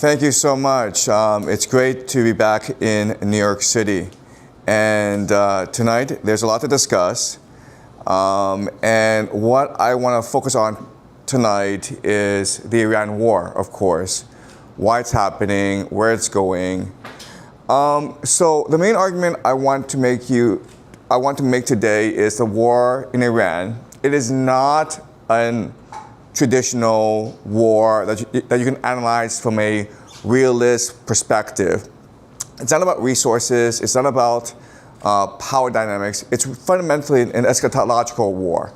Thank you so much. It's great to be back in New York City. And tonight, there's a lot to discuss. And what I want to focus on tonight is the Iran war, of course. Why it's happening, where it's going. So the main argument I want to make today is the war in Iran. It is not a traditional war that you can analyze from a realist perspective. It's not about resources. It's not about power dynamics. It's fundamentally an eschatological war.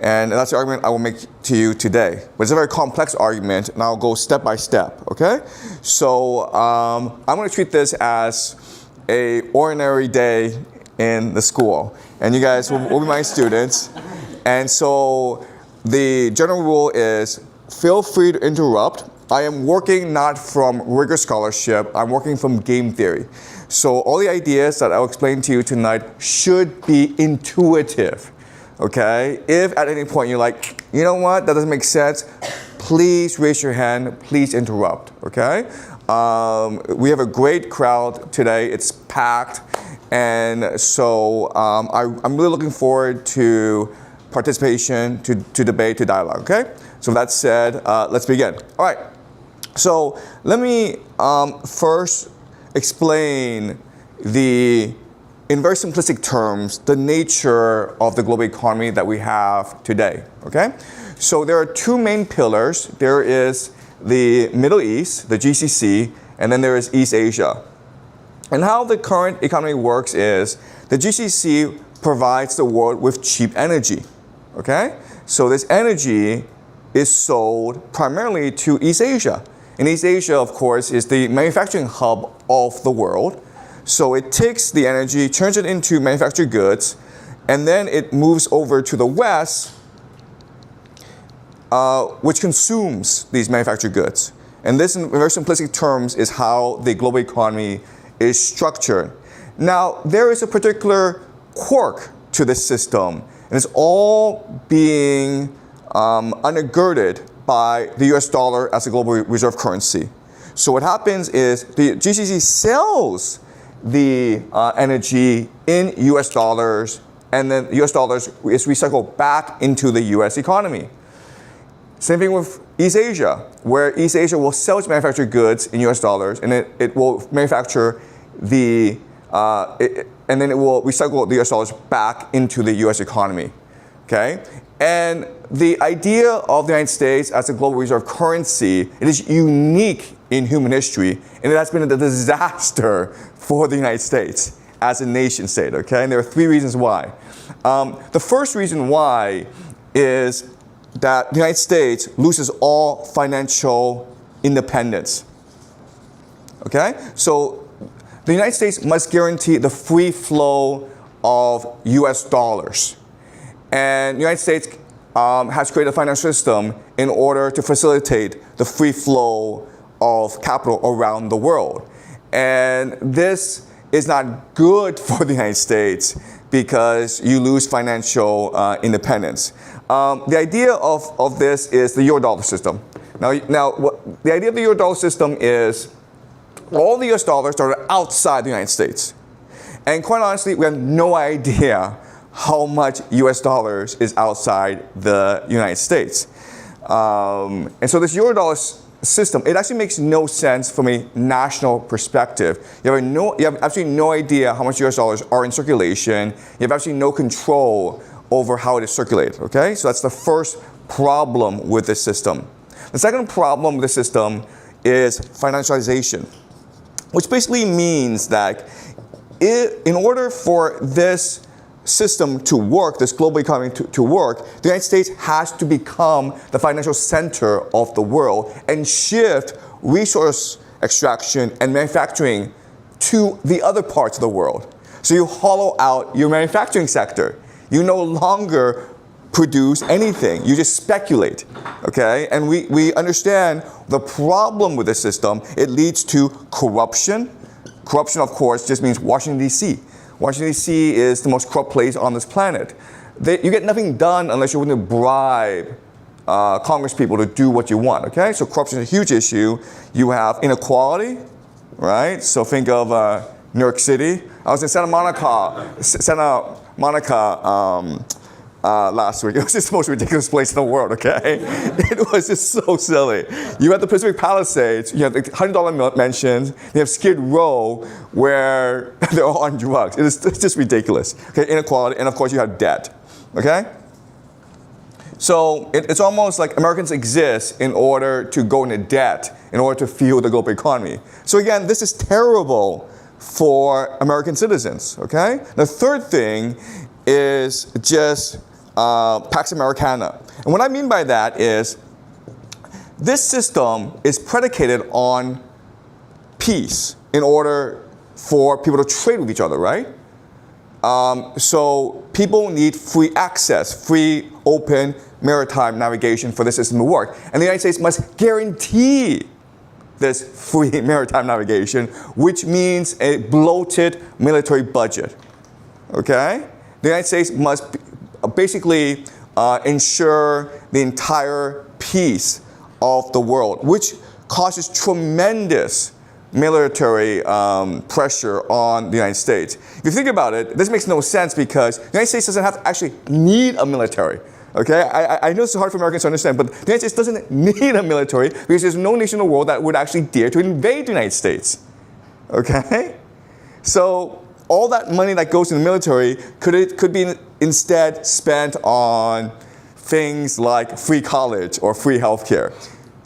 And that's the argument I will make to you today. But it's a very complex argument, and I'll go step by step, okay? So I'm going to treat this as an ordinary day in the school. And you guys will be my students. And so the general rule is feel free to interrupt. I am working not from rigorous scholarship. I'm working from game theory. So all the ideas that I'll explain to you tonight should be intuitive, okay? If at any point you're like, you know what, that doesn't make sense, please raise your hand, please interrupt, okay? We have a great crowd today. It's packed. And so I'm really looking forward to participation, to debate, to dialogue, okay? So that said, let's begin. All right, so let me first explain in very simplistic terms, the nature of the global economy that we have today, okay? So there are two main pillars. There is the Middle East, the GCC, and then there is East Asia. And how the current economy works is the GCC provides the world with cheap energy. Okay? So this energy is sold primarily to East Asia. And East Asia, of course, is the manufacturing hub of the world. So it takes the energy, turns it into manufactured goods, and then it moves over to the West, which consumes these manufactured goods. And this, in very simplistic terms, is how the global economy is structured. Now, there is a particular quirk to this system. And it's all being undergirded by the US dollar as a global reserve currency. So what happens is the GCC sells the energy in US dollars, and then US dollars is recycled back into the US economy. Same thing with East Asia, where East Asia will sell its manufactured goods in US dollars, and it will manufacture and then it will recycle the US dollars back into the US economy, okay? And the idea of the United States as a global reserve currency, it is unique in human history, and it has been a disaster for the United States as a nation state, okay? And there are three reasons why. The first reason why is that the United States loses all financial independence, okay? So the United States must guarantee the free flow of US dollars. And the United States has created a financial system in order to facilitate the free flow of capital around the world. And this is not good for the United States because you lose financial independence. The idea of this is the Eurodollar system. Now the idea of the Eurodollar system is all the US dollars that are outside the United States. And quite honestly, we have no idea how much US dollars is outside the United States. And so this Eurodollar system, it actually makes no sense from a national perspective. You have absolutely no idea how much US dollars are in circulation. You have absolutely no control over how it is circulated, okay? So that's the first problem with this system. The second problem with the system is financialization, which basically means that in order for this system to work, this global economy to work, the United States has to become the financial center of the world and shift resource extraction and manufacturing to the other parts of the world. So you hollow out your manufacturing sector. You no longer produce anything. You just speculate, okay? And we understand the problem with this system. It leads to corruption. Corruption, of course, just means Washington, D.C. Washington, D.C. is the most corrupt place on this planet. You get nothing done unless you're willing to bribe Congress people to do what you want, okay? So corruption is a huge issue. You have inequality, right? So think of New York City. I was in Santa Monica last week. It was just the most ridiculous place in the world, okay? It was just so silly. You have the Pacific Palisades, you have the $100 mansions, you have Skid Row where they're all on drugs. It's just ridiculous, okay? Inequality, and of course you have debt, okay? So it's almost like Americans exist in order to go into debt, in order to fuel the global economy. So again, this is terrible for American citizens, okay? The third thing is just Pax Americana. And what I mean by that is this system is predicated on peace in order for people to trade with each other, right? So people need free access, free, open, maritime navigation for the system to work. And the United States must guarantee this free maritime navigation, which means a bloated military budget, okay? The United States must basically ensure the entire peace of the world, which causes tremendous military pressure on the United States. If you think about it, this makes no sense because the United States doesn't have to actually need a military. Okay, I know it's hard for Americans to understand, but the United States doesn't need a military because there's no nation in the world that would actually dare to invade the United States. Okay? So all that money that goes in the military could be instead spent on things like free college or free healthcare.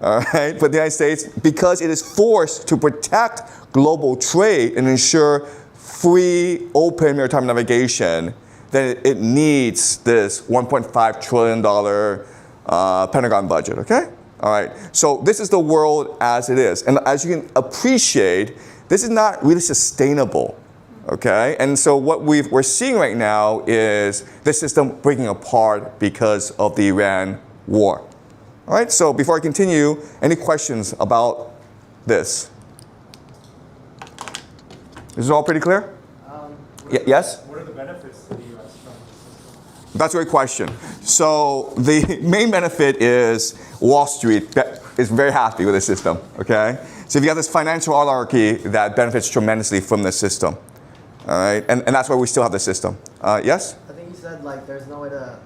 All right? But the United States, because it is forced to protect global trade and ensure free, open maritime navigation, then it needs this $1.5 trillion Pentagon budget, okay? All right, so this is the world as it is. And as you can appreciate, this is not really sustainable, okay? And so what we're seeing right now is this system breaking apart because of the Iran war. All right, so before I continue, any questions about this? Is it all pretty clear? Yes? What are the benefits to the U.S. from the system? That's a great question. So the main benefit is Wall Street is very happy with the system, okay? So if you have this financial oligarchy that benefits tremendously from the system, all right? And that's why we still have the system. Yes? I think you said like there's no way to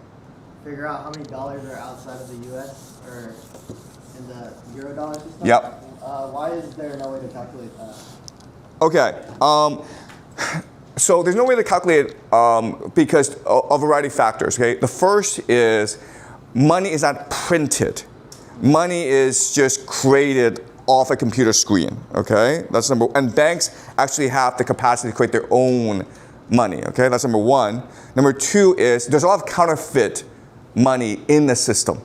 figure out how many dollars are outside of the U.S. or in the euro dollar system. Yep. Why is there no way to calculate that? Okay. So there's no way to calculate because of a variety of factors, okay? The first is money is not printed. Money is just created off a computer screen, okay? That's number one. And banks actually have the capacity to create their own money, okay? That's number one. Number two is there's a lot of counterfeit money in the system,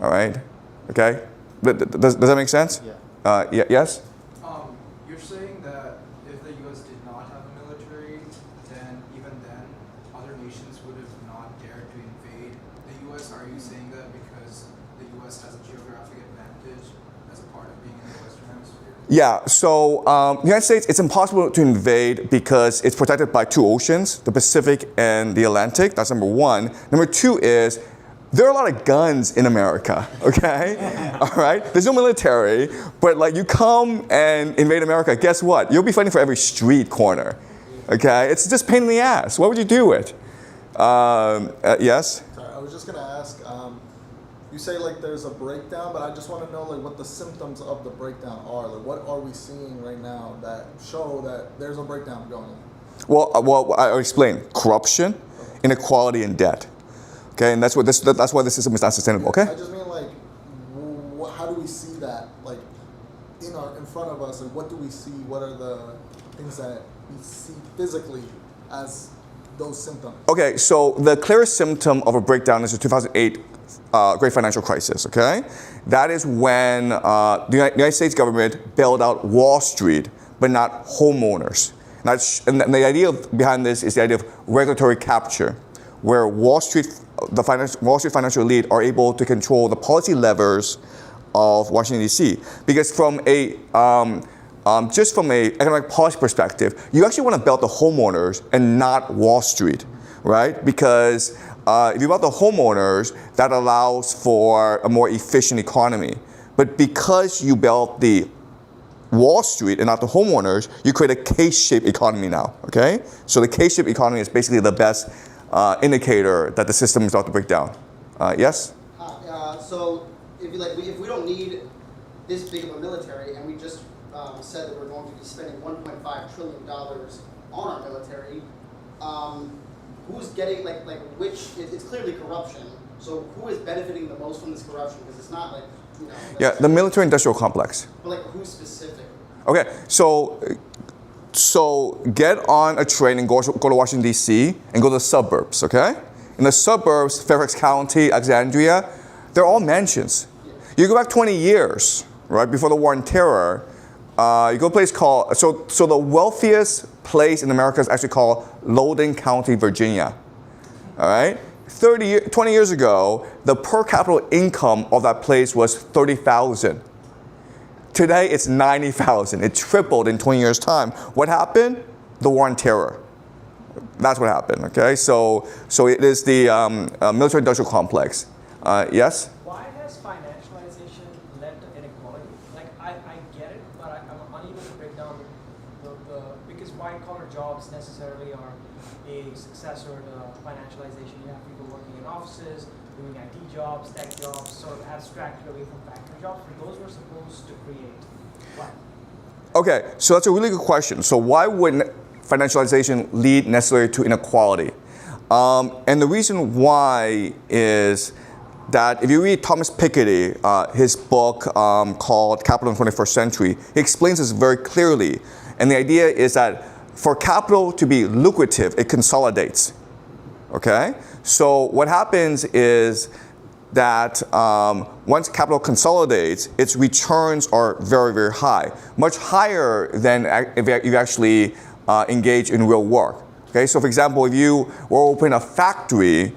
all right? Okay? Does that make sense? Yeah. Yes? You're saying that if the U.S. did not have a military, then even then, other nations would have not dared to invade the U.S. Are you saying that because the U.S. has a geographic advantage as a part of being in the Western Hemisphere? Yeah, so the United States, it's impossible to invade because it's protected by two oceans, the Pacific and the Atlantic. That's number one. Number two is there are a lot of guns in America, okay? All right? There's no military, but like you come and invade America, guess what? You'll be fighting for every street corner, okay? It's just pain in the ass. What would you do it? Yes? Sorry, I was just gonna ask, you say like there's a breakdown, but I just want to know like what the symptoms of the breakdown are. Like what are we seeing right now that show that there's a breakdown going on? Well, I'll explain. Corruption, inequality, and debt. Okay, and that's why the system is not sustainable, okay? I just mean like, how do we see that like in front of us? Like what do we see? What are the things that we see physically as those symptoms? Okay, so the clearest symptom of a breakdown is the 2008 great financial crisis, okay? That is when the United States government bailed out Wall Street, but not homeowners. And the idea behind this is the idea of regulatory capture, where Wall Street financial elite are able to control the policy levers of Washington, D.C. Because from just from an economic policy perspective, you actually want to bail out the homeowners and not Wall Street, right? Because if you bought the homeowners, that allows for a more efficient economy. But because you built the Wall Street and not the homeowners, you create a K-shaped economy now, okay? So the K-shaped economy is basically the best indicator that the system is about to break down. Yes? So if we don't need this big of a military, and we just said that we're going to be spending $1.5 trillion on our military, who's getting, it's clearly corruption. So who is benefiting the most from this corruption? Because it's not Yeah, the military-industrial complex. But who specifically? Okay, so get on a train and go to Washington, D.C. and go to the suburbs, okay? In the suburbs, Fairfax County, Alexandria, they're all mansions. Yeah. You go back 20 years, right, before the War on Terror, you go to a place called, so the wealthiest place in America is actually called Loudoun County, Virginia, all right? 20 years ago, the per capita income of that place was $30,000. Today, it's $90,000. It tripled in 20 years' time. What happened? The War on Terror. That's what happened, okay? So it is the military-industrial complex. Yes? Why has financialization led to inequality? I get it, but I'm unable to break down because white-collar jobs necessarily are a successor to financialization. You have people working in offices, doing IT jobs, tech jobs, sort of abstracted away from factory jobs, but those were supposed to create what? Okay, so that's a really good question. So why wouldn't financialization lead necessarily to inequality? And the reason why is that if you read Thomas Piketty, his book called Capitalism in the 21st Century, he explains this very clearly. And the idea is that for capital to be lucrative, it consolidates, okay? So what happens is that once capital consolidates, its returns are very, very high, much higher than if you actually engage in real work. Okay, so for example, if you were to open a factory,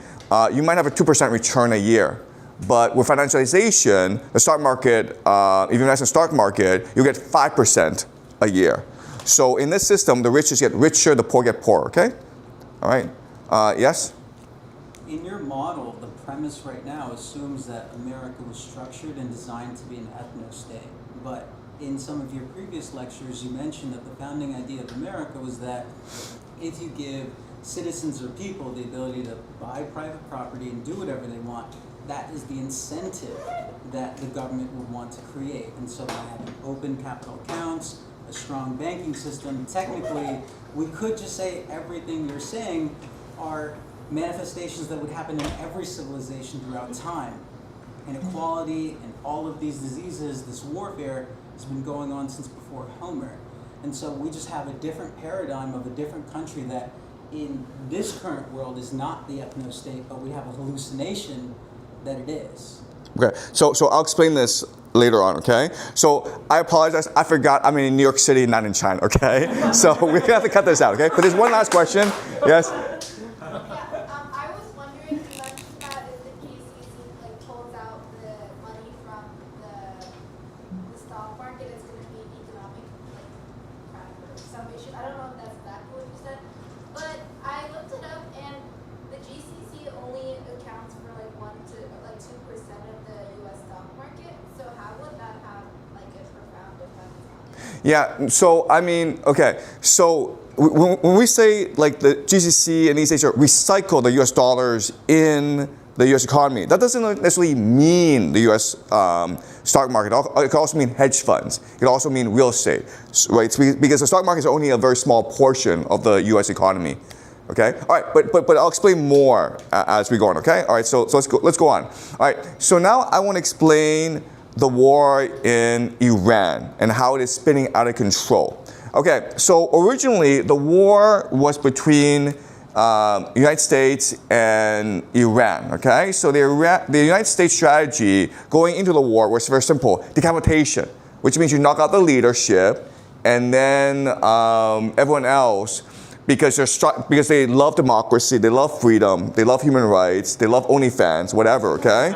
you might have a 2% return a year. But with financialization, the stock market, if you invest in the stock market, you get 5% a year. So in this system, the rich just get richer, the poor get poorer, okay? All right, yes? In your model, the premise right now assumes that America was structured and designed to be an ethno-state. But in some of your previous lectures, you mentioned that the founding idea of America was that if you give citizens or people the ability to buy private property and do whatever they want, that is the incentive that the government would want to create. And so by having open capital accounts, a strong banking system, technically, we could just say everything you're saying are manifestations that would happen in every civilization throughout time. Inequality and all of these diseases, this warfare, has been going on since before Homer. And so we just have a different paradigm of a different country that in this current world is not the ethno-state, but we have a hallucination that it is. Okay, so I'll explain this later on, okay? So I apologize, I forgot I'm in New York City, not in China, okay? So we're gonna have to cut this out, okay? But there's one last question, yes? I was wondering, you mentioned that if the GCC pulls out the money from the stock market, it's going to be economic crash or some issue. I don't know if that's exactly what you said, but I looked it up, and the GCC only accounts for 2% of the U.S. stock market. So how would that have a profound effect on it? Yeah, so I mean, okay, so when we say the GCC and these states recycle the US dollars in the US economy, that doesn't necessarily mean the US stock market. It can also mean hedge funds. It can also mean real estate, right? Because the stock market is only a very small portion of the US economy. Okay, all right, but I'll explain more as we go on, okay? All right, so let's go on. All right, so now I want to explain the war in Iran and how it is spinning out of control. Okay, so originally the war was between United States and Iran, okay? So the United States strategy going into the war was very simple: decapitation, which means you knock out the leadership, and then everyone else, because they love democracy, they love freedom, they love human rights, they love OnlyFans, whatever, okay?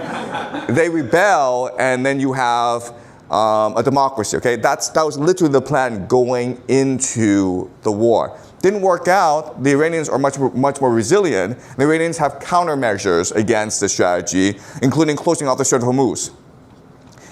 They rebel, and then you have a democracy, okay? That was literally the plan going into the war. Didn't work out. The Iranians are much more resilient. The Iranians have countermeasures against the strategy, including closing off the Strait of Hormuz.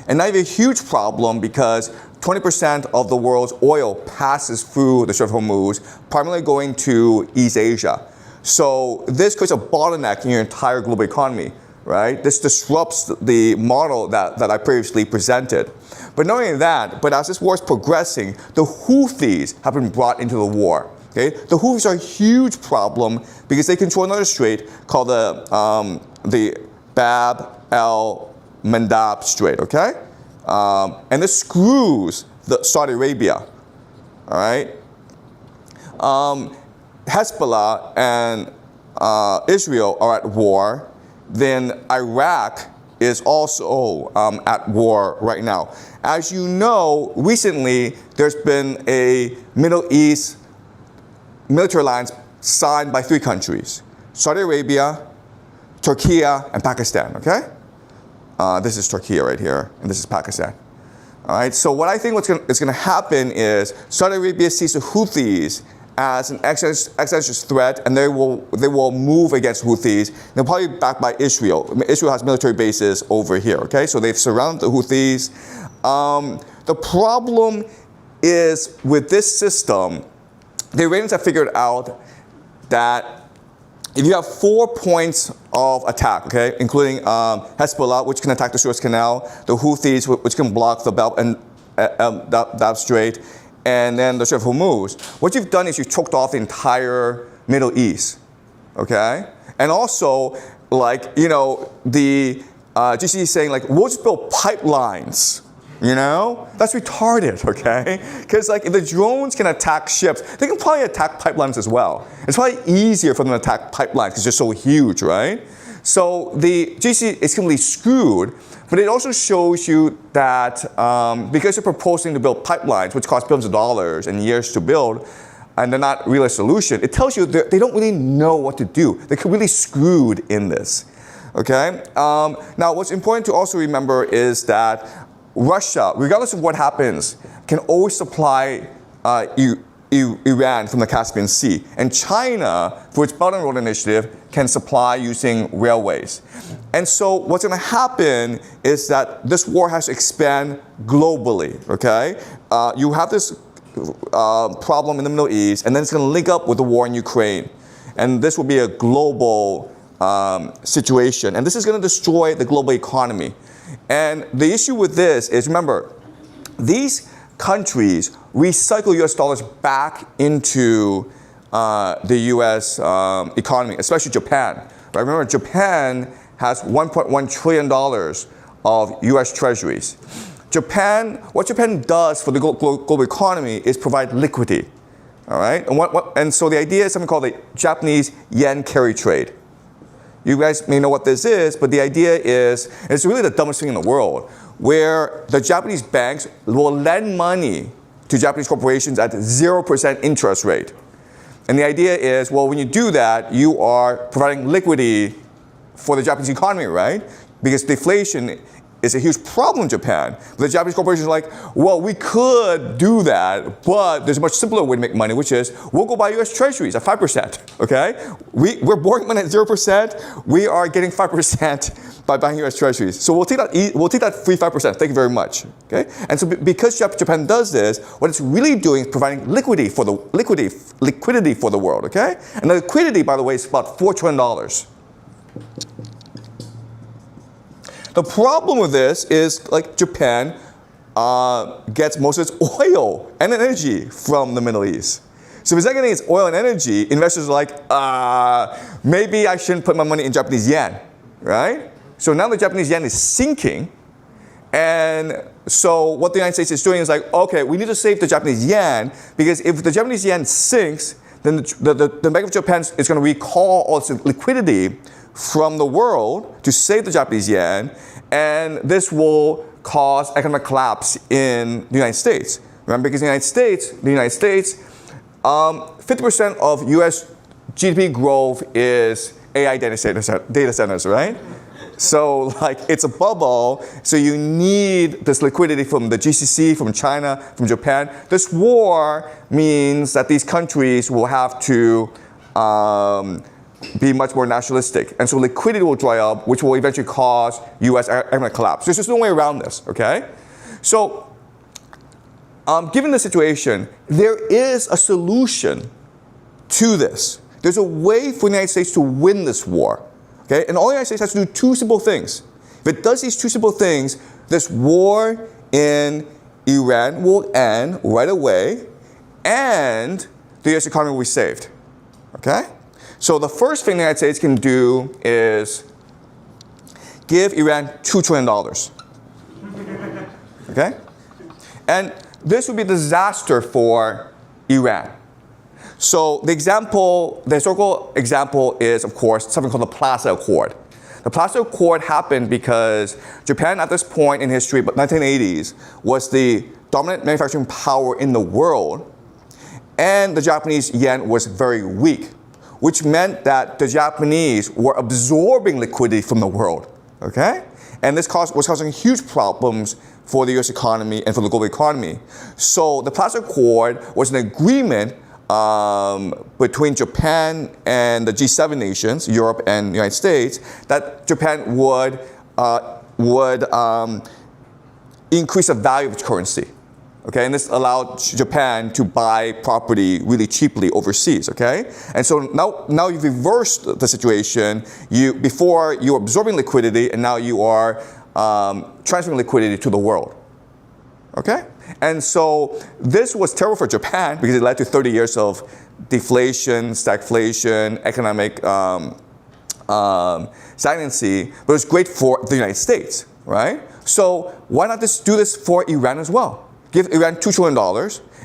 And now you have a huge problem because 20% of the world's oil passes through the Strait of Hormuz, primarily going to East Asia. So this creates a bottleneck in your entire global economy, right? This disrupts the model that I previously presented. But not only that, but as this war is progressing, the Houthis have been brought into the war. Okay? The Houthis are a huge problem because they control another strait called the Bab el-Mandab Strait, okay? And this screws Saudi Arabia, all right? Hezbollah and Israel are at war. Then Iraq is also at war right now. As you know, recently there's been a Middle East military alliance signed by 3 countries: Saudi Arabia, Turkey, and Pakistan, okay? This is Turkey right here, and this is Pakistan. All right, so what I think is going to happen is Saudi Arabia sees the Houthis as an existential threat, and they will move against Houthis. They'll probably be backed by Israel. Israel has military bases over here, okay? So they've surrounded the Houthis. The problem is with this system, the Iranians have figured out that if you have 4 points of attack, okay, including Hezbollah, which can attack the Suez Canal, the Houthis, which can block the Bab and Mandab Strait, and then the Strait of Hormuz, what you've done is you've choked off the entire Middle East, okay? And also, like, you know, the GCC is saying, like, we'll just build pipelines, you know? That's retarded, okay? Because, like, if the drones can attack ships, they can probably attack pipelines as well. It's probably easier for them to attack pipelines because they're so huge, right? So the GCC is completely screwed, but it also shows you that because they're proposing to build pipelines, which cost billions of dollars and years to build, and they're not really a solution, it tells you they don't really know what to do. They're really screwed in this, okay? Now, what's important to also remember is that Russia, regardless of what happens, can always supply Iran from the Caspian Sea. And China, for its Belt and Road Initiative, can supply using railways. And so what's going to happen is that this war has to expand globally, okay? You have this problem in the Middle East, and then it's going to link up with the war in Ukraine. And this will be a global situation. And this is going to destroy the global economy. And the issue with this is, remember, these countries recycle US dollars back into the US economy, especially Japan. Right? Remember, Japan has $1.1 trillion of US treasuries. What Japan does for the global economy is provide liquidity. All right? And so the idea is something called the Japanese yen carry trade. You guys may know what this is, but the idea is, and it's really the dumbest thing in the world, where the Japanese banks will lend money to Japanese corporations at 0% interest rate. And the idea is, well, when you do that, you are providing liquidity for the Japanese economy, right? Because deflation is a huge problem in Japan. But the Japanese corporations are like, well, we could do that, but there's a much simpler way to make money, which is we'll go buy US treasuries at 5%, okay? We're borrowing money at 0%. We are getting 5% by buying US treasuries. So we'll take that free 5%. Thank you very much, okay? And so because Japan does this, what it's really doing is providing liquidity for the world, okay? And the liquidity, by the way, is about $4 trillion. The problem with this is, like, Japan gets most of its oil and energy from the Middle East. So if it's not getting its oil and energy, investors are like, maybe I shouldn't put my money in Japanese yen, right? So now the Japanese yen is sinking. And so what the United States is doing is like, okay, we need to save the Japanese yen, because if the Japanese yen sinks, then the Bank of Japan is going to recall all its liquidity from the world to save the Japanese yen, and this will cause economic collapse in the United States. Remember, because in the United States, 50% of US GDP growth is AI data centers, right? So like it's a bubble, so you need this liquidity from the GCC, from China, from Japan. This war means that these countries will have to be much more nationalistic. And so liquidity will dry up, which will eventually cause US economic collapse. There's just no way around this, okay? So given the situation, there is a solution to this. There's a way for the United States to win this war. Okay? And all the United States has to do two simple things. If it does these two simple things, this war in Iran will end right away, and the US economy will be saved. Okay? So the first thing the United States can do is give Iran $2 trillion. Okay? And this would be a disaster for Iran. So the historical example is, of course, something called the Plaza Accord. The Plaza Accord happened because Japan at this point in history, but 1980s, was the dominant manufacturing power in the world, and the Japanese yen was very weak, which meant that the Japanese were absorbing liquidity from the world, okay? And this was causing huge problems for the US economy and for the global economy. So the Plaza Accord was an agreement between Japan and the G7 nations, Europe and the United States, that Japan would increase the value of its currency. Okay, and this allowed Japan to buy property really cheaply overseas. Okay, and so now you've reversed the situation. Before you were absorbing liquidity, and now you are transferring liquidity to the world. Okay, and so this was terrible for Japan because it led to 30 years of deflation, stagflation, economic stagnancy. But it was great for the United States, right? So why not just do this for Iran as well? Give Iran $2 trillion.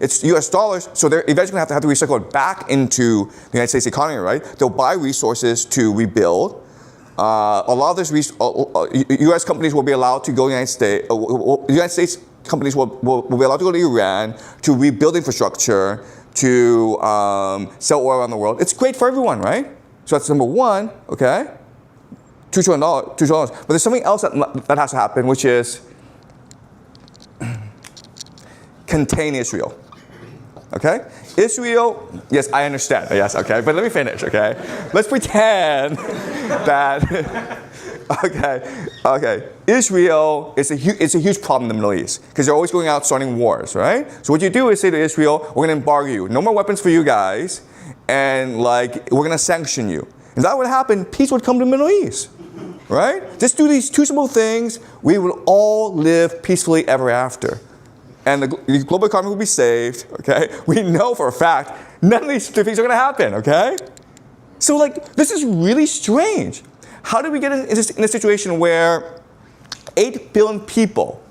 It's US dollars, so they're eventually going to have to recycle it back into the United States economy, right? They'll buy resources to rebuild. A lot of this, US companies will be allowed to go to the United States. United States companies will be allowed to go to Iran to rebuild infrastructure, to sell oil around the world. It's great for everyone, right? So that's number one, okay? $2 trillion. But there's something else that has to happen, which is contain Israel. Okay? Israel, yes, I understand. Yes, okay, but let me finish, okay? Let's pretend that, okay. Israel is a huge problem in the Middle East because they're always going out starting wars, right? So what you do is say to Israel, we're going to embargo you. No more weapons for you guys, and like, we're going to sanction you. If that would happen, peace would come to the Middle East, right? Just do these two simple things, we will all live peacefully ever after. And the global economy will be saved, okay? We know for a fact none of these two things are going to happen, okay? So like, this is really strange. How did we get in a situation where 8 billion people,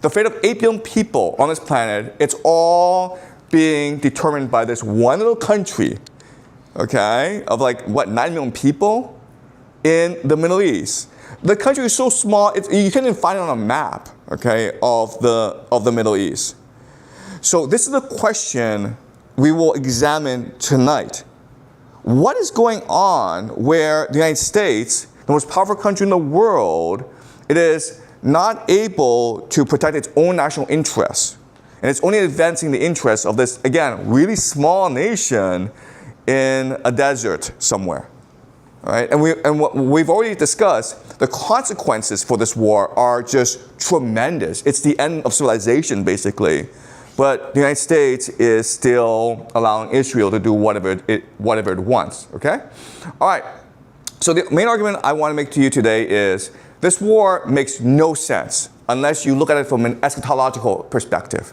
the fate of 8 billion people on this planet, it's all being determined by this one little country, okay, of like, what, 9 million people in the Middle East. The country is so small, you can't even find it on a map, okay, of the Middle East. So this is the question we will examine tonight. What is going on where the United States, the most powerful country in the world, it is not able to protect its own national interests, and it's only advancing the interests of this, again, really small nation in a desert somewhere? All right? And what we've already discussed, the consequences for this war are just tremendous. It's the end of civilization, basically. But the United States is still allowing Israel to do whatever it wants, okay? All right, so the main argument I want to make to you today is this war makes no sense unless you look at it from an eschatological perspective.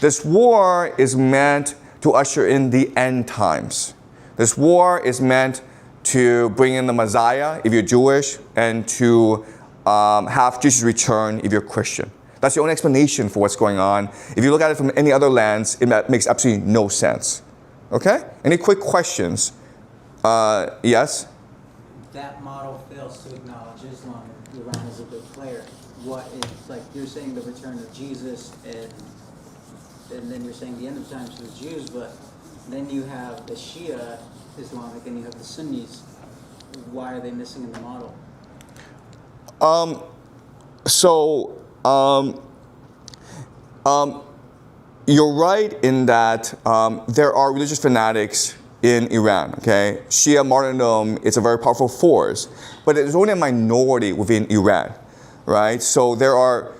This war is meant to usher in the end times. This war is meant to bring in the Messiah if you're Jewish, and to have Jesus return if you're Christian. That's the only explanation for what's going on. If you look at it from any other lens, it makes absolutely no sense. Okay? Any quick questions? Yes? That model fails to acknowledge Islam. Iran is a big player. What is, like, you're saying the return of Jesus, and then you're saying the end of times for the Jews, but then you have the Shia Islamic and you have the Sunnis. Why are they missing in the model? So you're right in that there are religious fanatics in Iran, okay? Shia martyrdom is a very powerful force, but it's only a minority within Iran, right? So there are,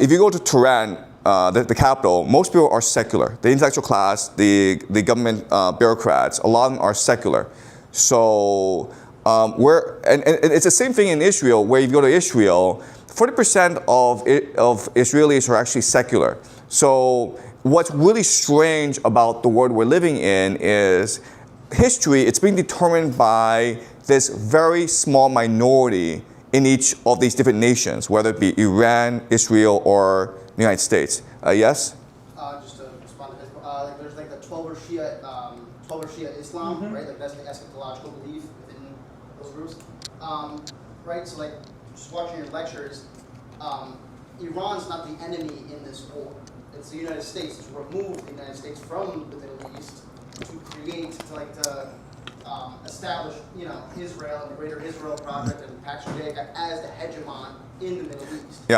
if you go to Tehran, the capital, most people are secular. The intellectual class, the government bureaucrats, a lot of them are secular. So and it's the same thing in Israel, where if you go to Israel, 40% of Israelis are actually secular. So what's really strange about the world we're living in is history, it's being determined by this very small minority in each of these different nations, whether it be Iran, Israel, or the United States. Yes? Just to respond to this, like there's like the 12 Shia Islam, right? Like that's the eschatological belief within those groups, right? So like just watching your lectures, Iran's not the enemy in this war. It's the United States to remove the United States from the Middle East to create, to establish, Israel and the Greater Israel Project and Pax Judaica as the hegemon in the Middle East.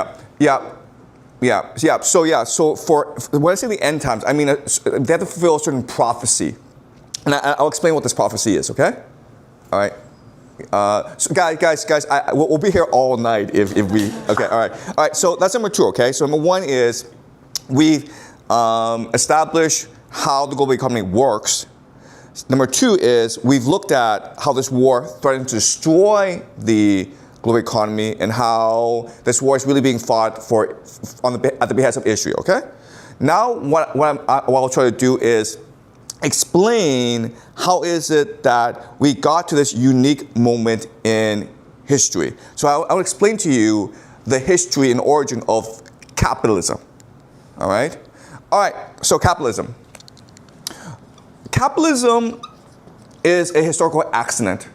So for when I say the end times, I mean they have to fulfill a certain prophecy, and I'll explain what this prophecy is. Okay, all right. So guys, we'll be here all night if we. Okay, all right. So that's number 2. Okay, so number 1 is we've established how the global economy works. Number 2 is we've looked at how this war threatened to destroy the global economy and how this war is really being fought at the behest of Israel. Okay. Now what I'll try to do is explain how is it that we got to this unique moment in history. So I'll explain to you the history and origin of capitalism. All right? So capitalism. Capitalism is a historical accident.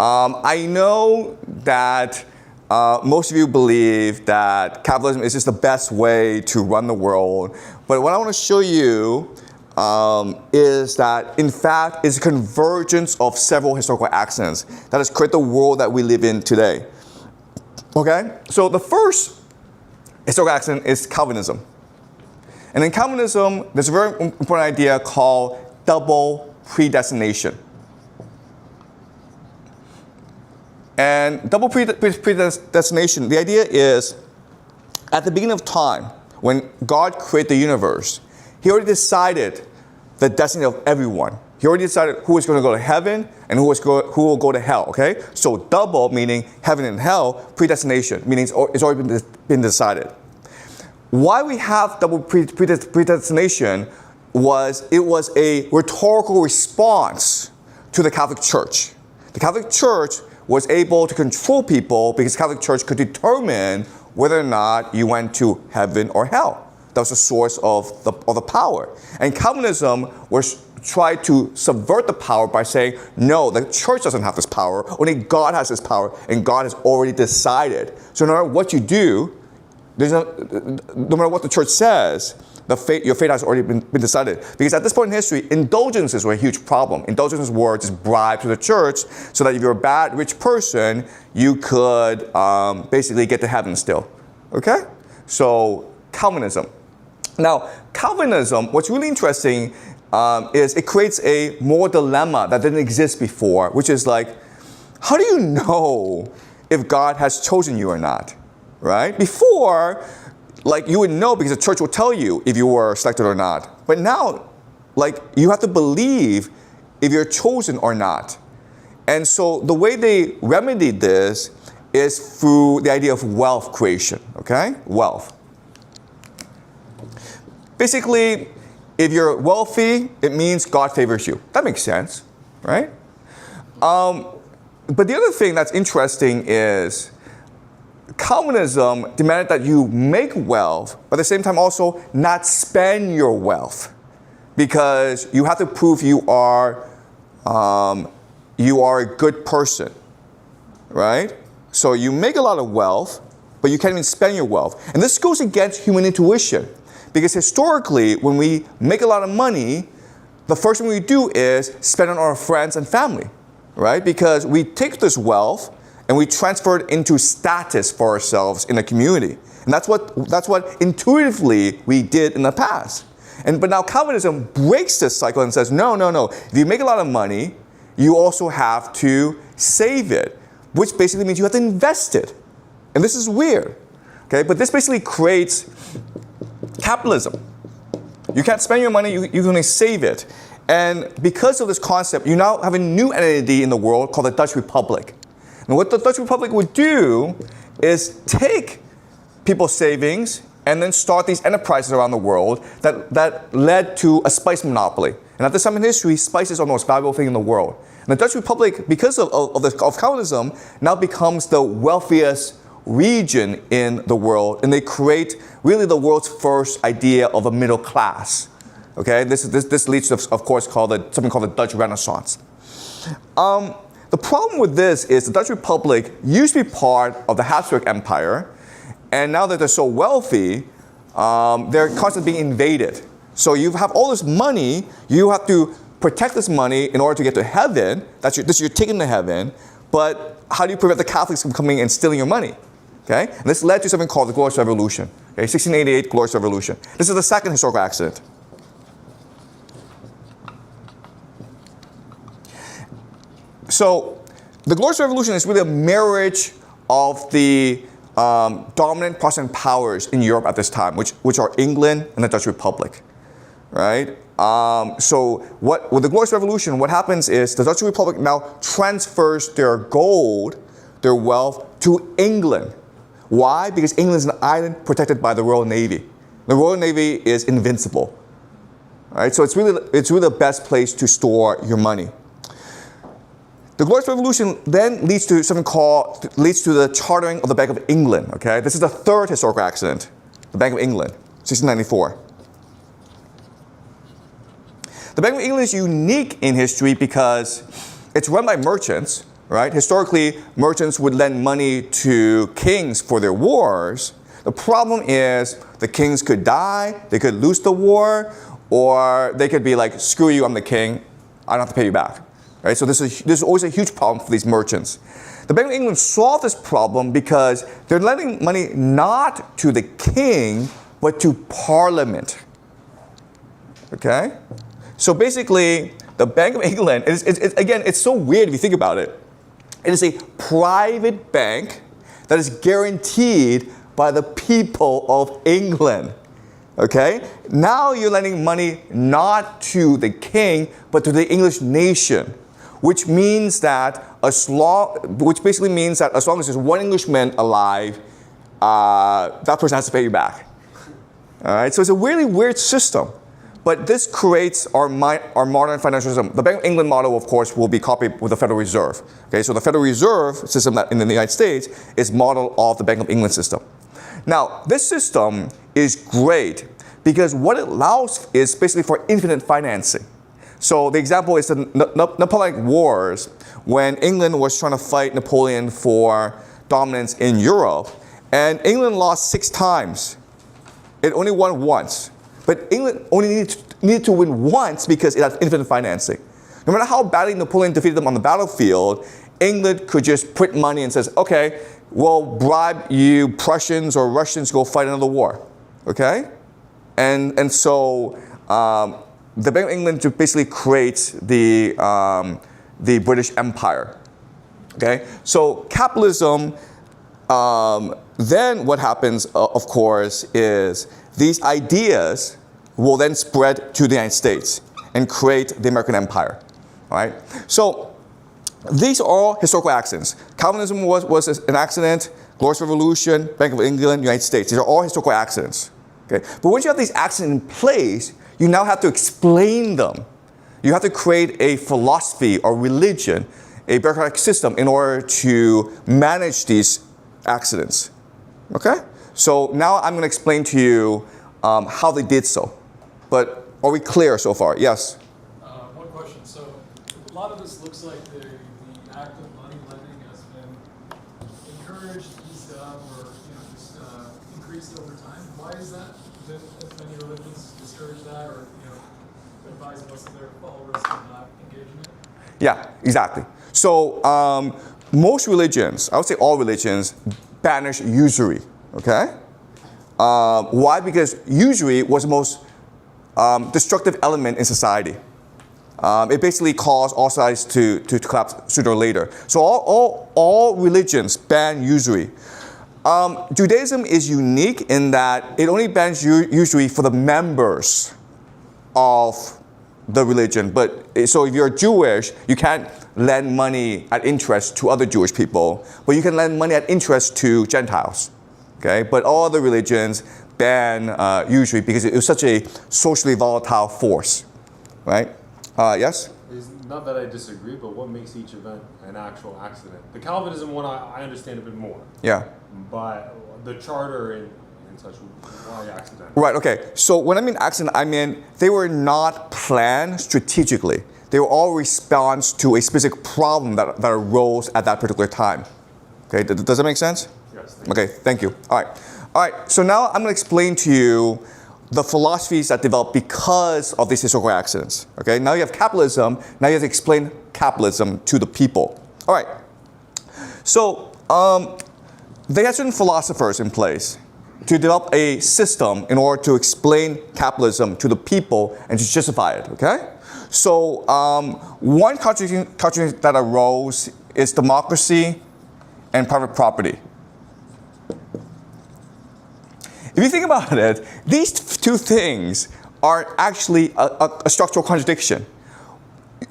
I know that most of you believe that capitalism is just the best way to run the world, but what I want to show you is that, in fact, it's a convergence of several historical accidents that has created the world that we live in today. Okay? So the first historical accident is Calvinism. And in Calvinism, there's a very important idea called double predestination. And double predestination, the idea is, at the beginning of time, when God created the universe, He already decided the destiny of everyone. He already decided who is going to go to heaven and who will go to hell, okay? So double, meaning heaven and hell, predestination, meaning it's already been decided. Why we have double predestination was a rhetorical response to the Catholic Church. The Catholic Church was able to control people because the Catholic Church could determine whether or not you went to heaven or hell. That was the source of the power. And Calvinism was tried to subvert the power by saying, no, the church doesn't have this power, only God has this power, and God has already decided. So no matter what you do, no matter what the church says, your fate has already been decided. Because at this point in history, indulgences were a huge problem. Indulgences were just bribes to the church so that if you're a bad, rich person, you could basically get to heaven still. Okay? So Calvinism. Now, Calvinism, what's really interesting is it creates a moral dilemma that didn't exist before, which is like, how do you know if God has chosen you or not? Right? Before, like, you would know because the church will tell you if you were selected or not. But now, like, you have to believe if you're chosen or not. And so the way they remedied this is through the idea of wealth creation, okay? Wealth. Basically, if you're wealthy, it means God favors you. That makes sense, right? But the other thing that's interesting is Calvinism demanded that you make wealth, but at the same time also not spend your wealth, because you have to prove you are a good person, right? So you make a lot of wealth, but you can't even spend your wealth. And this goes against human intuition, because historically, when we make a lot of money, the first thing we do is spend on our friends and family, right? Because we take this wealth and we transferred into status for ourselves in a community. And that's what intuitively we did in the past. But now Calvinism breaks this cycle and says, no. If you make a lot of money, you also have to save it, which basically means you have to invest it. And this is weird, okay? But this basically creates capitalism. You can't spend your money, you can only save it. And because of this concept, you now have a new entity in the world called the Dutch Republic. And what the Dutch Republic would do is take people's savings and then start these enterprises around the world that led to a spice monopoly. And at this time in history, spice is the most valuable thing in the world. And the Dutch Republic, because of Calvinism, now becomes the wealthiest region in the world, and they create really the world's first idea of a middle class. Okay, this leads to, of course, something called the Dutch Renaissance. The problem with this is the Dutch Republic used to be part of the Habsburg Empire, and now that they're so wealthy, they're constantly being invaded. So you have all this money, you have to protect this money in order to get to heaven. You're taken to heaven, but how do you prevent the Catholics from coming and stealing your money? Okay? And this led to something called the Glorious Revolution. Okay? 1688 Glorious Revolution. This is the second historical accident. So the Glorious Revolution is really a marriage of the dominant Protestant powers in Europe at this time, which are England and the Dutch Republic, right? So with the Glorious Revolution, what happens is the Dutch Republic now transfers their gold, their wealth, to England. Why? Because England is an island protected by the Royal Navy. The Royal Navy is invincible, right? So it's really the best place to store your money. The Glorious Revolution then leads to the chartering of the Bank of England. Okay, this is the third historical accident, the Bank of England, 1694. The Bank of England is unique in history because it's run by merchants. Right? Historically, merchants would lend money to kings for their wars. The problem is the kings could die, they could lose the war, or they could be like, screw you, I'm the king, I don't have to pay you back. Right? So this is always a huge problem for these merchants. The Bank of England solved this problem because they're lending money not to the king, but to Parliament. Okay? So basically, the Bank of England, again, it's so weird if you think about it. It is a private bank that is guaranteed by the people of England. Okay? Now you're lending money not to the king, but to the English nation, which basically means that as long as there's one Englishman alive, that person has to pay you back. All right? So it's a really weird system. But this creates our modern financial system. The Bank of England model, of course, will be copied with the Federal Reserve. Okay, so the Federal Reserve system that in the United States is modeled off the Bank of England system. Now, this system is great because what it allows is basically for infinite financing. So the example is the Napoleonic Wars, when England was trying to fight Napoleon for dominance in Europe, and England lost 6 times. It only won once. But England only needed to win once because it had infinite financing. No matter how badly Napoleon defeated them on the battlefield, England could just print money and says, okay, we'll bribe you Prussians or Russians to go fight another war. Okay? And so the Bank of England just basically creates the British Empire. Okay? So capitalism, then what happens, of course, is these ideas will then spread to the United States and create the American Empire. All right? So these are all historical accidents. Calvinism was an accident, Glorious Revolution, Bank of England, United States. These are all historical accidents. Okay? But once you have these accidents in place, you now have to explain them. You have to create a philosophy or religion, a bureaucratic system in order to manage these accidents. Okay? So now I'm going to explain to you how they did so. But are we clear so far? Yes? One question. So a lot of this looks like the act of money lending has been encouraged, eased up, or just increased over time. Why is that? Have many religions discourage that, or advise most of their followers to not engage in it? Yeah, exactly. So most religions, I would say all religions, banish usury, okay? Why? Because usury was the most destructive element in society. It basically caused all societies to collapse sooner or later. So all religions ban usury. Judaism is unique in that it only bans usury for the members of the religion. But so if you're Jewish, you can't lend money at interest to other Jewish people, but you can lend money at interest to Gentiles. Okay, but all other religions ban usury because it was such a socially volatile force, right? Yes? It's not that I disagree, but what makes each event an actual accident? The Calvinism one I understand a bit more. Yeah. But the charter and such, why accident? Right, okay. So when I mean accident, I mean they were not planned strategically. They were all response to a specific problem that arose at that particular time. Okay, does that make sense? Yes. Okay, thank you. All right, so now I'm going to explain to you the philosophies that developed because of these historical accidents. Okay, now you have capitalism, now you have to explain capitalism to the people. All right, so they had certain philosophers in place to develop a system in order to explain capitalism to the people and to justify it, okay? So one contradiction that arose is democracy and private property. If you think about it, these two things are actually a structural contradiction.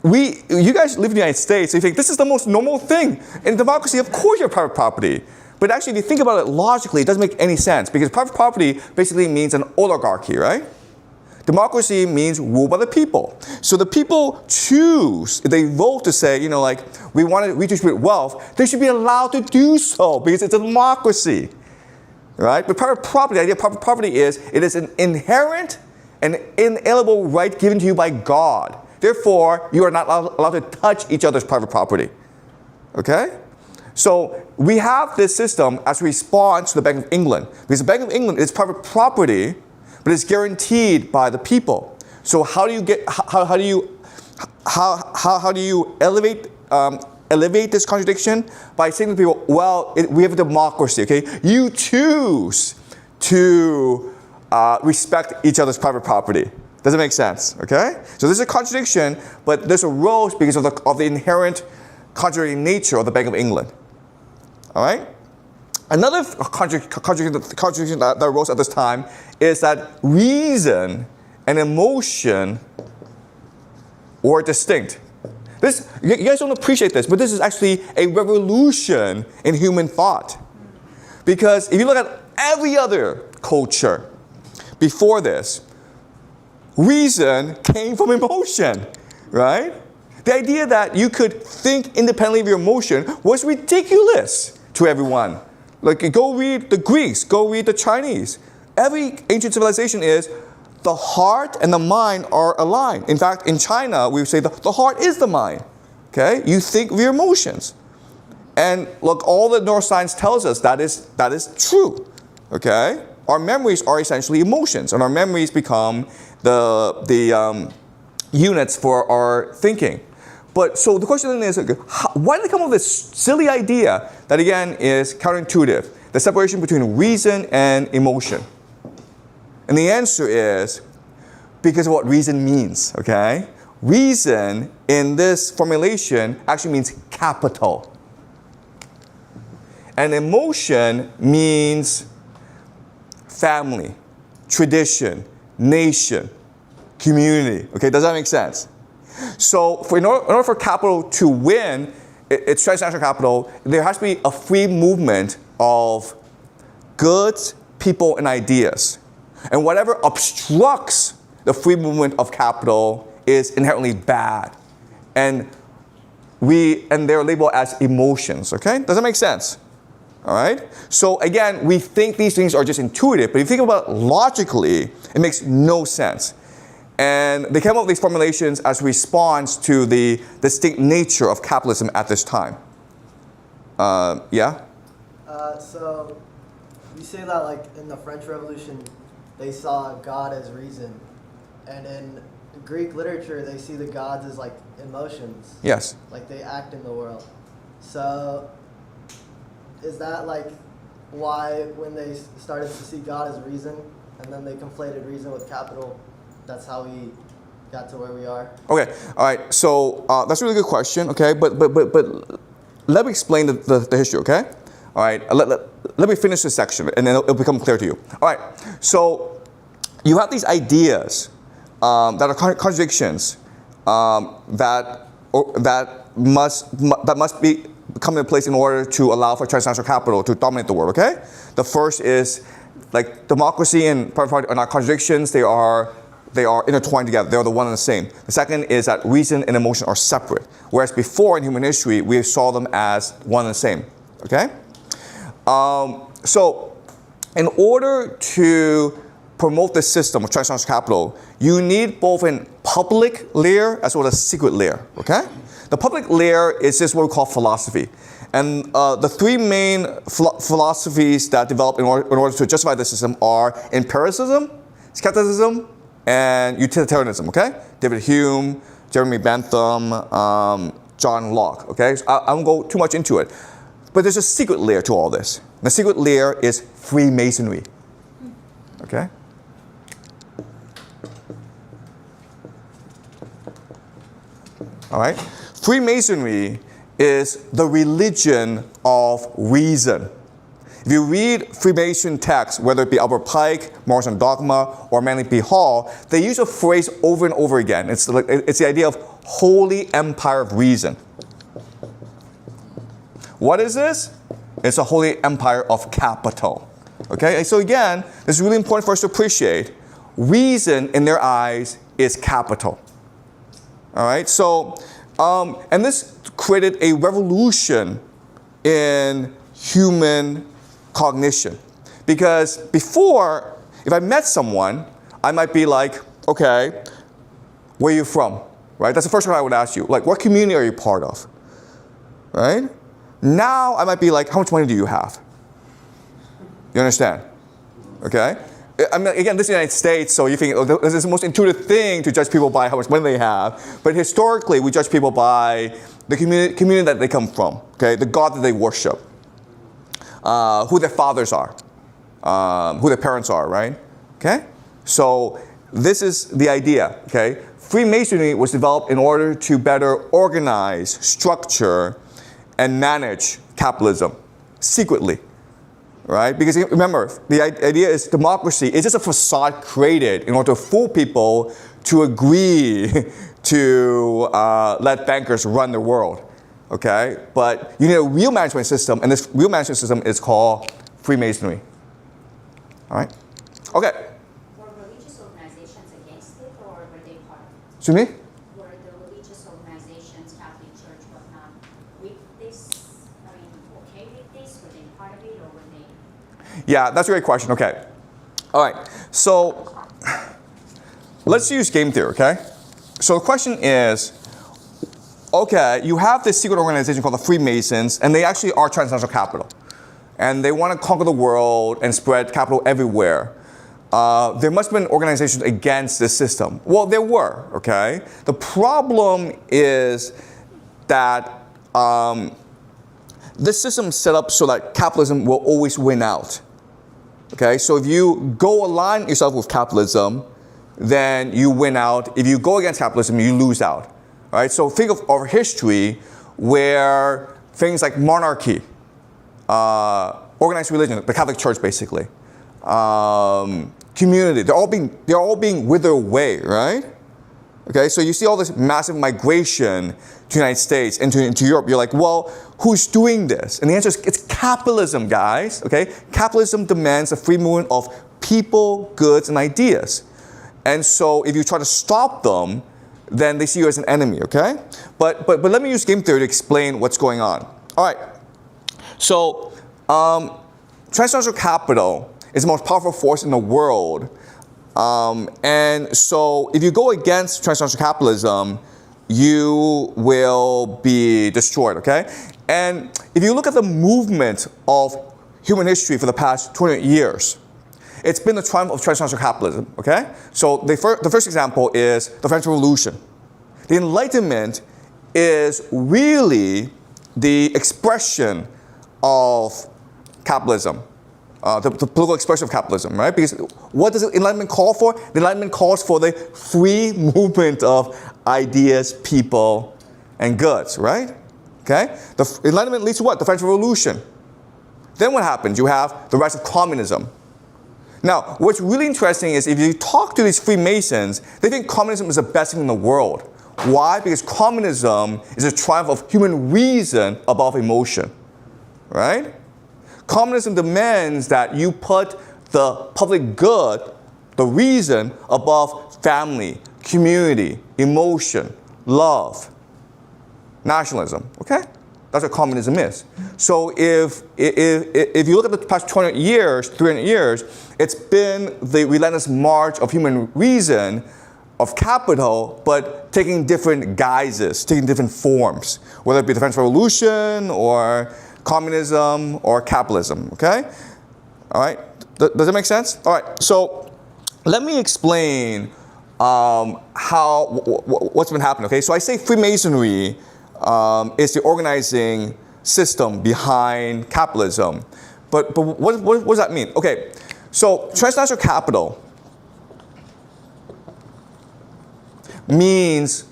You guys live in the United States, so you think this is the most normal thing. In democracy, of course you have private property. But actually, if you think about it logically, it doesn't make any sense because private property basically means an oligarchy, right? Democracy means rule by the people. So the people choose, if they vote to say, you know, like, we want to redistribute wealth, they should be allowed to do so because it's a democracy, right? But private property, the idea of private property is, it is an inherent and inalienable right given to you by God. Therefore, you are not allowed to touch each other's private property, okay? So we have this system as a response to the Bank of England. Because the Bank of England is private property, but it's guaranteed by the people. So how do you get how do you elevate this contradiction? By saying to people, well, we have a democracy, okay? You choose to respect each other's private property. Does it make sense? Okay? So there's a contradiction, but this arose because of the inherent contradictory nature of the Bank of England. All right? Another contradiction that arose at this time is that reason and emotion were distinct. You guys don't appreciate this, but this is actually a revolution in human thought. Because if you look at every other culture before this, reason came from emotion, right? The idea that you could think independently of your emotion was ridiculous to everyone. Like, go read the Greeks, go read the Chinese. Every ancient civilization is the heart and the mind are aligned. In fact, in China, we would say the heart is the mind. Okay? You think of your emotions. And look, all the neuroscience tells us that is true. Okay? Our memories are essentially emotions, and our memories become the units for our thinking. But so the question then is, why did they come up with this silly idea that again is counterintuitive, the separation between reason and emotion? And the answer is because of what reason means, okay? Reason in this formulation actually means capital. And emotion means family, tradition, nation, community. Okay, does that make sense? So in order for capital to win its transnational capital, there has to be a free movement of goods, people, and ideas. And whatever obstructs the free movement of capital is inherently bad. And they're labeled as emotions, okay? Does that make sense? All right? So again, we think these things are just intuitive, but if you think about it logically, it makes no sense. And they came up with these formulations as a response to the distinct nature of capitalism at this time. Yeah? So you say that like in the French Revolution, they saw God as reason. And in Greek literature, they see the gods as like emotions. Yes. Like they act in the world. So, is that like why when they started to see God as reason, and then they conflated reason with capital, that's how we got to where we are? Okay, all right. So that's a really good question. Okay, but let me explain the history. Okay, all right. Let me finish this section, and then it'll become clear to you. All right. So you have these ideas that are contradictions that must be come into place in order to allow for transnational capital to dominate the world. Okay. The first is like democracy and private property are not contradictions. They are intertwined together. They're the one and the same. The second is that reason and emotion are separate. Whereas before in human history, we saw them as one and the same. Okay? So in order to promote this system of transnational capital, you need both a public layer as well as a secret layer. Okay? The public layer is just what we call philosophy. And the three main philosophies that develop in order to justify this system are empiricism, skepticism, and utilitarianism, okay? David Hume, Jeremy Bentham, John Locke, okay? So I won't go too much into it. But there's a secret layer to all this. The secret layer is Freemasonry, okay? All right? Freemasonry is the religion of reason. If you read Freemason texts, whether it be Albert Pike, Morris and Dogma, or Manly P. Hall, they use a phrase over and over again. It's the idea of holy empire of reason. What is this? It's a holy empire of capital. Okay, and so again, this is really important for us to appreciate. Reason in their eyes is capital. All right, so, and this created a revolution in human cognition. Because before, if I met someone, I might be like, okay, where are you from? Right? That's the first one I would ask you. Like, what community are you part of? Right? Now I might be like, how much money do you have? You understand? Okay? I mean, again, this is the United States, so you think, oh, this is the most intuitive thing to judge people by how much money they have. But historically, we judge people by the community that they come from, okay? The God that they worship. Who their fathers are, who their parents are, right? Okay? So this is the idea, okay? Freemasonry was developed in order to better organize, structure, and manage capitalism secretly, right? Because remember, the idea is democracy is just a facade created in order to fool people to agree to let bankers run the world. Okay, but you need a real management system, and this real management system is called Freemasonry. All right? Okay. Were religious organizations against it, or were they part of it? Excuse me? Were the religious organizations, Catholic Church, whatnot, with this, I mean, okay with this? Were they part of it, or were they? Yeah, that's a great question. Okay. All right. So let's use game theory, okay? So the question is, okay, you have this secret organization called the Freemasons, and they actually are transnational capital. And they want to conquer the world and spread capital everywhere. There must have been organizations against this system. Well, there were, okay? The problem is that this system is set up so that capitalism will always win out. Okay, so if you go align yourself with capitalism, then you win out. If you go against capitalism, you lose out. All right, so think of our history where things like monarchy, organized religion, the Catholic Church basically, community, they're all being withered away, right? Okay, so you see all this massive migration to the United States, into Europe. You're like, well, who's doing this? And the answer is, it's capitalism, guys. Okay, capitalism demands the free movement of people, goods, and ideas. And so if you try to stop them, then they see you as an enemy, okay? But let me use game theory to explain what's going on. All right, so transnational capital is the most powerful force in the world. And so if you go against transnational capitalism, you will be destroyed, okay? And if you look at the movement of human history for the past 200 years, it's been the triumph of transnational capitalism, okay? So the first example is the French Revolution. The Enlightenment is really the expression of capitalism, the political expression of capitalism, right? Because what does the Enlightenment call for? The Enlightenment calls for the free movement of ideas, people, and goods, right? Okay? The Enlightenment leads to what? The French Revolution. Then what happens? You have the rise of communism. Now, what's really interesting is if you talk to these Freemasons, they think communism is the best thing in the world. Why? Because communism is a triumph of human reason above emotion, right? Communism demands that you put the public good, the reason, above family, community, emotion, love, nationalism, okay? That's what communism is. So if you look at the past 200 years, 300 years, it's been the relentless march of human reason, of capital, but taking different guises, taking different forms, whether it be the French Revolution or communism or capitalism, okay? All right, does that make sense? All right, so let me explain what's been happening, okay? So I say Freemasonry is the organizing system behind capitalism. But what does that mean? Okay, so transnational capital means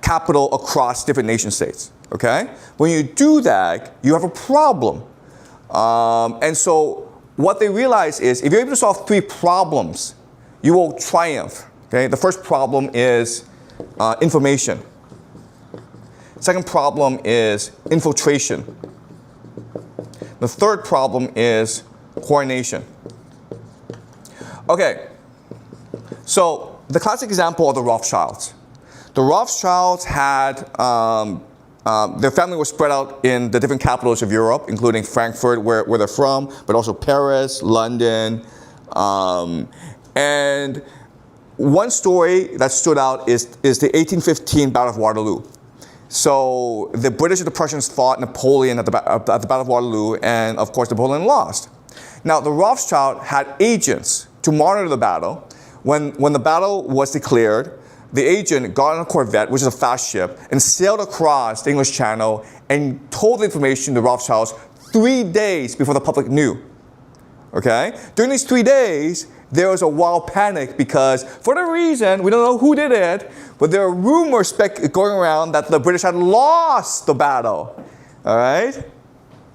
capital across different nation states, okay? When you do that, you have a problem. And so what they realize is if you're able to solve 3 problems, you will triumph, okay? The first problem is information. Second problem is infiltration. The third problem is coordination. Okay, so the classic example are the Rothschilds. The Rothschilds had, their family was spread out in the different capitals of Europe, including Frankfurt, where they're from, but also Paris, London. And one story that stood out is the 1815 Battle of Waterloo. So the British and the Prussians fought Napoleon at the Battle of Waterloo, and of course Napoleon lost. Now the Rothschild had agents to monitor the battle. When the battle was declared, the agent got on a corvette, which is a fast ship, and sailed across the English Channel and told the information to the Rothschilds 3 days before the public knew. Okay? During these 3 days, there was a wild panic because, for the reason, we don't know who did it, but there are rumors going around that the British had lost the battle. All right?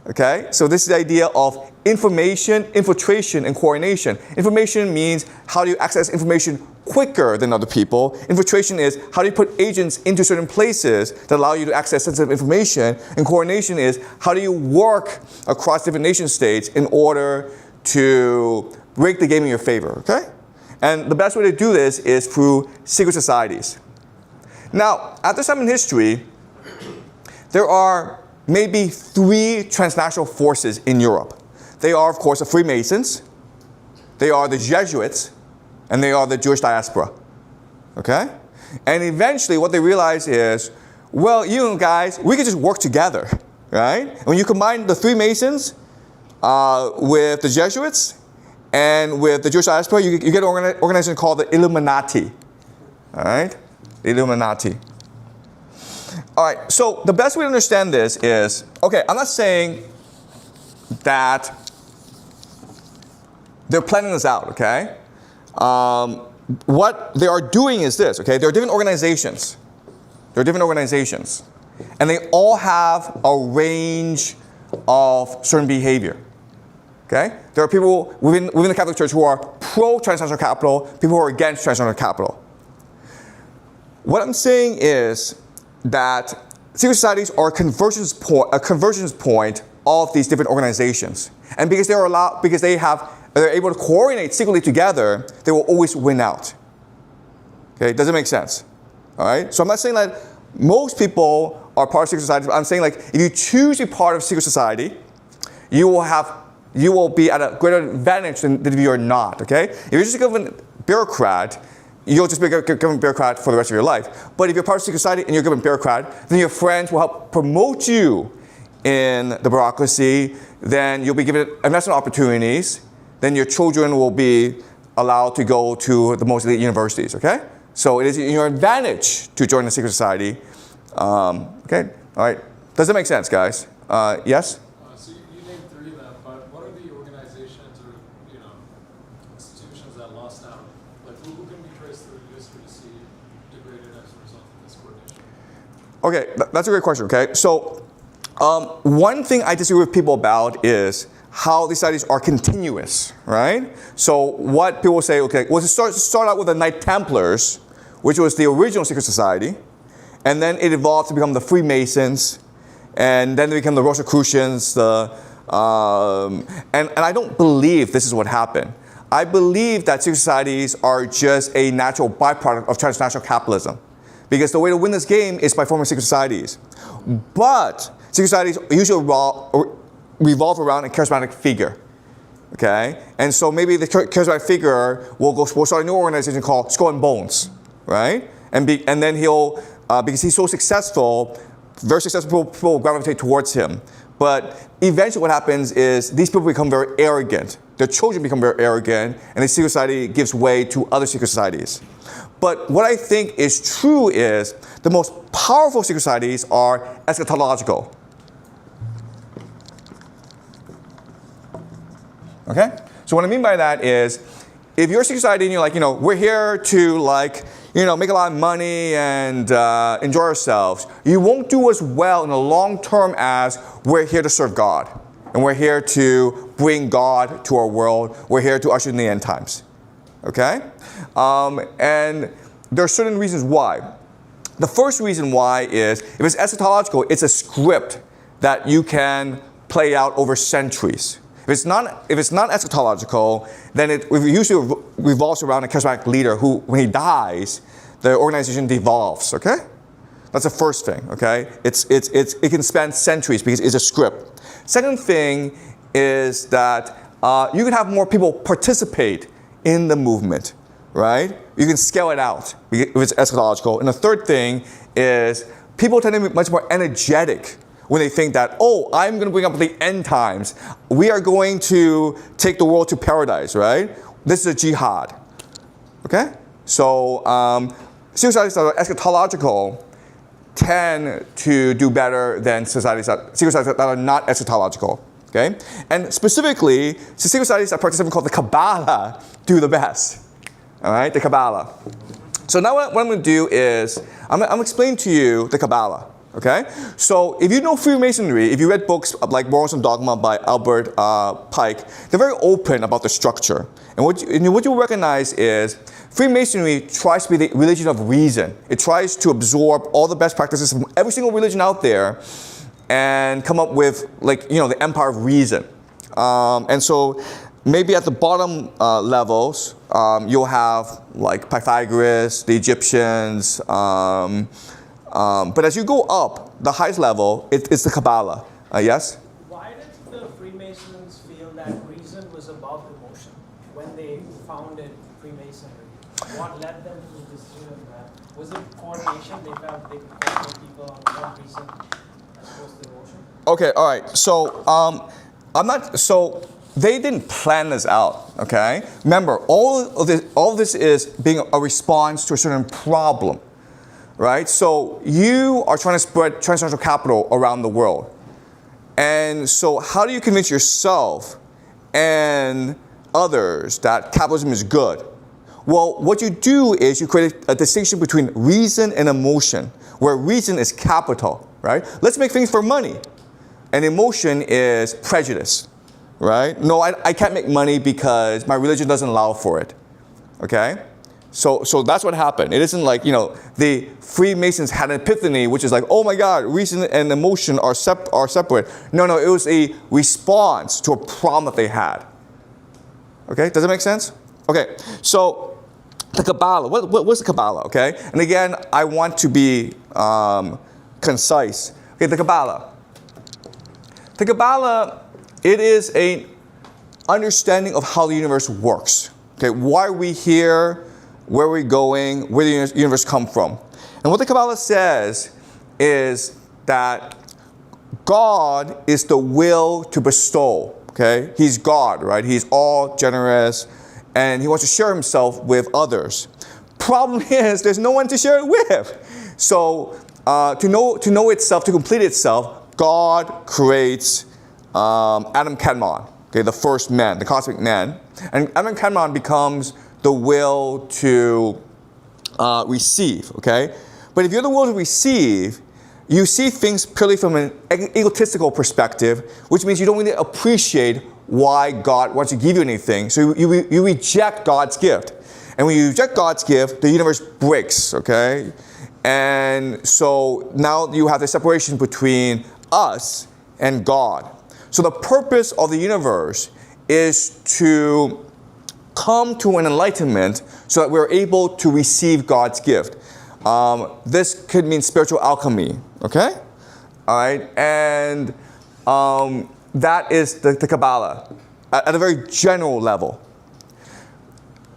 Okay? So this is the idea of information, infiltration, and coordination. Information means how do you access information quicker than other people. Infiltration is how do you put agents into certain places that allow you to access sensitive information. And coordination is how do you work across different nation states in order to break the game in your favor, okay? And the best way to do this is through secret societies. Now, at this time in history, there are maybe 3 transnational forces in Europe. They are, of course, the Freemasons, they are the Jesuits, and they are the Jewish diaspora, okay? And eventually what they realize is, well, you guys, we can just work together, right? And when you combine the Freemasons with the Jesuits and with the Jewish diaspora, you get an organization called the Illuminati, all right? The Illuminati. All right, so the best way to understand this is, okay, I'm not saying that they're planning this out, okay? What they are doing is this, okay? There are different organizations. And they all have a range of certain behavior, okay? There are people within the Catholic Church who are pro-transnational capital, people who are against transnational capital. What I'm saying is that secret societies are a convergence point of these different organizations. And because they're able to coordinate secretly together, they will always win out. Okay, does it make sense? All right, so I'm not saying that most people are part of secret societies, but I'm saying like if you choose to be part of secret society, you will be at a greater advantage than if you're not, okay? If you're just a government bureaucrat, you'll just be a government bureaucrat for the rest of your life. But if you're part of secret society and you're a government bureaucrat, then your friends will help promote you in the bureaucracy, then you'll be given investment opportunities, then your children will be allowed to go to the most elite universities, okay? So it is in your advantage to join the secret society. Okay, all right, Does that make sense, guys? Yes? So you named 3 of them, but what are the organizations or institutions that lost out? Like who can be traced through history to see degraded as a result of this coordination? Okay, that's a great question, okay? So one thing I disagree with people about is how these societies are continuous, right? So what people say, okay, well, to start out with the Knight Templars, which was the original secret society, and then it evolved to become the Freemasons, and then they became the Rosicrucians, and I don't believe this is what happened. I believe that secret societies are just a natural byproduct of transnational capitalism. Because the way to win this game is by forming secret societies. But secret societies usually revolve around a charismatic figure. Okay? And so maybe the charismatic figure will start a new organization called Skull and Bones. Right? And then he'll, because he's so successful, very successful people will gravitate towards him. But eventually what happens is these people become very arrogant. Their children become very arrogant, and the secret society gives way to other secret societies. But what I think is true is the most powerful secret societies are eschatological. Okay? So what I mean by that is, if you're a secret society and you're like, we're here to make a lot of money and enjoy ourselves, you won't do as well in the long term as we're here to serve God. And we're here to bring God to our world. We're here to usher in the end times. Okay? And there are certain reasons why. The first reason why is, if it's eschatological, it's a script that you can play out over centuries. If it's not eschatological, then it usually revolves around a charismatic leader who, when he dies, the organization devolves, okay? That's the first thing, okay? It can span centuries because it's a script. Second thing is that you can have more people participate in the movement, right? You can scale it out if it's eschatological. And the third thing is people tend to be much more energetic when they think that, I'm going to bring up the end times. We are going to take the world to paradise, right? This is a jihad, okay? So secret societies that are eschatological tend to do better than secret societies that are not eschatological, okay? And specifically, secret societies that practice something called the Kabbalah do the best, all right? The Kabbalah. So now what I'm going to do is, I'm going to explain to you the Kabbalah. Okay? So if you know Freemasonry, if you read books like Morals and Dogma by Albert Pike, they're very open about the structure. And what you recognize is Freemasonry tries to be the religion of reason. It tries to absorb all the best practices from every single religion out there and come up with, the empire of reason. And so maybe at the bottom levels, you'll have Pythagoras, the Egyptians, but as you go up, the highest level, it's the Kabbalah. Yes? Why did the Freemasons feel that reason was above emotion when they founded Freemasonry? What led them to the decision of that? Was it coordination? They felt they could coordinate people on one reason as opposed to emotion? Okay, all right. So they didn't plan this out, okay? Remember, all of this is being a response to a certain problem. Right? So you are trying to spread transnational capital around the world. And so how do you convince yourself and others that capitalism is good? Well, what you do is you create a distinction between reason and emotion, where reason is capital, right? Let's make things for money. And emotion is prejudice, right? No, I can't make money because my religion doesn't allow for it, okay? So that's what happened. It isn't like, the Freemasons had an epiphany, which is like, oh my God, reason and emotion are separate. No, it was a response to a problem that they had. Okay, does that make sense? Okay, so the Kabbalah, what's the Kabbalah, okay? And again, I want to be concise. Okay, the Kabbalah. The Kabbalah, it is an understanding of how the universe works. Okay, why are we here? Where are we going? Where did the universe come from? And what the Kabbalah says is that God is the will to bestow, okay? He's God, right? He's all generous, and he wants to share himself with others. Problem is, there's no one to share it with. So to know itself, to complete itself, God creates Adam Kadmon, okay, the first man, the cosmic man. And Adam Kadmon becomes the will to receive, okay? But if you're the will to receive, you see things purely from an egotistical perspective, which means you don't really appreciate why God wants to give you anything. So you reject God's gift. And when you reject God's gift, the universe breaks, okay? And so now you have the separation between us and God. So the purpose of the universe is to come to an enlightenment so that we're able to receive God's gift. This could mean spiritual alchemy, okay? All right, and that is the Kabbalah at a very general level.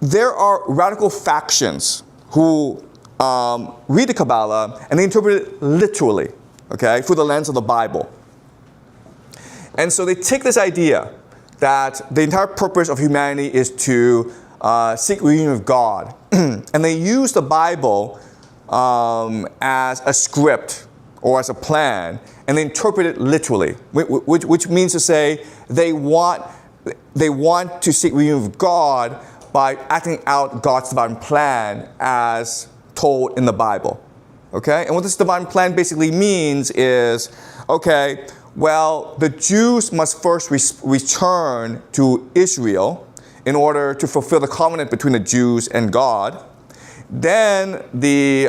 There are radical factions who read the Kabbalah and they interpret it literally, okay, through the lens of the Bible. And so they take this idea that the entire purpose of humanity is to seek reunion with God. And they use the Bible as a script or as a plan, and they interpret it literally, which means to say they want to seek reunion with God by acting out God's divine plan as told in the Bible. Okay? And what this divine plan basically means is, okay, well, the Jews must first return to Israel in order to fulfill the covenant between the Jews and God. Then the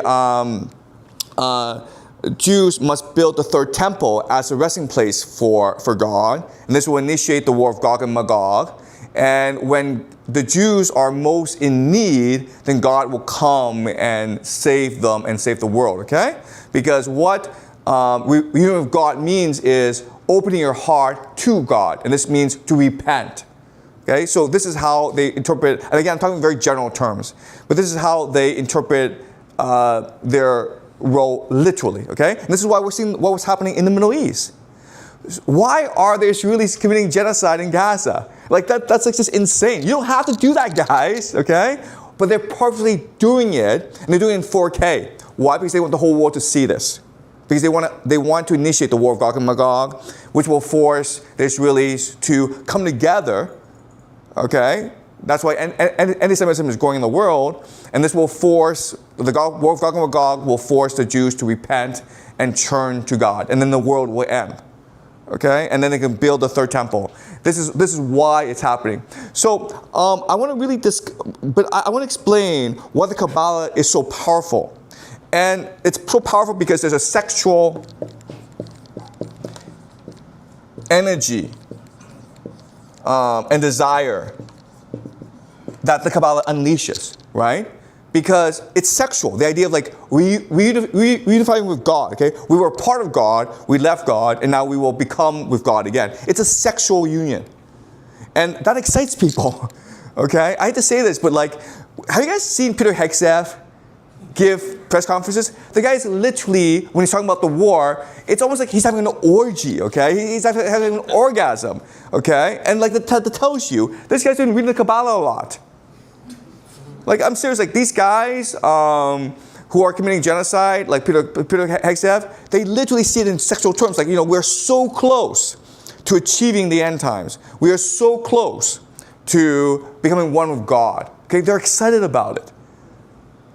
Jews must build the third temple as a resting place for God. And this will initiate the war of Gog and Magog. And when the Jews are most in need, then God will come and save them and save the world, okay? Because what reunion with God means is opening your heart to God. And this means to repent. Okay, so this is how they interpret, and again, I'm talking in very general terms, but this is how they interpret their role literally, okay? And this is why we're seeing what was happening in the Middle East. Why are the Israelis committing genocide in Gaza? Like that's like just insane. You don't have to do that, guys, okay? But they're purposely doing it, and they're doing it in 4K. Why? Because they want the whole world to see this. Because they want to initiate the war of Gog and Magog, which will force the Israelis to come together. Okay, that's why anti-Semitism is growing in the world, and this will force the war of Gog and Magog will force the Jews to repent and turn to God, and then the world will end. Okay, and then they can build the third temple. This is why it's happening. So I want to really I want to explain why the Kabbalah is so powerful, and it's so powerful because there's a sexual energy and desire that the Kabbalah unleashes, right? Because it's sexual. The idea of like reunifying with God, okay? We were part of God, we left God, and now we will become with God again. It's a sexual union. And that excites people, okay? I hate to say this, but like, have you guys seen Peter Hegseth give press conferences? The guy's literally, when he's talking about the war, it's almost like he's having an orgy, okay? He's having an orgasm, okay? And like that tells you, this guy's been reading the Kabbalah a lot. Like, I'm serious, like these guys who are committing genocide, like Peter Hegseth, they literally see it in sexual terms. Like, we're so close to achieving the end times. We are so close to becoming one with God. Okay, they're excited about it.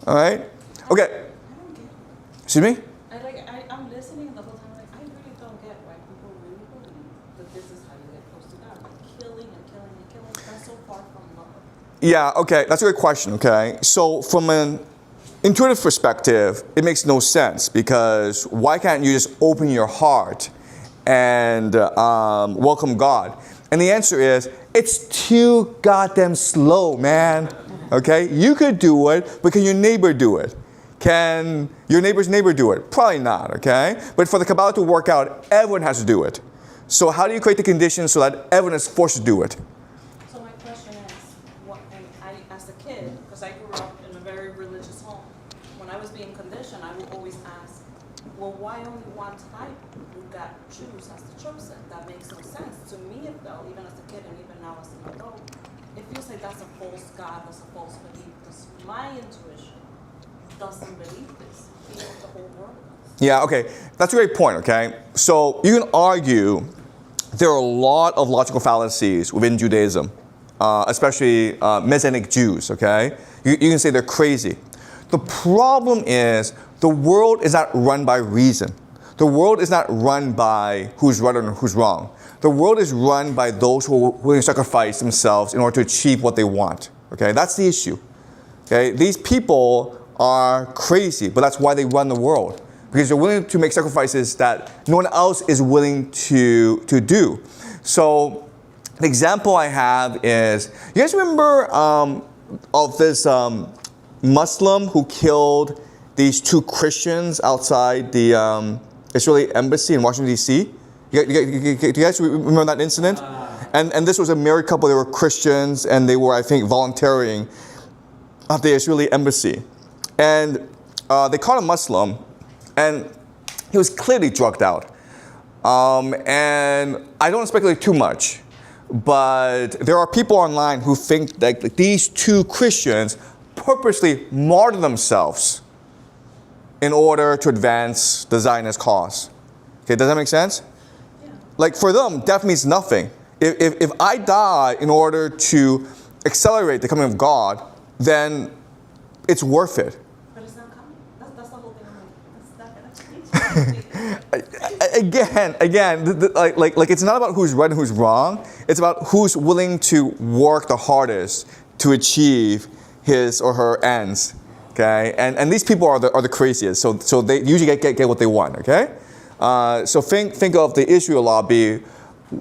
All right? Okay. I don't get it. Excuse me? I'm listening the whole time, like, I really don't get why people really believe that this is how you get close to God. Like, killing and killing and killing. That's so far from love. Yeah, okay, that's a great question, okay? So from an intuitive perspective, it makes no sense, because why can't you just open your heart and welcome God? And the answer is, it's too goddamn slow, man. Okay? You could do it, but can your neighbor do it? Can your neighbor's neighbor do it? Probably not, okay? But for the Kabbalah to work out, everyone has to do it. So how do you create the conditions so that everyone is forced to do it? So my question is, as a kid, because I grew up in a very religious home, when I was being conditioned, I would always ask, well, why only one type? You got Jews as the chosen. That makes no sense. To me, it felt, even as a kid and even now as an adult, it feels like that's a false God, that's a false belief, because my intuition doesn't believe this. It feels the whole world does. Yeah, okay. That's a great point, okay? So you can argue there are a lot of logical fallacies within Judaism, especially Messianic Jews, okay? You can say they're crazy. The problem is the world is not run by reason. The world is not run by who's right and who's wrong. The world is run by those who are willing to sacrifice themselves in order to achieve what they want, okay? That's the issue, okay? These people are crazy, but that's why they run the world. Because they're willing to make sacrifices that no one else is willing to do. So the example I have is, you guys remember of this Muslim who killed these 2 Christians outside the Israeli embassy in Washington, D.C.? Do you guys remember that incident? And this was a married couple. They were Christians, and they were, I think, volunteering at the Israeli embassy. And they caught a Muslim, and he was clearly drugged out. And I don't speculate too much, but there are people online who think that these 2 Christians purposely martyred themselves in order to advance the Zionist cause. Okay, does that make sense? Yeah. Like for them, death means nothing. If I die in order to accelerate the coming of God, then it's worth it. But it's not coming. That's the whole thing. I'm like, Again, like it's not about who's right and who's wrong. It's about who's willing to work the hardest to achieve his or her ends. Okay, and these people are the craziest. So they usually get what they want. Okay, so think of the Israel lobby,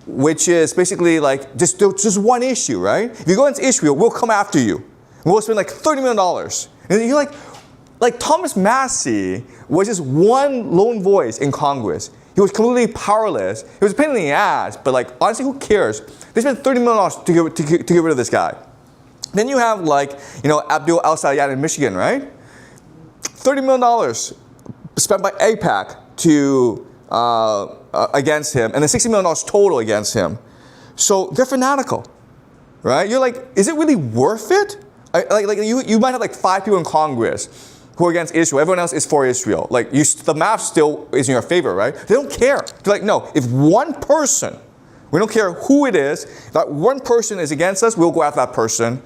which is basically like just one issue, right? If you go into Israel, we'll come after you. We'll spend like $30 million. And you're like Thomas Massey was just one lone voice in Congress. He was completely powerless. He was a pain in the ass, but like honestly, who cares? They spent $30 million to get rid of this guy. Then you have Abdul Al-Sayed in Michigan, right? $30 million spent by AIPAC to against him, and then $60 million total against him. So they're fanatical, right? You're like, is it really worth it? You might have like 5 people in Congress who are against Israel. Everyone else is for Israel. Like the math still is in your favor, right? They don't care. They're like, no, if one person, we don't care who it is, if that one person is against us, we'll go after that person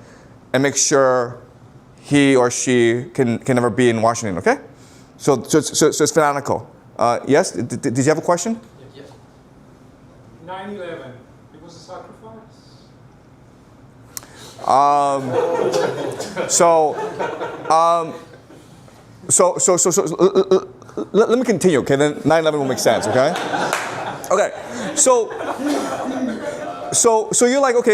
and make sure he or she can never be in Washington, okay? So it's fanatical. Yes, did you have a question? Yes. 9/11, it was a sacrifice? Let me continue, okay? Then 9/11 will make sense, okay? Okay, so you're like, okay,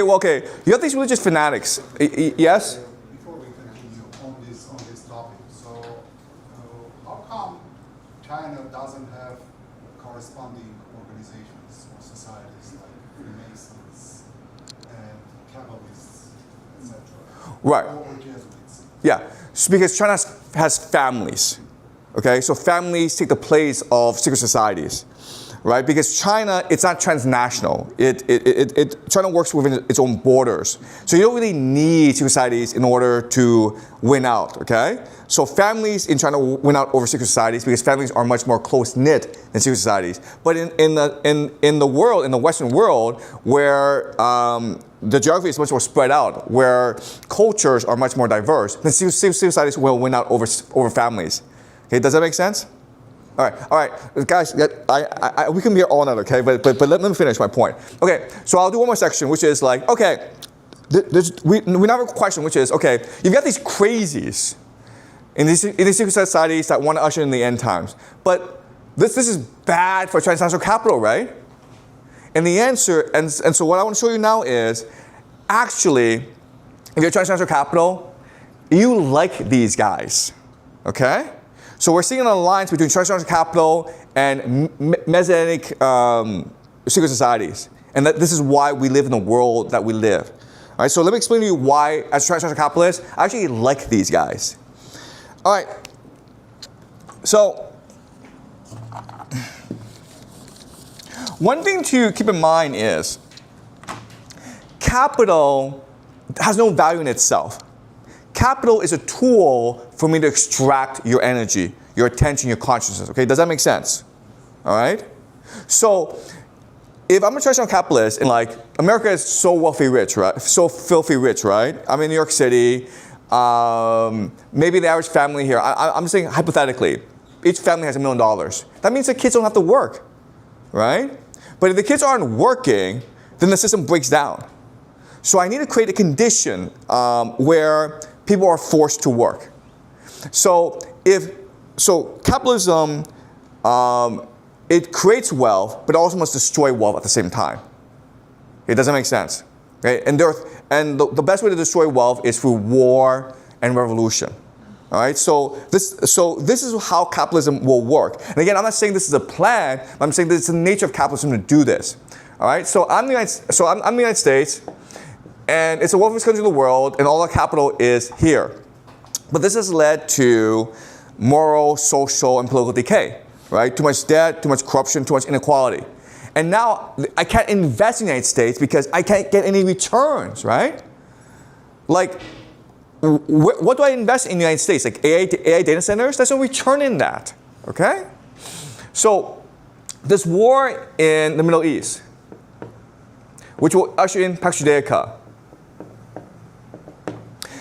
you have these religious fanatics, yes? Before we continue on this topic, so how come China doesn't have corresponding organizations or societies like Freemasons and Kabbalists, etc.? Right. Or Jesuits? Yeah, so because China has families, okay? So families take the place of secret societies, right? Because China, it's not transnational. China works within its own borders. So you don't really need secret societies in order to win out, okay? So families in China win out over secret societies because families are much more close-knit than secret societies. But in the world, in the Western world, where the geography is much more spread out, where cultures are much more diverse, then secret societies will win out over families. Okay, does that make sense? All right, guys. We can be here all night, okay? But let me finish my point. Okay, so I'll do one more section, which is like, okay, we now have a question, which is, okay, you've got these crazies in these secret societies that want to usher in the end times, but this is bad for transnational capital, right? And the answer, and so what I want to show you now is, actually, if you're transnational capital, you like these guys, okay? So we're seeing an alliance between transnational capital and Messianic secret societies. And that this is why we live in the world that we live. All right, so let me explain to you why, as transnational capitalists, I actually like these guys. All right, so one thing to keep in mind is capital has no value in itself. Capital is a tool for me to extract your energy. your attention, your consciousness. Okay, does that make sense? All right. So if I'm a traditional capitalist and like America is so wealthy rich, right? So filthy rich, right? I'm in New York City. Maybe the average family here, I'm saying hypothetically, each family has $1 million. That means the kids don't have to work, right? But if the kids aren't working, then the system breaks down. So I need to create a condition where people are forced to work. So capitalism, it creates wealth, but also must destroy wealth at the same time. It doesn't make sense. Okay? And the best way to destroy wealth is through war and revolution. All right. So this is how capitalism will work. And again, I'm not saying this is a plan. I'm saying that it's the nature of capitalism to do this. All right. So I'm the United States, and it's the wealthiest country in the world, and all the capital is here. But this has led to moral, social, and political decay. Right? Too much debt, too much corruption, too much inequality. And now I can't invest in the United States because I can't get any returns, right? Like, what do I invest in the United States? Like AI data centers? There's no return in that, okay? So this war in the Middle East, which will usher in Pax Judaica,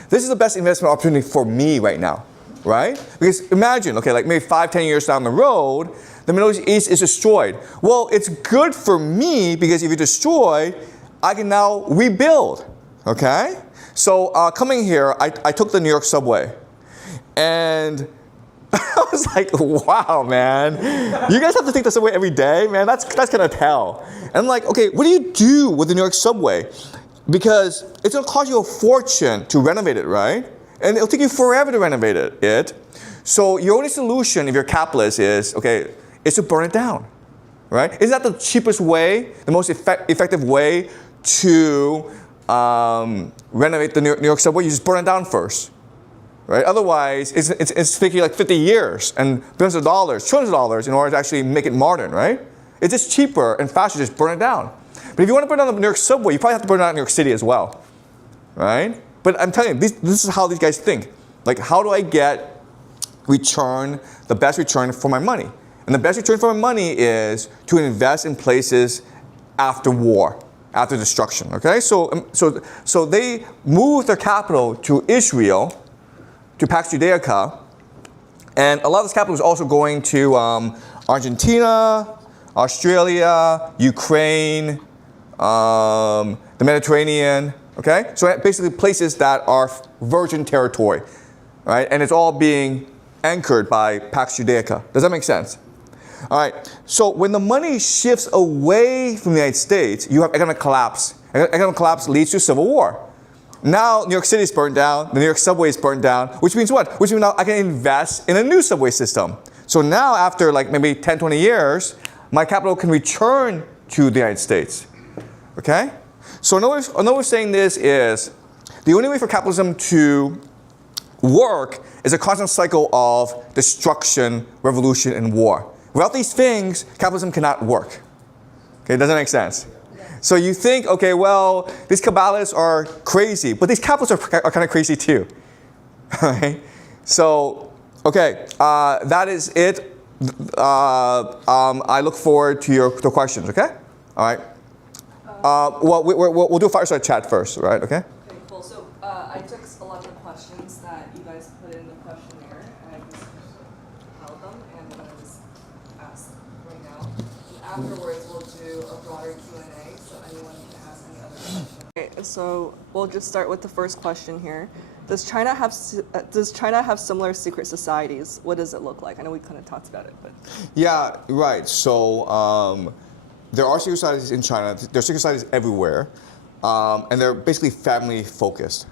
this is the best investment opportunity for me right now. Right? Because imagine, okay, like maybe 5-10 years down the road, the Middle East is destroyed. Well, it's good for me because if you destroy, I can now rebuild. Okay? So coming here, I took the New York subway. And I was like, wow, man. You guys have to take the subway every day? Man, that's kind of hell. And I'm like, okay, what do you do with the New York subway? Because it's going to cost you a fortune to renovate it, right? And it'll take you forever to renovate it. So your only solution, if you're a capitalist, is to burn it down, right? Isn't that the cheapest way, the most effective way to renovate the New York subway? You just burn it down first, right? Otherwise, it's taking like 50 years and billions of dollars, trillions of dollars in order to actually make it modern, right? It's just cheaper and faster to just burn it down. But if you want to burn down the New York subway, you probably have to burn it down in New York City as well, right? But I'm telling you, this is how these guys think. Like, how do I get the best return for my money? And the best return for my money is to invest in places after war, after destruction, okay? So they moved their capital to Israel, to Pax Judaica, and a lot of this capital is also going to Argentina, Australia, Ukraine, the Mediterranean, okay? So basically places that are virgin territory, right? And it's all being anchored by Pax Judaica. Does that make sense? All right, so when the money shifts away from the United States, you have economic collapse. Economic collapse leads to civil war. Now New York City is burned down, the New York subway is burned down, which means what? Which means now I can invest in a new subway system. So now after like maybe 10, 20 years, my capital can return to the United States, okay? So another way of saying this is the only way for capitalism to work is a constant cycle of destruction, revolution, and war. Without these things, capitalism cannot work. Okay, does that make sense? So you think, okay, well, these Kabbalists are crazy, but these capitalists are kind of crazy too. Right? So, okay, that is it. I look forward to your questions, okay? All right. Well, we'll do a fireside chat first, right? Okay? Okay, cool. So I took a lot of the questions that you guys put in the questionnaire, and I just held them, and I'm going to just ask right now. And afterwards, we'll do a broader Q&A, so anyone can ask any other questions. Okay, so we'll just start with the first question here. Does China have similar secret societies? What does it look like? I know we kind of talked about it, but yeah, right. So there are secret societies in China. There are secret societies everywhere, and they're basically family focused,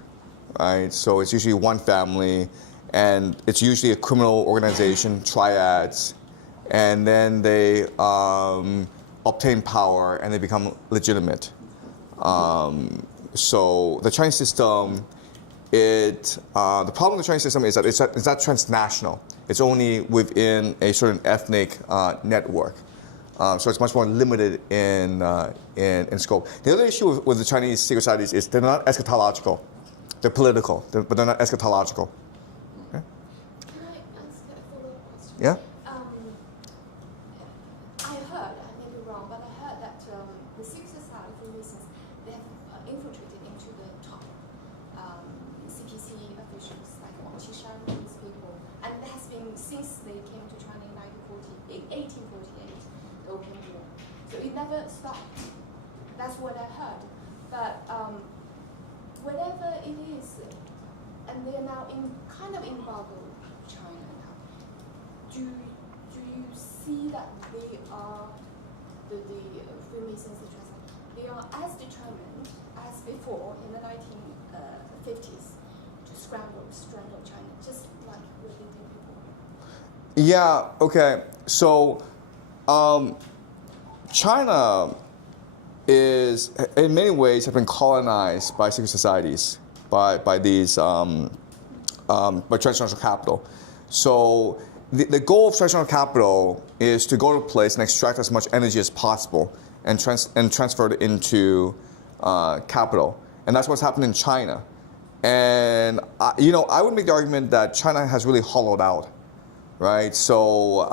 right? So it's usually one family, and it's usually a criminal organization, triads, and then they obtain power and they become legitimate. So the Chinese system. The problem with the Chinese system is that it's not transnational. It's only within a certain ethnic network. So it's much more limited in scope. The other issue with the Chinese secret societies is they're not eschatological. They're political, but they're not eschatological. Okay? Can I ask a follow-up question? Yeah? I heard, I may be wrong, but I heard that the secret society, for instance, they have infiltrated into the top CPC officials, like Wang Qishan, these people. And it has been since they came to China in 1848, the Opium War. So it never stopped. That's what I heard. But whatever it is, and they are now kind of embargo China now. Do you see that they are the Freemasons, they are as determined as before in the 1950s to strangle China, just like what they did before? Yeah, okay. So China is, in many ways, have been colonized by secret societies, by these, by transnational capital. So the goal of transnational capital is to go to a place and extract as much energy as possible and transfer it into capital. And that's what's happened in China. And I would make the argument that China has really hollowed out, right? So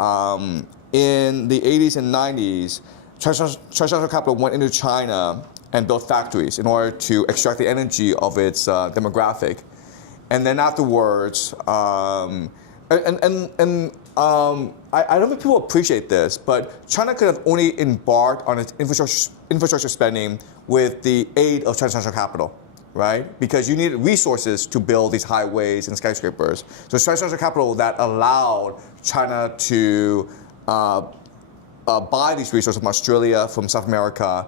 in the 80s and 90s, transnational capital went into China and built factories in order to extract the energy of its demographic. And then afterwards, I don't think people appreciate this, but China could have only embarked on its infrastructure spending with the aid of transnational capital, right? Because you needed resources to build these highways and skyscrapers. So it's transnational capital that allowed China to buy these resources from Australia, from South America,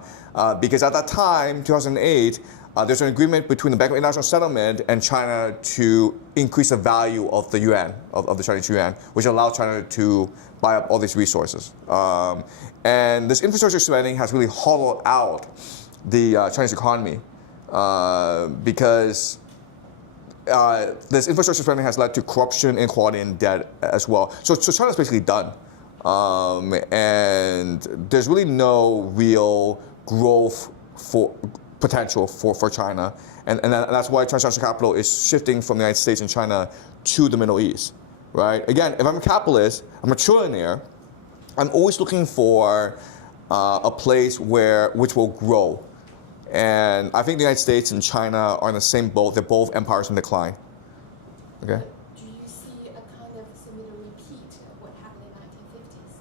because at that time, 2008, there's an agreement between the Bank of International Settlement and China to increase the value of the yuan, of the Chinese yuan, which allowed China to buy up all these resources. And this infrastructure spending has really hollowed out the Chinese economy because this infrastructure spending has led to corruption, inequality, and debt as well. So China's basically done. And there's really no real growth potential for China. And that's why transnational capital is shifting from the United States and China to the Middle East, right? Again, if I'm a capitalist, I'm a trillionaire, I'm always looking for a place which will grow. And I think the United States and China are in the same boat. They're both empires in decline. Okay? Do you see a kind of similar repeat of what happened in the 1950s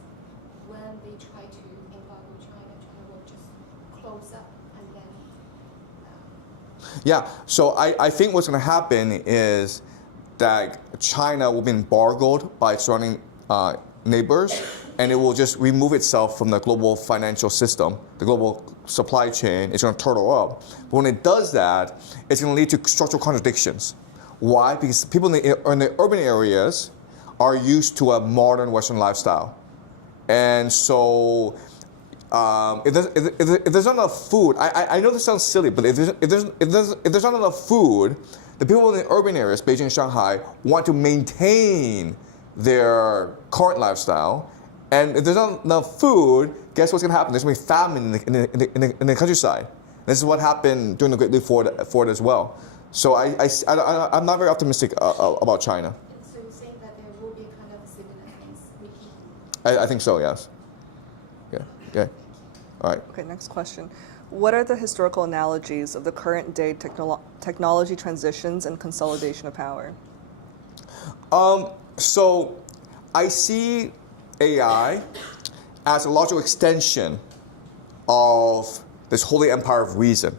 when they tried to embargo China? China will just close up and then. Yeah, so I think what's going to happen is that China will be embargoed by its surrounding neighbors, and it will just remove itself from the global financial system, the global supply chain. It's going to turtle up. But when it does that, it's going to lead to structural contradictions. Why? Because people in the urban areas are used to a modern Western lifestyle. And so if there's not enough food, I know this sounds silly, but if there's not enough food, the people in the urban areas, Beijing and Shanghai, want to maintain their current lifestyle. And if there's not enough food, guess what's going to happen? There's going to be famine in the countryside. This is what happened during the Great Leap Forward as well. So I'm not very optimistic about China. So you're saying that there will be kind of similar things repeating? I think so, yes. Okay. All right. Okay, next question. What are the historical analogies of the current day technology transitions and consolidation of power? So I see AI as a logical extension of this holy empire of reason,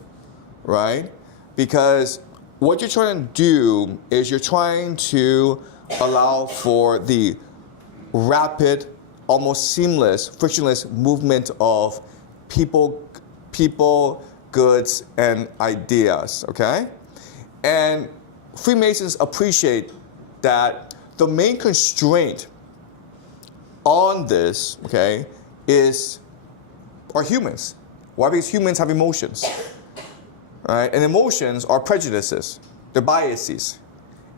right? Because what you're trying to do is you're trying to allow for the rapid, almost seamless, frictionless movement of people, goods, and ideas, okay? And Freemasons appreciate that the main constraint on this, okay, are humans. Why? Because humans have emotions, right? And emotions are prejudices, they're biases,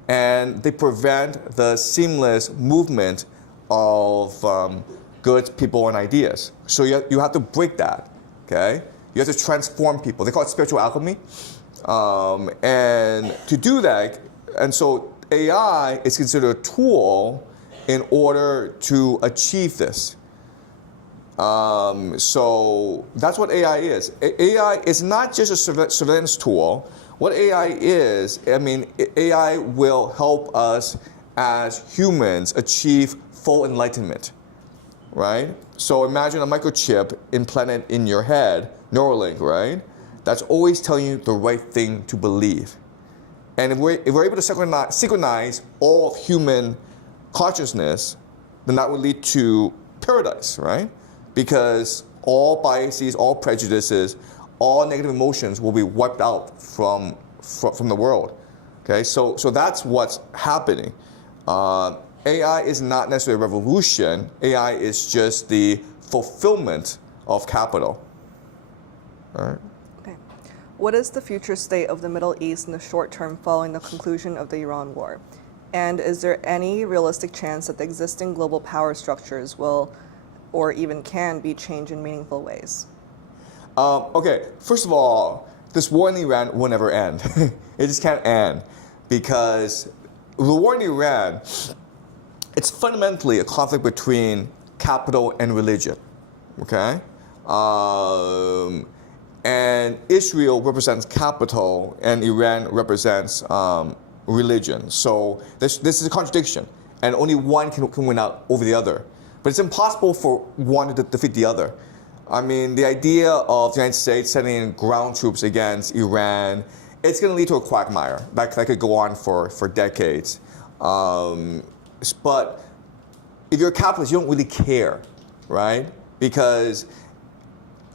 and they prevent the seamless movement of goods, people, and ideas. So you have to break that, okay? You have to transform people. They call it spiritual alchemy. And to do that, and so AI is considered a tool in order to achieve this. So that's what AI is. AI is not just a surveillance tool. What AI is, I mean, AI will help us as humans achieve full enlightenment, right? So imagine a microchip implanted in your head, Neuralink, right? That's always telling you the right thing to believe. And if we're able to synchronize all of human consciousness, then that would lead to paradise, right? Because all biases, all prejudices, all negative emotions will be wiped out from the world. Okay, so that's what's happening. AI is not necessarily a revolution. AI is just the fulfillment of capital. All right. Okay. What is the future state of the Middle East in the short term following the conclusion of the Iran war? And is there any realistic chance that the existing global power structures will, or even can, be changed in meaningful ways? Okay, first of all, this war in Iran will never end. It just can't end because the war in Iran, it's fundamentally a conflict between capital and religion, okay? And Israel represents capital and Iran represents religion. So this is a contradiction, and only one can win out over the other. But it's impossible for one to defeat the other. I mean, the idea of the United States sending in ground troops against Iran, it's going to lead to a quagmire that could go on for decades. But if you're a capitalist, you don't really care, right? Because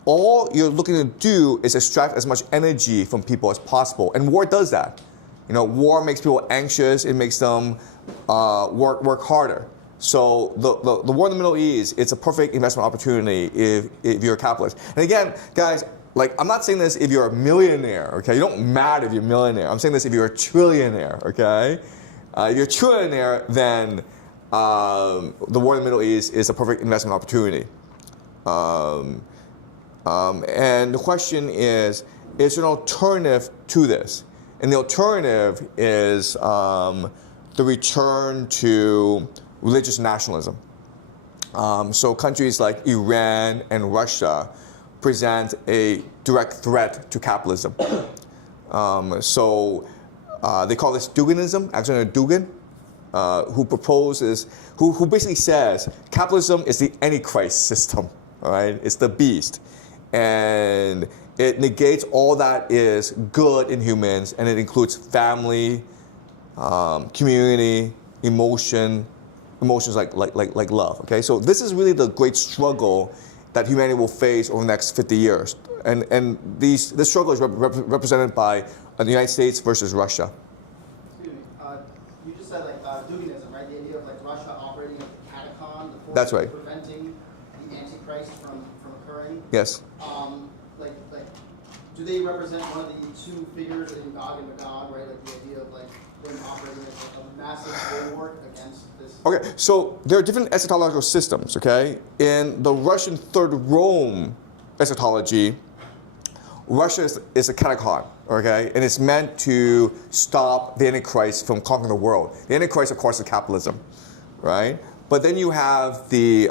all you're looking to do is extract as much energy from people as possible. And war does that. You know, war makes people anxious. It makes them work harder. So the war in the Middle East, it's a perfect investment opportunity if you're a capitalist. And again, guys, like, I'm not saying this if you're a millionaire, okay? You don't matter if you're a millionaire. I'm saying this if you're a trillionaire, okay? If you're a trillionaire, then the war in the Middle East is a perfect investment opportunity. And the question is there an alternative to this? And the alternative is the return to religious nationalism. So countries like Iran and Russia present a direct threat to capitalism. So they call this Duginism, Alexander Dugin, who basically says capitalism is the Antichrist system, all right? It's the beast. And it negates all that is good in humans, and it includes family, community, emotions like love. Okay, so this is really the great struggle that humanity will face over the next 50 years, and this struggle is represented by the United States versus Russia. Excuse me. You just said Duginism, right? The idea of Russia operating as a catacomb, the force That's right. preventing the Antichrist from occurring. Yes. Do they represent one of the two figures in Gog and Magog, right? Like the idea of them operating as a massive bulwark against this. Okay, so there are different eschatological systems. Okay, in the Russian Third Rome eschatology, Russia is a catacomb. Okay, and it's meant to stop the Antichrist from conquering the world. The Antichrist, of course, is capitalism, right? But then you have the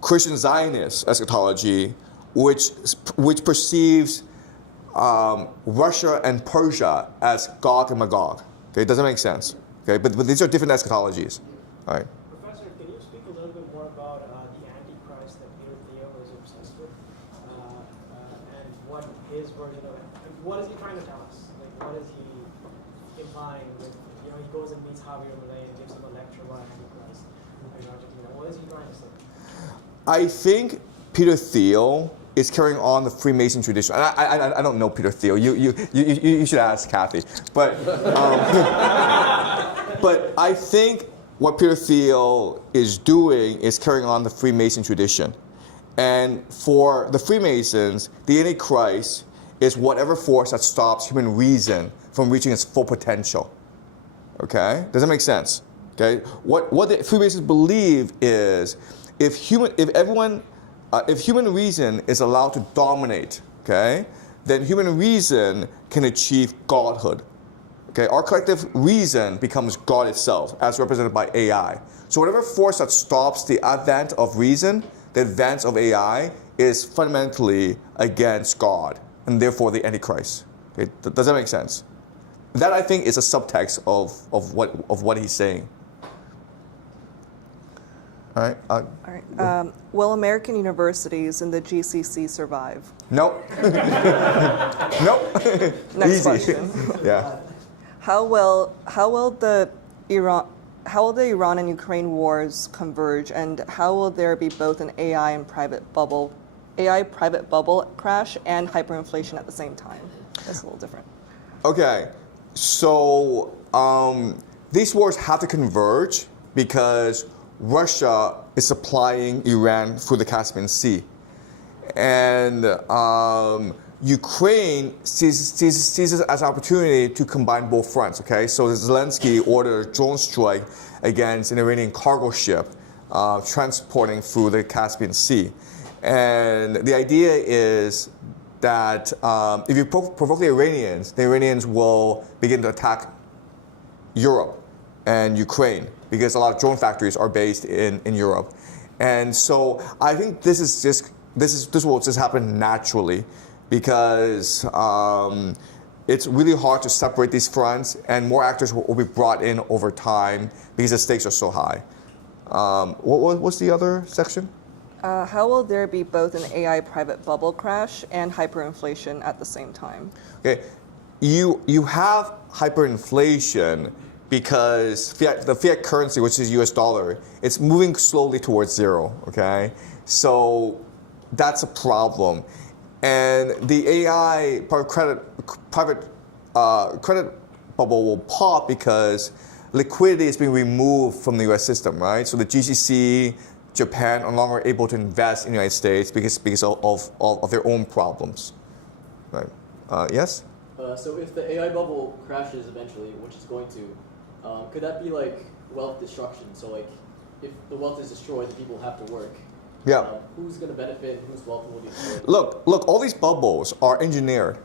Christian Zionist eschatology, which perceives Russia and Persia as Gog and Magog. Okay, it doesn't make sense. Okay, but these are different eschatologies. All right. Professor, can you speak a little bit more about the Antichrist that Peter Thiel is obsessed with, and what his version of it? What is he trying to tell us? Like, what is he implying with? He goes and meets Javier Milei and gives him a lecture about Antichrist in Argentina. What is he trying to say? I think Peter Thiel is carrying on the Freemason tradition. I don't know Peter Thiel. You should ask Kathy. But but I think what Peter Thiel is doing is carrying on the Freemason tradition. And for the Freemasons, the Antichrist is whatever force that stops human reason from reaching its full potential. Okay? Does that make sense? Okay? What the Freemasons believe is if human reason is allowed to dominate, okay, then human reason can achieve godhood. Okay, our collective reason becomes God itself, as represented by AI. So whatever force that stops the advent of reason, the advance of AI, is fundamentally against God, and therefore the Antichrist. Okay, does that make sense? That, I think, is a subtext of what he's saying. All right. All right. Will American universities and the GCC survive? Nope. Nope. Next Easy. question. Yeah. How will the Iran and Ukraine wars converge, and how will there be both an AI private bubble crash and hyperinflation at the same time? That's a little different. Okay. So these wars have to converge because Russia is supplying Iran through the Caspian Sea, and Ukraine sees it as an opportunity to combine both fronts. Okay, so Zelensky ordered a drone strike against an Iranian cargo ship transporting through the Caspian Sea, and the idea is that if you provoke the Iranians will begin to attack Europe and Ukraine, because a lot of drone factories are based in Europe. And so I think this will just happen naturally, because it's really hard to separate these fronts, and more actors will be brought in over time because the stakes are so high. What's the other section? How will there be both an AI private bubble crash and hyperinflation at the same time? Okay, you have hyperinflation because the fiat currency, which is US dollar, it's moving slowly towards zero, okay? So that's a problem. And the AI private credit bubble will pop because liquidity is being removed from the US system, right? So the GCC, Japan are no longer able to invest in the United States because of their own problems, right? Yes? So if the AI bubble crashes eventually, which it's going to, could that be like wealth destruction? So like, if the wealth is destroyed, the people have to work. Yeah. Who's going to benefit and whose wealth will be destroyed? Look, all these bubbles are engineered,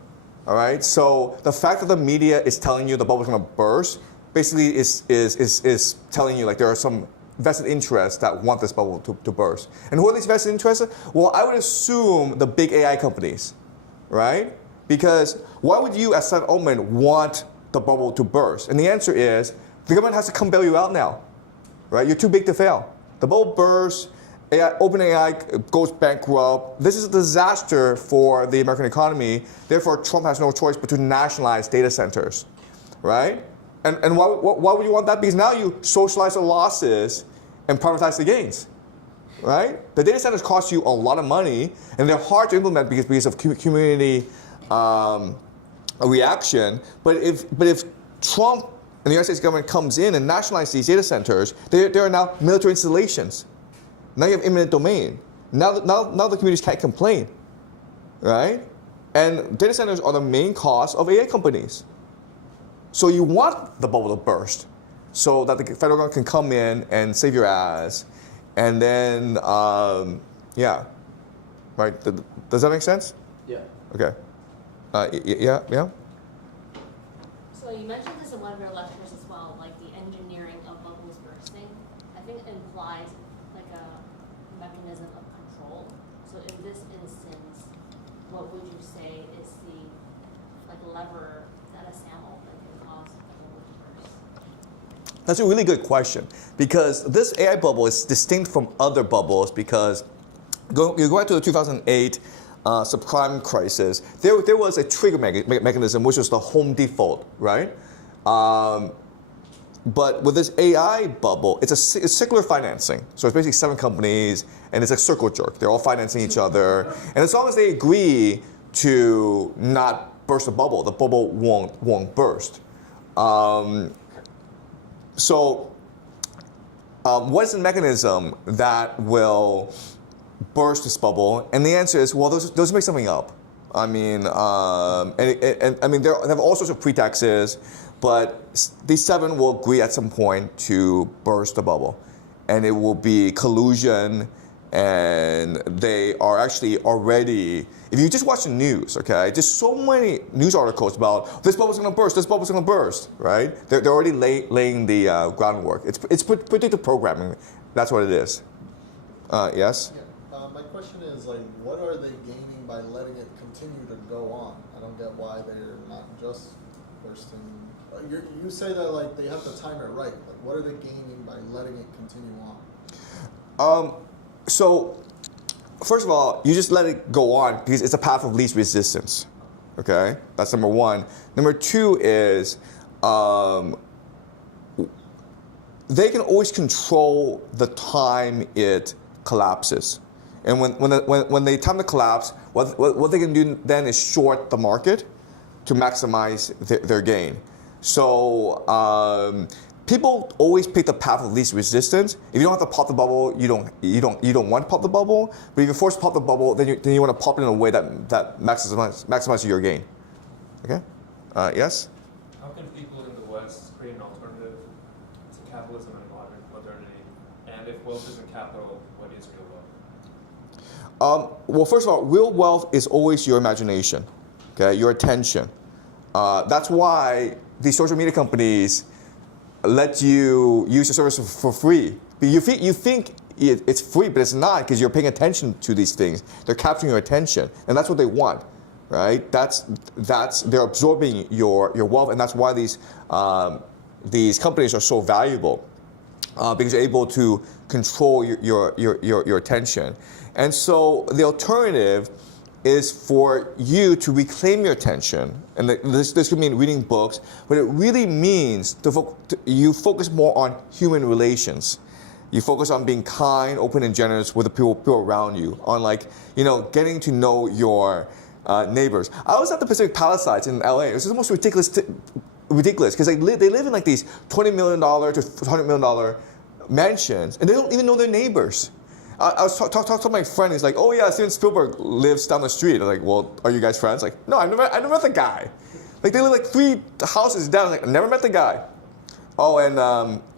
all right? So the fact that the media is telling you the bubble's going to burst basically is telling you like there are some vested interests that want this bubble to burst. And who are these vested interests? Well, I would assume the big AI companies, right? Because why would you, as Sam Altman, want the bubble to burst? And the answer is the government has to come bail you out now, right? You're too big to fail. The bubble bursts, OpenAI goes bankrupt. This is a disaster for the American economy. Therefore, Trump has no choice but to nationalize data centers, right? And why would you want that? Because now you socialize the losses and privatize the gains, right? The data centers cost you a lot of money, and they're hard to implement because of community reaction. But if Trump and the United States government comes in and nationalizes these data centers, they are now military installations. Now you have eminent domain. Now the communities can't complain, right? And data centers are the main cause of AI companies. So you want the bubble to burst so that the federal government can come in and save your ass. And then, yeah, right? Does that make sense? Yeah. Okay. Yeah? So you mentioned this in one of your lectures as well, like the engineering of bubbles bursting. I think it implies like a mechanism of control. So in this instance, what would you say is the lever that a sample that can cause a bubble to burst? That's a really good question, because this AI bubble is distinct from other bubbles because you go back to the 2008 subprime crisis, there was a trigger mechanism, which was the home default, right? But with this AI bubble, it's circular financing. So it's basically 7 companies, and it's a circle jerk. They're all financing each other. And as long as they agree to not burst the bubble won't burst. So what is the mechanism that will burst this bubble? And the answer is, well, those make something up. I mean, I mean, they have all sorts of pretexts, but these 7 will agree at some point to burst the bubble, and it will be collusion and they are actually already, if you just watch the news, okay, just so many news articles about this bubble's gonna burst, this bubble's gonna burst, right? They're already laying the groundwork. It's predictive programming. That's what it is. Yes? Yeah. My question is, like, what are they gaining by letting it continue to go on? I don't get why they're not just bursting. You say that, like, they have to time it right. Like, what are they gaining by letting it continue on? So, first of all, you just let it go on because it's a path of least resistance. Okay? That's number one. Number two is they can always control the time it collapses. And when they time the collapse, what they can do then is short the market to maximize their gain. So people always pick the path of least resistance. If you don't have to pop the bubble, you don't want to pop the bubble. But if you're forced to pop the bubble, then you want to pop it in a way that maximizes your gain. Okay? Yes? How can people in the West create an alternative to capitalism and modernity? And if wealth isn't capital, what is real wealth? Well, first of all, real wealth is always your imagination, okay, your attention. That's why these social media companies let you use your service for free. But you think it's free, but it's not because you're paying attention to these things. They're capturing your attention, and that's what they want, right? They're absorbing your wealth, and that's why these companies are so valuable because you're able to control your attention. And so the alternative is for you to reclaim your attention. And this could mean reading books, but it really means you focus more on human relations. You focus on being kind, open, and generous with the people around you, on getting to know your neighbors. I was at the Pacific Palisades in LA. It was the most ridiculous because they live in like these $20 million to $100 million mansions, and they don't even know their neighbors. I was talking to my friend. He's like, "Oh yeah, Steven Spielberg lives down the street." I was like, "Well, are you guys friends?" Like, "No, I never met the guy." Like they live like 3 houses down. Like, I never met the guy. Oh, and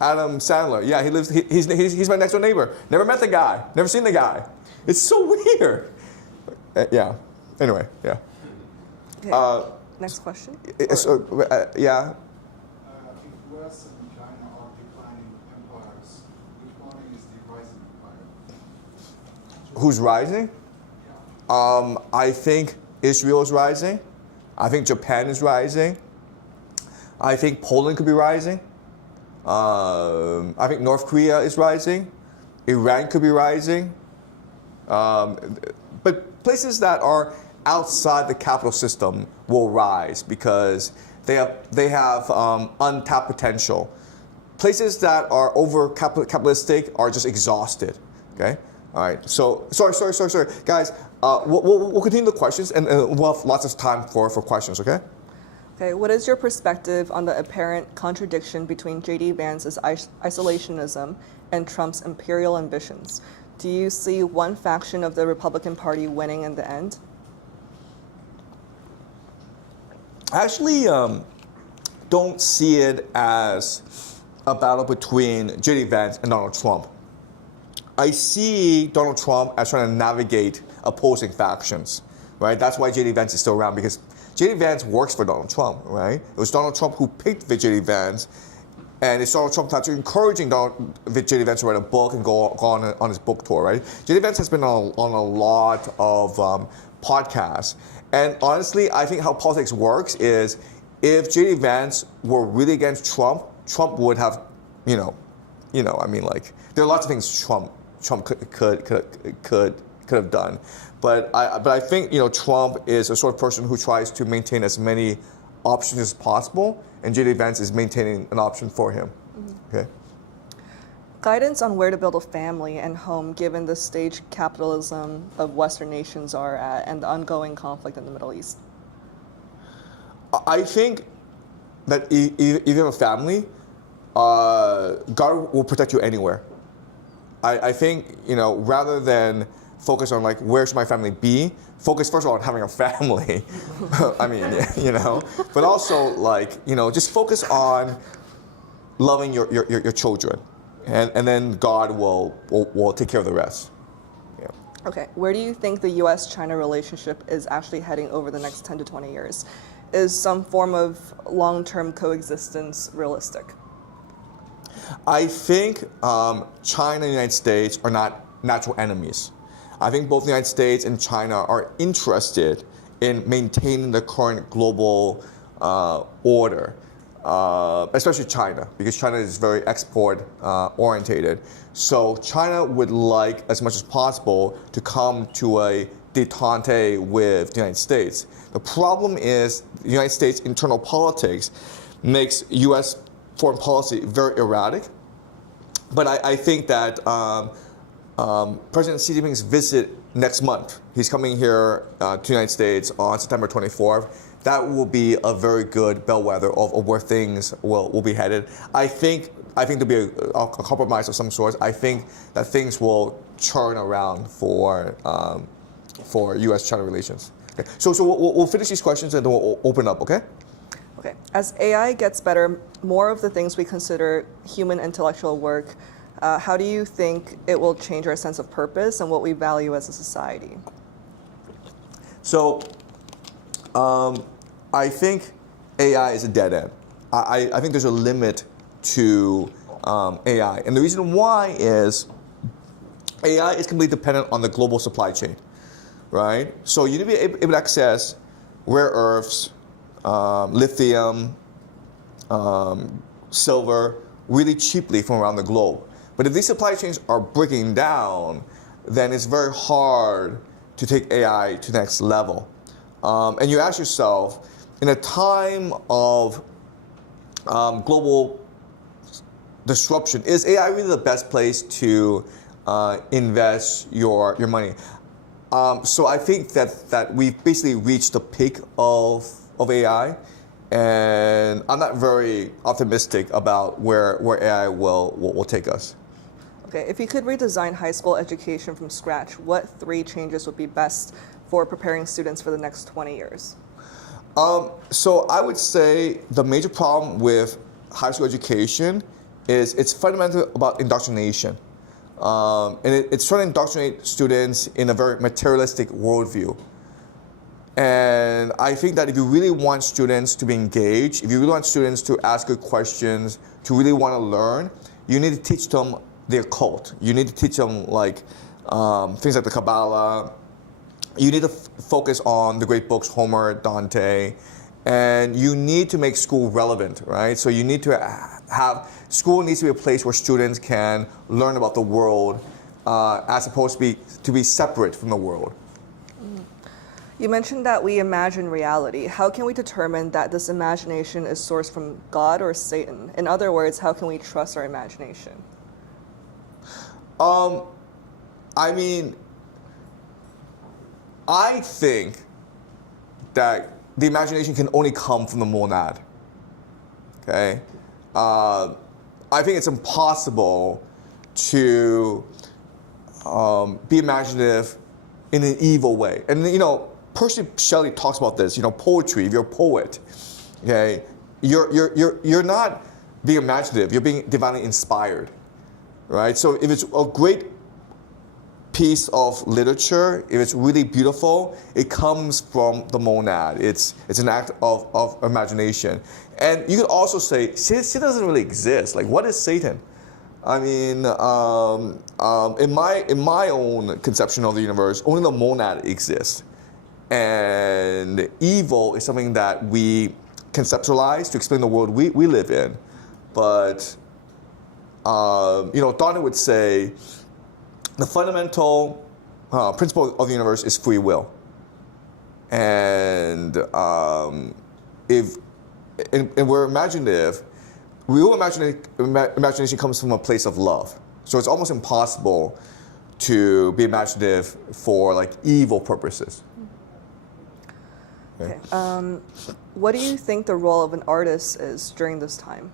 Adam Sandler. Yeah, he lives. He's my next door neighbor. Never met the guy. Never seen the guy. It's so weird. Yeah. Anyway, yeah. Okay. Next question. Yeah. If US and China are declining empires, which one is the rising empire? Who's rising? I think Israel is rising. I think Japan is rising. I think Poland could be rising. I think North Korea is rising. Iran could be rising. But places that are outside the capital system will rise because they have untapped potential. Places that are over capitalistic are just exhausted. Okay. All right. So sorry, guys. We'll continue the questions, and we'll have lots of time for questions. Okay. Okay. What is your perspective on the apparent contradiction between J.D. Vance's isolationism and Trump's imperial ambitions? Do you see one faction of the Republican Party winning in the end? I actually don't see it as a battle between J.D. Vance and Donald Trump. I see Donald Trump as trying to navigate opposing factions, right? That's why J.D. Vance is still around, because J.D. Vance works for Donald Trump, right? It was Donald Trump who picked J.D. Vance, and it's Donald Trump actually encouraging J.D. Vance to write a book and go on his book tour, right? J.D. Vance has been on a lot of podcasts. And honestly, I think how politics works is if J.D. Vance were really against Trump, Trump would have, I mean, like, there are lots of things Trump could have done. But I think, Trump is a sort of person who tries to maintain as many options as possible, and J.D. Vance is maintaining an option for him. Mm-hmm. Okay. Guidance on where to build a family and home given the stage capitalism of Western nations are at and the ongoing conflict in the Middle East? I think that if you have a family, God will protect you anywhere. I think, rather than focus on like, where should my family be, focus first of all on having a family. I mean, but also like, just focus on loving your children. And then God will take care of the rest. Okay, where do you think the US-China relationship is actually heading over the next 10 to 20 years? Is some form of long-term coexistence realistic? I think China and the United States are not natural enemies. I think both the United States and China are interested in maintaining the current global order, especially China, because China is very export orientated. So China would like, as much as possible, to come to a détente with the United States. The problem is the United States' internal politics makes U.S. foreign policy very erratic. But I think that President Xi Jinping's visit next month, he's coming here to the United States on September 24th. That will be a very good bellwether of where things will be headed. I think there'll be a compromise of some sort. I think that things will turn around for U.S.-China relations. Okay. So we'll finish these questions and then we'll open up, okay? Okay. As AI gets better, more of the things we consider human intellectual work, how do you think it will change our sense of purpose and what we value as a society? So I think AI is a dead end. I think there's a limit to AI. And the reason why is AI is completely dependent on the global supply chain, right? So you need to be able to access rare earths, lithium, silver, really cheaply from around the globe. But if these supply chains are breaking down, then it's very hard to take AI to the next level. And you ask yourself, in a time of global disruption, is AI really the best place to invest your money? So I think that we've basically reached the peak of AI, and I'm not very optimistic about where AI will take us. Okay, if you could redesign high school education from scratch, what 3 changes would be best for preparing students for the next 20 years? So I would say the major problem with high school education is it's fundamentally about indoctrination. And it's trying to indoctrinate students in a very materialistic worldview. And I think that if you really want students to be engaged, if you really want students to ask good questions, to really want to learn, you need to teach them the occult. You need to teach them like things like the Kabbalah. You need to focus on the great books, Homer, Dante, and you need to make school relevant, right? So you need to school needs to be a place where students can learn about the world as opposed to be separate from the world. You mentioned that we imagine reality. How can we determine that this imagination is sourced from God or Satan? In other words, how can we trust our imagination? I mean, I think that the imagination can only come from the monad. Okay? I think it's impossible to be imaginative in an evil way. And Percy Shelley talks about this. Poetry. If you're a poet, okay, you're not being imaginative. You're being divinely inspired, right? So if it's a great piece of literature, if it's really beautiful, it comes from the monad. It's an act of imagination. And you could also say Satan doesn't really exist. Like, what is Satan? I mean, in my own conception of the universe, only the monad exists. And evil is something that we conceptualize to explain the world we live in. But, Donna would say the fundamental principle of the universe is free will. And if we're imaginative, real imagination comes from a place of love. So it's almost impossible to be imaginative for like evil purposes. Okay. What do you think the role of an artist is during this time?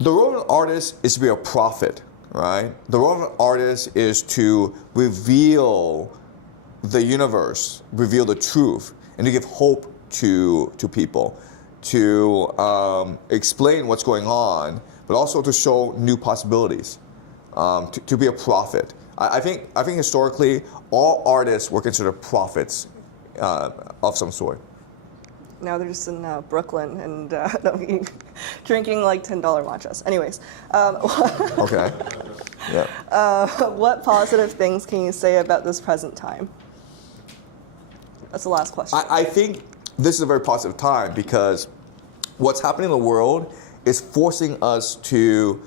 The role of an artist is to be a prophet, right? The role of an artist is to reveal the universe, reveal the truth, and to give hope to people, to explain what's going on, but also to show new possibilities, to be a prophet. I think historically, all artists were considered prophets of some sort. Now they're just in Brooklyn and drinking like $10 matchas. Anyways, Okay. Yeah. what positive things can you say about this present time? That's the last question. I think this is a very positive time because what's happening in the world is forcing us to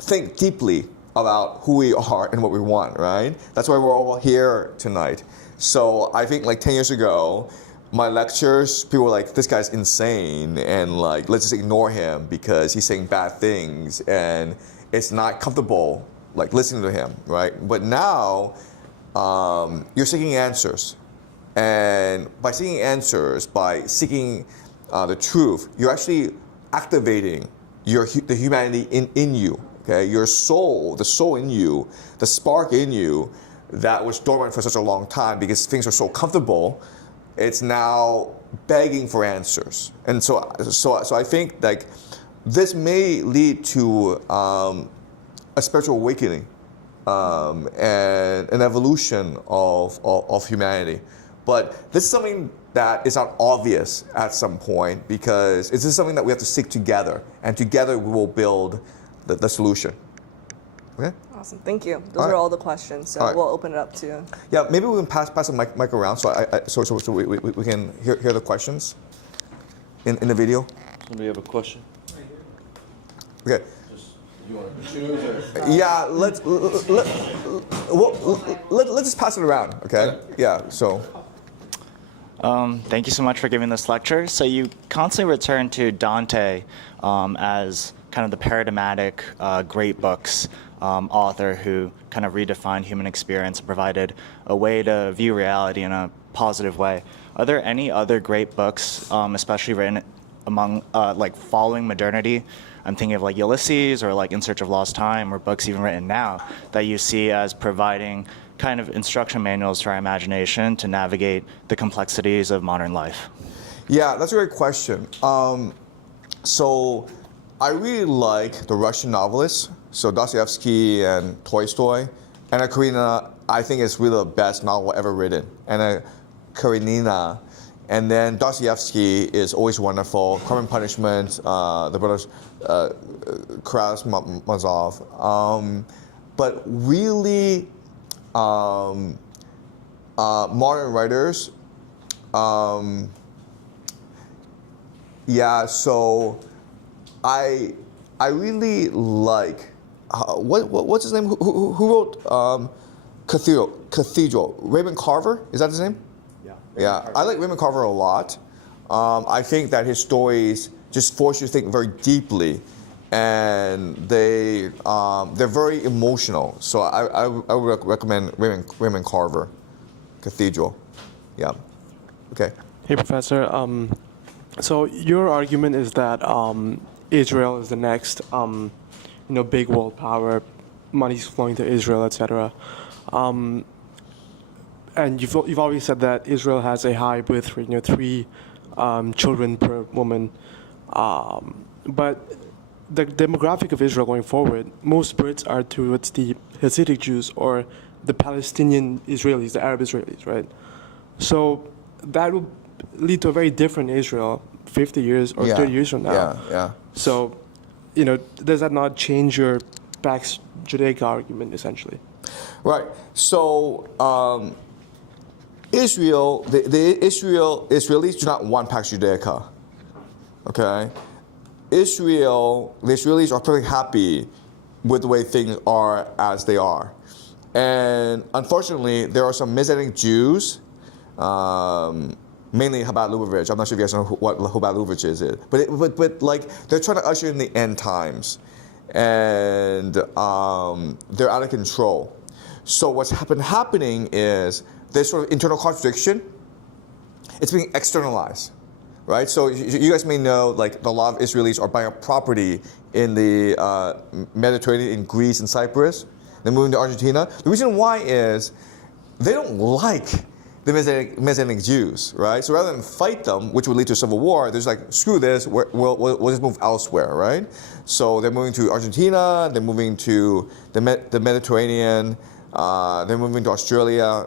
think deeply about who we are and what we want, right? That's why we're all here tonight. So I think like 10 years ago, my lectures, people were like, this guy's insane, and like, let's just ignore him because he's saying bad things, and it's not comfortable like listening to him, right? But now, you're seeking answers. And by seeking answers, by seeking the truth, you're actually activating the humanity in you, okay? Your soul, the soul in you, the spark in you that was dormant for such a long time because things are so comfortable, it's now begging for answers. And so I think like this may lead to a spiritual awakening and an evolution of humanity. But this is something that is not obvious at some point because this is something that we have to seek together, and together we will build the solution. Okay? Awesome, thank you. Those are all the questions, so we'll open it up to. Yeah, maybe we can pass the mic around so we can hear the questions in the video. Somebody have a question? Okay. You want to choose or? Yeah, let's just pass it around, okay? Yeah, so. Thank you so much for giving this lecture. So you constantly return to Dante as kind of the paradigmatic great books author who kind of redefined human experience and provided a way to view reality in a positive way. Are there any other great books, especially written among like following modernity? I'm thinking of like Ulysses or like In Search of Lost Time, or books even written now that you see as providing kind of instruction manuals to our imagination to navigate the complexities of modern life? Yeah, that's a great question. So I really like the Russian novelists, so Dostoevsky and Tolstoy. Anna Karenina, I think is really the best novel ever written. Anna Karenina. And then Dostoevsky is always wonderful. Crime and Punishment, the brothers Karamazov. But really, modern writers, yeah. So I really like what's his name? Who wrote Cathedral? Raymond Carver, is that his name? Yeah, I like Raymond Carver a lot. I think that his stories just force you to think very deeply, and they're very emotional. So I would recommend Raymond Carver, Cathedral. Yeah. Okay. Hey, Professor. So your argument is that Israel is the next, big world power. Money's flowing to Israel, etc. And you've always said that Israel has a high birth rate, 3 children per woman. But the demographic of Israel going forward, most births are towards the Hasidic Jews or the Palestinian Israelis, the Arab Israelis, right? So that will lead to a very different Israel 50 years or 30 years from now. Yeah. So, does that not change your Pax Judaica argument, essentially? Right. So Israel, the Israelis do not want Pax Judaica. Okay? The Israelis are perfectly happy with the way things are as they are. And unfortunately, there are some Messianic Jews, mainly Chabad Lubavitch. I'm not sure if you guys know what Chabad Lubavitch is. But like, they're trying to usher in the end times. And they're out of control. So what's been happening is this sort of internal contradiction. It's being externalized, right? So you guys may know, like, a lot of Israelis are buying up property in the Mediterranean, in Greece and Cyprus. They're moving to Argentina. The reason why is they don't like the Messianic Jews, right? So rather than fight them, which would lead to a civil war, they're just like, screw this, we'll just move elsewhere, right? So they're moving to Argentina, they're moving to the Mediterranean, They're moving to Australia,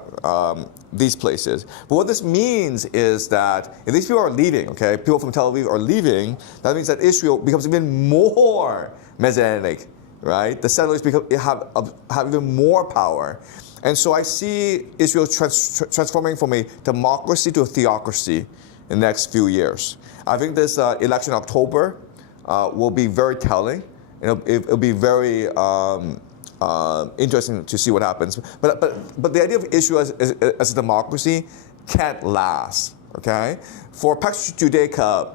these places. But what this means is that if these people are leaving, okay, people from Tel Aviv are leaving, that means that Israel becomes even more Messianic, right? The settlers have even more power. And so I see Israel transforming from a democracy to a theocracy in the next few years. I think this election in October will be very telling. It'll be very interesting to see what happens. But the idea of Israel as a democracy can't last, okay? For Pax Judaica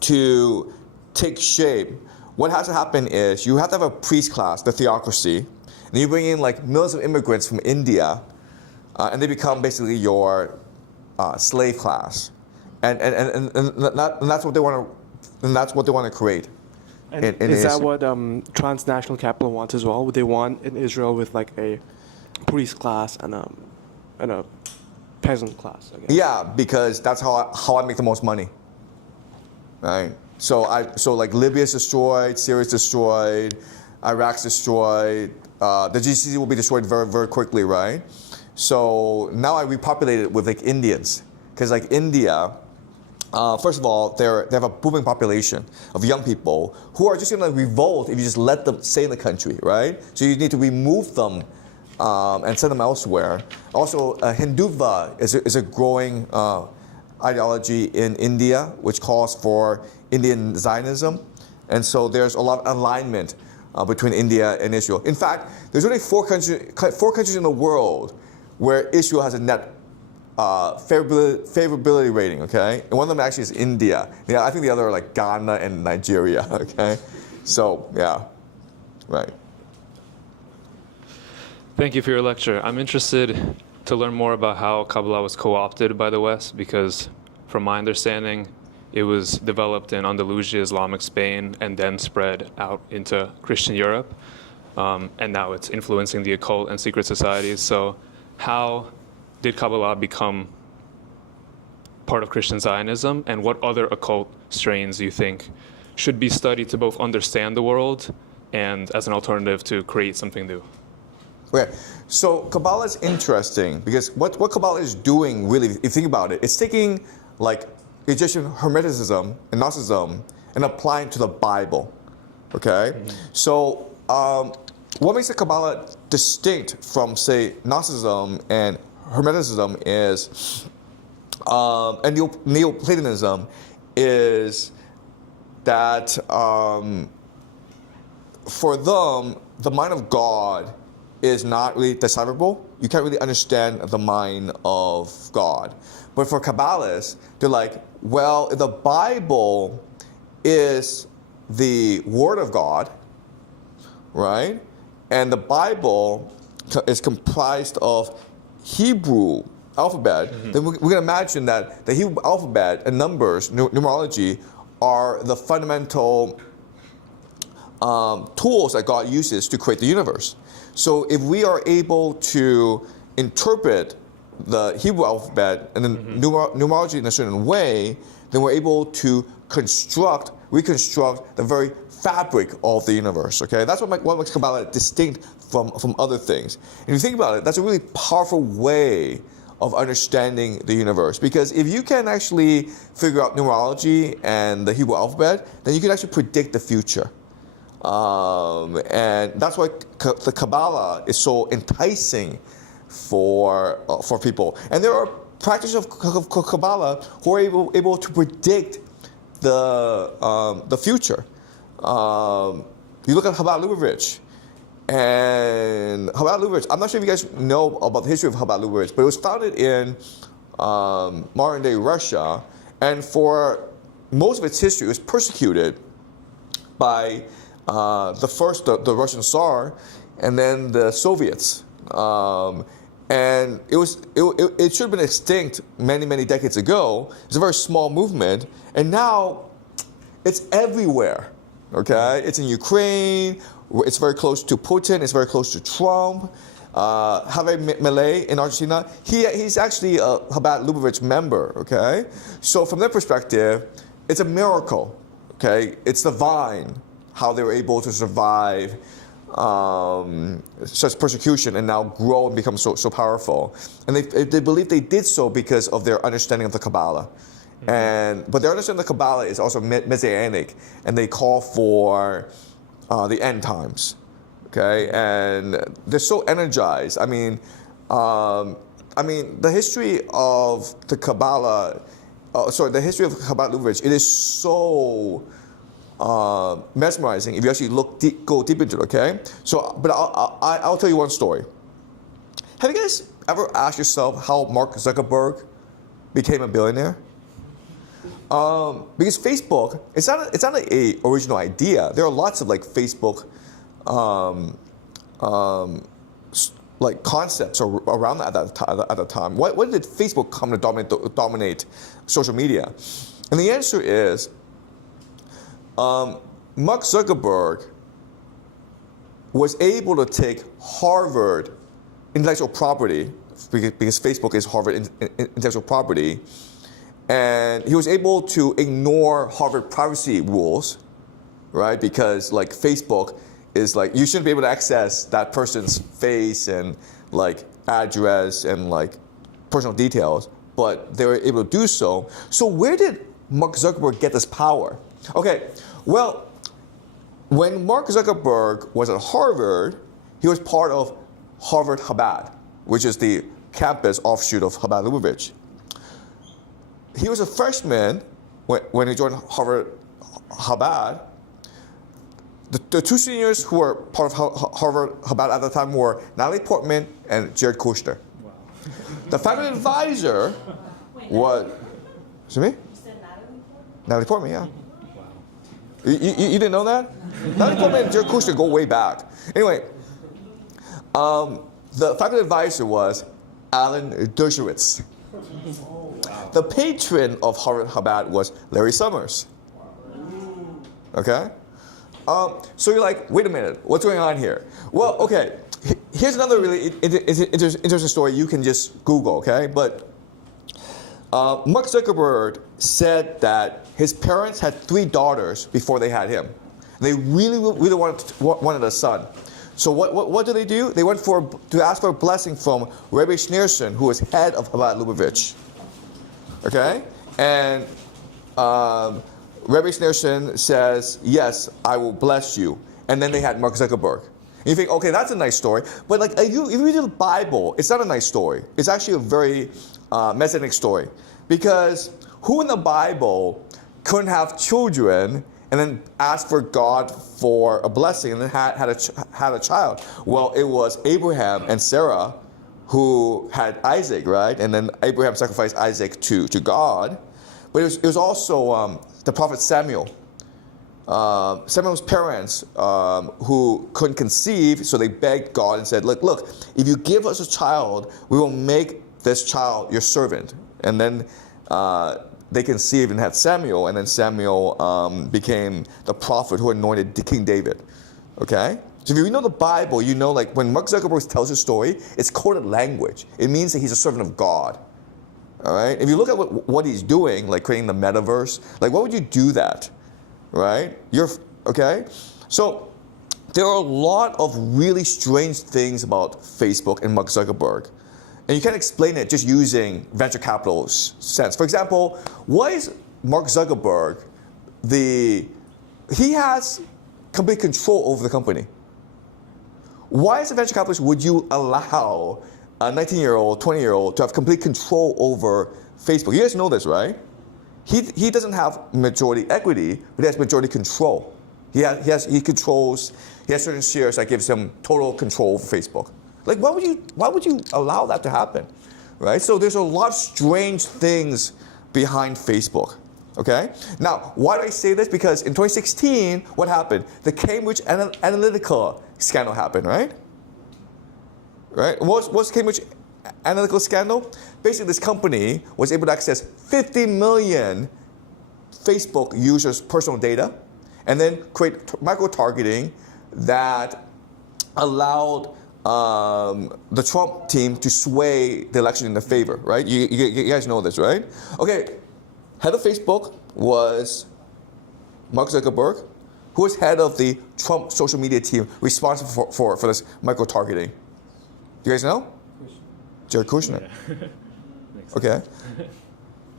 to take shape, what has to happen is you have to have a priest class, the theocracy, and you bring in like millions of immigrants from India, and they become basically your slave class, and that's what they want to, and that's what they want to create. And is that what transnational capital wants as well? Would they want in Israel with like a priest class and a peasant class? I guess? Yeah, because that's how I make the most money, right? So like Libya's destroyed, Syria's destroyed, Iraq's destroyed. The GCC will be destroyed very, very quickly, right? So now I repopulate it with like Indians, because like India, first of all, they have a booming population of young people who are just going to revolt if you just let them stay in the country, right? So you need to remove them and send them elsewhere. Also, Hindutva is a growing ideology in India, which calls for Indian Zionism. And so there's a lot of alignment between India and Israel. In fact, there's only four countries in the world where Israel has a net favorability rating, okay? And one of them actually is India. Yeah, I think the other are like Ghana and Nigeria, okay? So, yeah, right. Thank you for your lecture. I'm interested to learn more about how Kabbalah was co-opted by the West, because from my understanding, it was developed in Andalusia, Islamic Spain, and then spread out into Christian Europe. And now it's influencing the occult and secret societies. So how did Kabbalah become part of Christian Zionism, and what other occult strains do you think should be studied to both understand the world and as an alternative to create something new? Okay, so Kabbalah is interesting because what Kabbalah is doing, really, if you think about it, it's taking like Egyptian Hermeticism and Gnosticism and applying it to the Bible, okay? Mm-hmm. So what makes the Kabbalah distinct from, say, Gnosticism and Hermeticism is, and Neoplatonism is that for them, the mind of God is not really decipherable. You can't really understand the mind of God. But for Kabbalists, they're like, well, if the Bible is the Word of God, right? And the Bible is comprised of Hebrew alphabet, mm-hmm. then we can imagine that the Hebrew alphabet and numbers, numerology, are the fundamental tools that God uses to create the universe. So if we are able to interpret the Hebrew alphabet and then mm-hmm. numerology in a certain way, then we're able to reconstruct the very fabric of the universe, okay? That's what makes Kabbalah distinct from other things. And if you think about it, that's a really powerful way of understanding the universe. Because if you can actually figure out numerology and the Hebrew alphabet, then you can actually predict the future. And that's why the Kabbalah is so enticing for people. And there are practitioners of Kabbalah who are able to predict the future. You look at Chabad Lubavitch, and Chabad Lubavitch, I'm not sure if you guys know about the history of Chabad Lubavitch, but it was founded in modern day Russia, and for most of its history, it was persecuted by the Russian Tsar, and then the Soviets. And it should have been extinct many decades ago. It's a very small movement, and now it's everywhere. Okay, it's in Ukraine. It's very close to Putin. It's very close to Trump. Javier Milei in Argentina. He's actually a Chabad Lubavitch member. Okay, so from their perspective, it's a miracle. Okay, it's divine how they were able to survive such persecution and now grow and become so powerful. And they believe they did so because of their understanding of the Kabbalah. But their understanding of the Kabbalah is also messianic, and they call for the end times. Okay, and they're so energized. I mean, the history of the Kabbalah, the history of Chabad Lubavitch, it is so mesmerizing if you actually go deep into it. Okay, so but I'll tell you one story. Have you guys ever asked yourself how Mark Zuckerberg became a billionaire? Because Facebook, it's not a original idea. There are lots of like Facebook, like concepts around that at that time. When did Facebook come to dominate social media? And the answer is, Mark Zuckerberg was able to take Harvard intellectual property, because Facebook is Harvard intellectual property, and he was able to ignore Harvard privacy rules, right? Because like Facebook is like, you shouldn't be able to access that person's face and like address and like personal details, but they were able to do so. So where did Mark Zuckerberg get this power? Okay, well, when Mark Zuckerberg was at Harvard, he was part of Harvard Chabad, which is the campus offshoot of Chabad Lubavitch. He was a freshman when he joined Harvard Chabad. The two seniors who were part of Harvard Chabad at the time were Natalie Portman and Jared Kushner. Wow. The faculty advisor was... Excuse me? You said Natalie Portman, yeah. Wow. You didn't know that? Natalie Portman and Jared Kushner go way back. Anyway, the faculty advisor was Alan Dershowitz. The patron of Harvard Chabad was Larry Summers. Okay? So you're like, wait a minute, what's going on here? Well, okay, here's another really interesting story you can just Google, okay? But Mark Zuckerberg said that his parents had 3 daughters before they had him. They really wanted a son. So what do? They went to ask for a blessing from Rabbi Schneerson, who was head of Chabad Lubavitch. Okay? And Rabbi Schneerson says, yes, I will bless you. And then they had Mark Zuckerberg. And you think, okay, that's a nice story. But like, if you read the Bible, it's not a nice story. It's actually a very messianic story. Because who in the Bible couldn't have children and then ask for God for a blessing and then had a child? Well, it was Abraham and Sarah who had Isaac, right? And then Abraham sacrificed Isaac to God. But it was also the prophet Samuel. Samuel's parents who couldn't conceive, so they begged God and said, look, if you give us a child, we will make this child your servant. And then they conceived and had Samuel, and then Samuel became the prophet who anointed King David. Okay? So if you know the Bible, you know like when Mark Zuckerberg tells his story, it's coded language. It means that he's a servant of God. All right? If you look at what he's doing, like creating the metaverse, like why would you do that? Right? Okay? So there are a lot of really strange things about Facebook and Mark Zuckerberg. And you can't explain it just using venture capital sense. For example, why is Mark Zuckerberg he has complete control over the company? Why as a venture capitalist would you allow a 19-year-old, 20-year-old to have complete control over Facebook? You guys know this, right? He doesn't have majority equity, but he has majority control. He has certain shares that gives him total control over Facebook. Like why would you allow that to happen? Right? So there's a lot of strange things behind Facebook. Okay? Now, why do I say this? Because in 2016, what happened? The Cambridge Analytica scandal happened, right? Right? What's Cambridge Analytica scandal? Basically, this company was able to access 50 million Facebook users' personal data and then create micro-targeting that allowed the Trump team to sway the election in their favor, right? You guys know this, right? Okay, head of Facebook was Mark Zuckerberg. Who is head of the Trump social media team responsible for this micro-targeting? Do you guys know? Jared Kushner. Okay.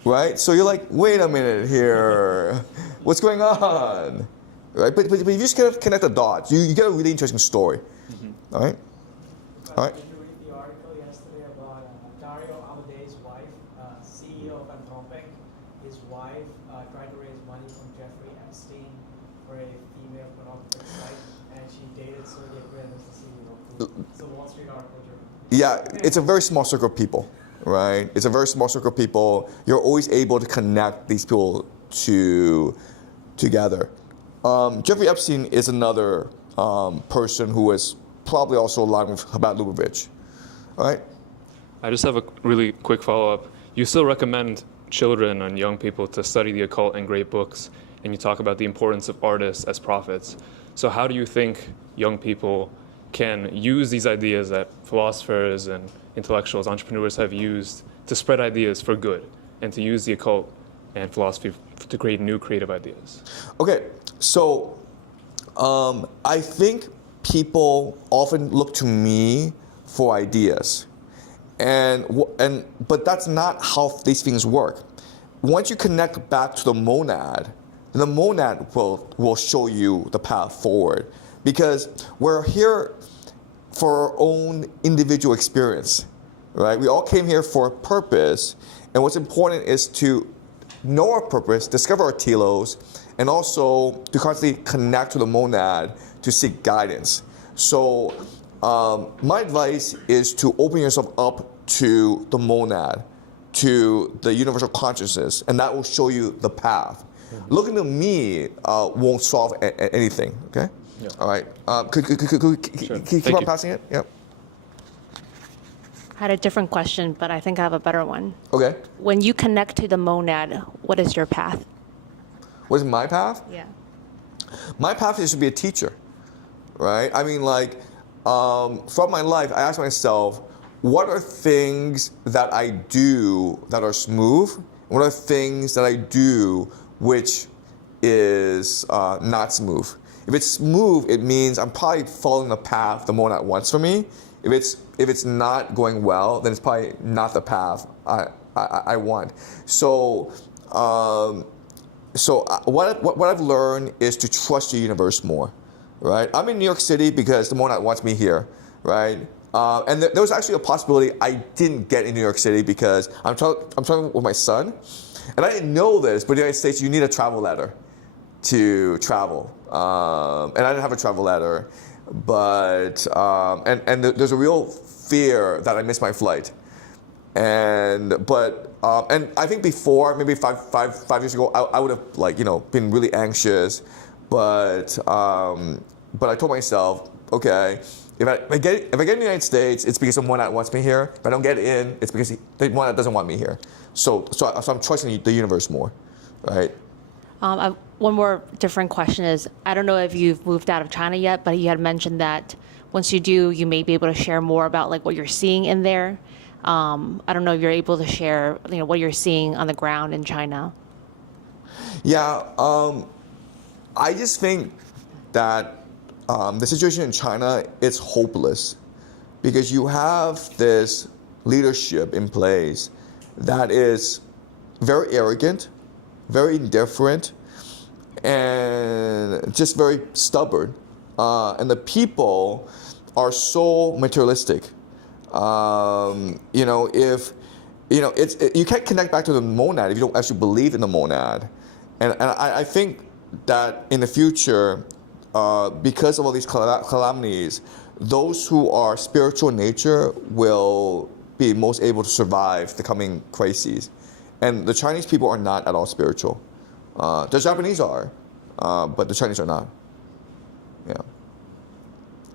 Right? So you're like, wait a minute here. What's going on? Right? But you just kind of connect the dots. You get a really interesting story. All right? All right? Did you read the article yesterday about Dario Amadei's wife, CEO of Anthropic? His wife tried to raise money from Jeffrey Epstein for a female pornographic site, and she dated Sergey Brin as the CEO. It's a Wall Street article. Yeah, it's a very small circle of people, right? It's a very small circle of people. You're always able to connect these people together. Jeffrey Epstein is another person who is probably also aligned with Chabad Lubavitch, all right? I just have a really quick follow-up. You still recommend children and young people to study the occult and great books, and you talk about the importance of artists as prophets. So how do you think young people can use these ideas that philosophers and intellectuals, entrepreneurs have used to spread ideas for good, and to use the occult and philosophy to create new creative ideas? Okay, so I think people often look to me for ideas, but that's not how these things work. Once you connect back to the monad, the monad will show you the path forward, because we're here for our own individual experience, right? We all came here for a purpose, and what's important is to know our purpose, discover our telos, and also to constantly connect to the monad to seek guidance. So my advice is to open yourself up to the monad, to the universal consciousness, and that will show you the path. Looking to me won't solve anything, okay? Yeah. All right. Could you keep on passing it? Yep. I had a different question, but I think I have a better one. Okay. When you connect to the monad, what is your path? What is my path? Yeah. My path is to be a teacher, right? I mean, like, from my life, I ask myself, what are things that I do that are smooth? What are things that I do which is not smooth? If it's smooth, it means I'm probably following the path the monad wants for me. If it's not going well, then it's probably not the path I want. So what I've learned is to trust the universe more, right? I'm in New York City because the monad wants me here, right? And there was actually a possibility I didn't get in New York City because I'm traveling with my son, and I didn't know this, but in the United States you need a travel letter to travel, and I didn't have a travel letter, but and there's a real fear that I miss my flight, and I think before, maybe five years ago, I would have been really anxious, but I told myself, okay, if I get in the United States, it's because someone that wants me here. If I don't get in, it's because the one that doesn't want me here. So I'm trusting the universe more, right? One more different question is, I don't know if you've moved out of China yet, but you had mentioned that once you do, you may be able to share more about like what you're seeing in there. I don't know if you're able to share, what you're seeing on the ground in China. Yeah, I just think that the situation in China is hopeless because you have this leadership in place that is very arrogant, very indifferent, and just very stubborn. And the people are so materialistic. You can't connect back to the monad if you don't actually believe in the monad. And I think that in the future, because of all these calamities, those who are spiritual in nature will be most able to survive the coming crises. And the Chinese people are not at all spiritual. The Japanese are, but the Chinese are not. Yeah.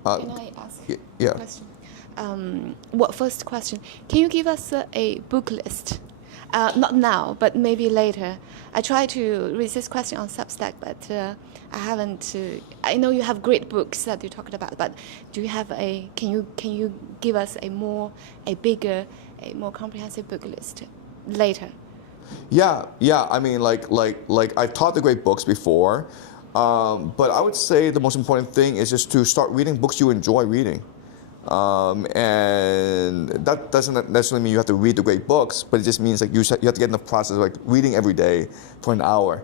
Can I ask yeah. a question? First question, can you give us a book list? Not now, but maybe later. I try to read this question on Substack, but I haven't. I know you have great books that you talked about, but do you have a? Can you give us a more comprehensive book list later? Yeah. I mean, like I've taught the great books before. But I would say the most important thing is just to start reading books you enjoy reading. And that doesn't necessarily mean you have to read the great books, but it just means like you have to get in the process of like reading every day for an hour.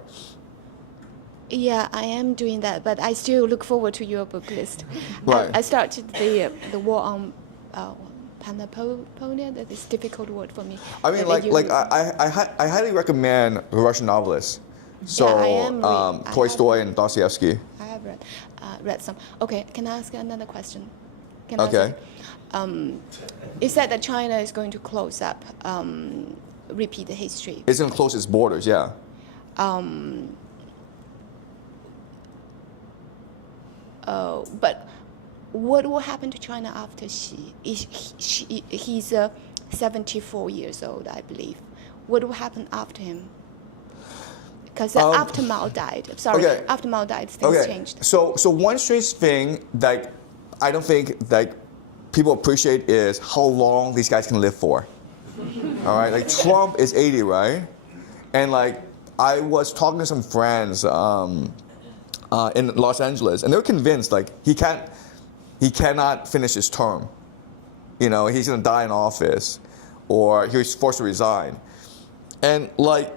Yeah, I am doing that, but I still look forward to your book list. Right. I started the war on Panoplia. That is a difficult word for me. I mean, I highly recommend the Russian novelists. So Tolstoy and Dostoevsky. I have read some. Okay, can I ask another question? Okay. You said that China is going to close up, repeat the history. It's going to close its borders, yeah. But what will happen to China after he's 74 years old, I believe. What will happen after him? Because after Mao died, after Mao died, things changed. So one strange thing that I don't think that people appreciate is how long these guys can live for. All right, like Trump is 80, right? And like I was talking to some friends in Los Angeles, and they're convinced like he cannot finish his term. You know, he's gonna die in office, or he was forced to resign. And like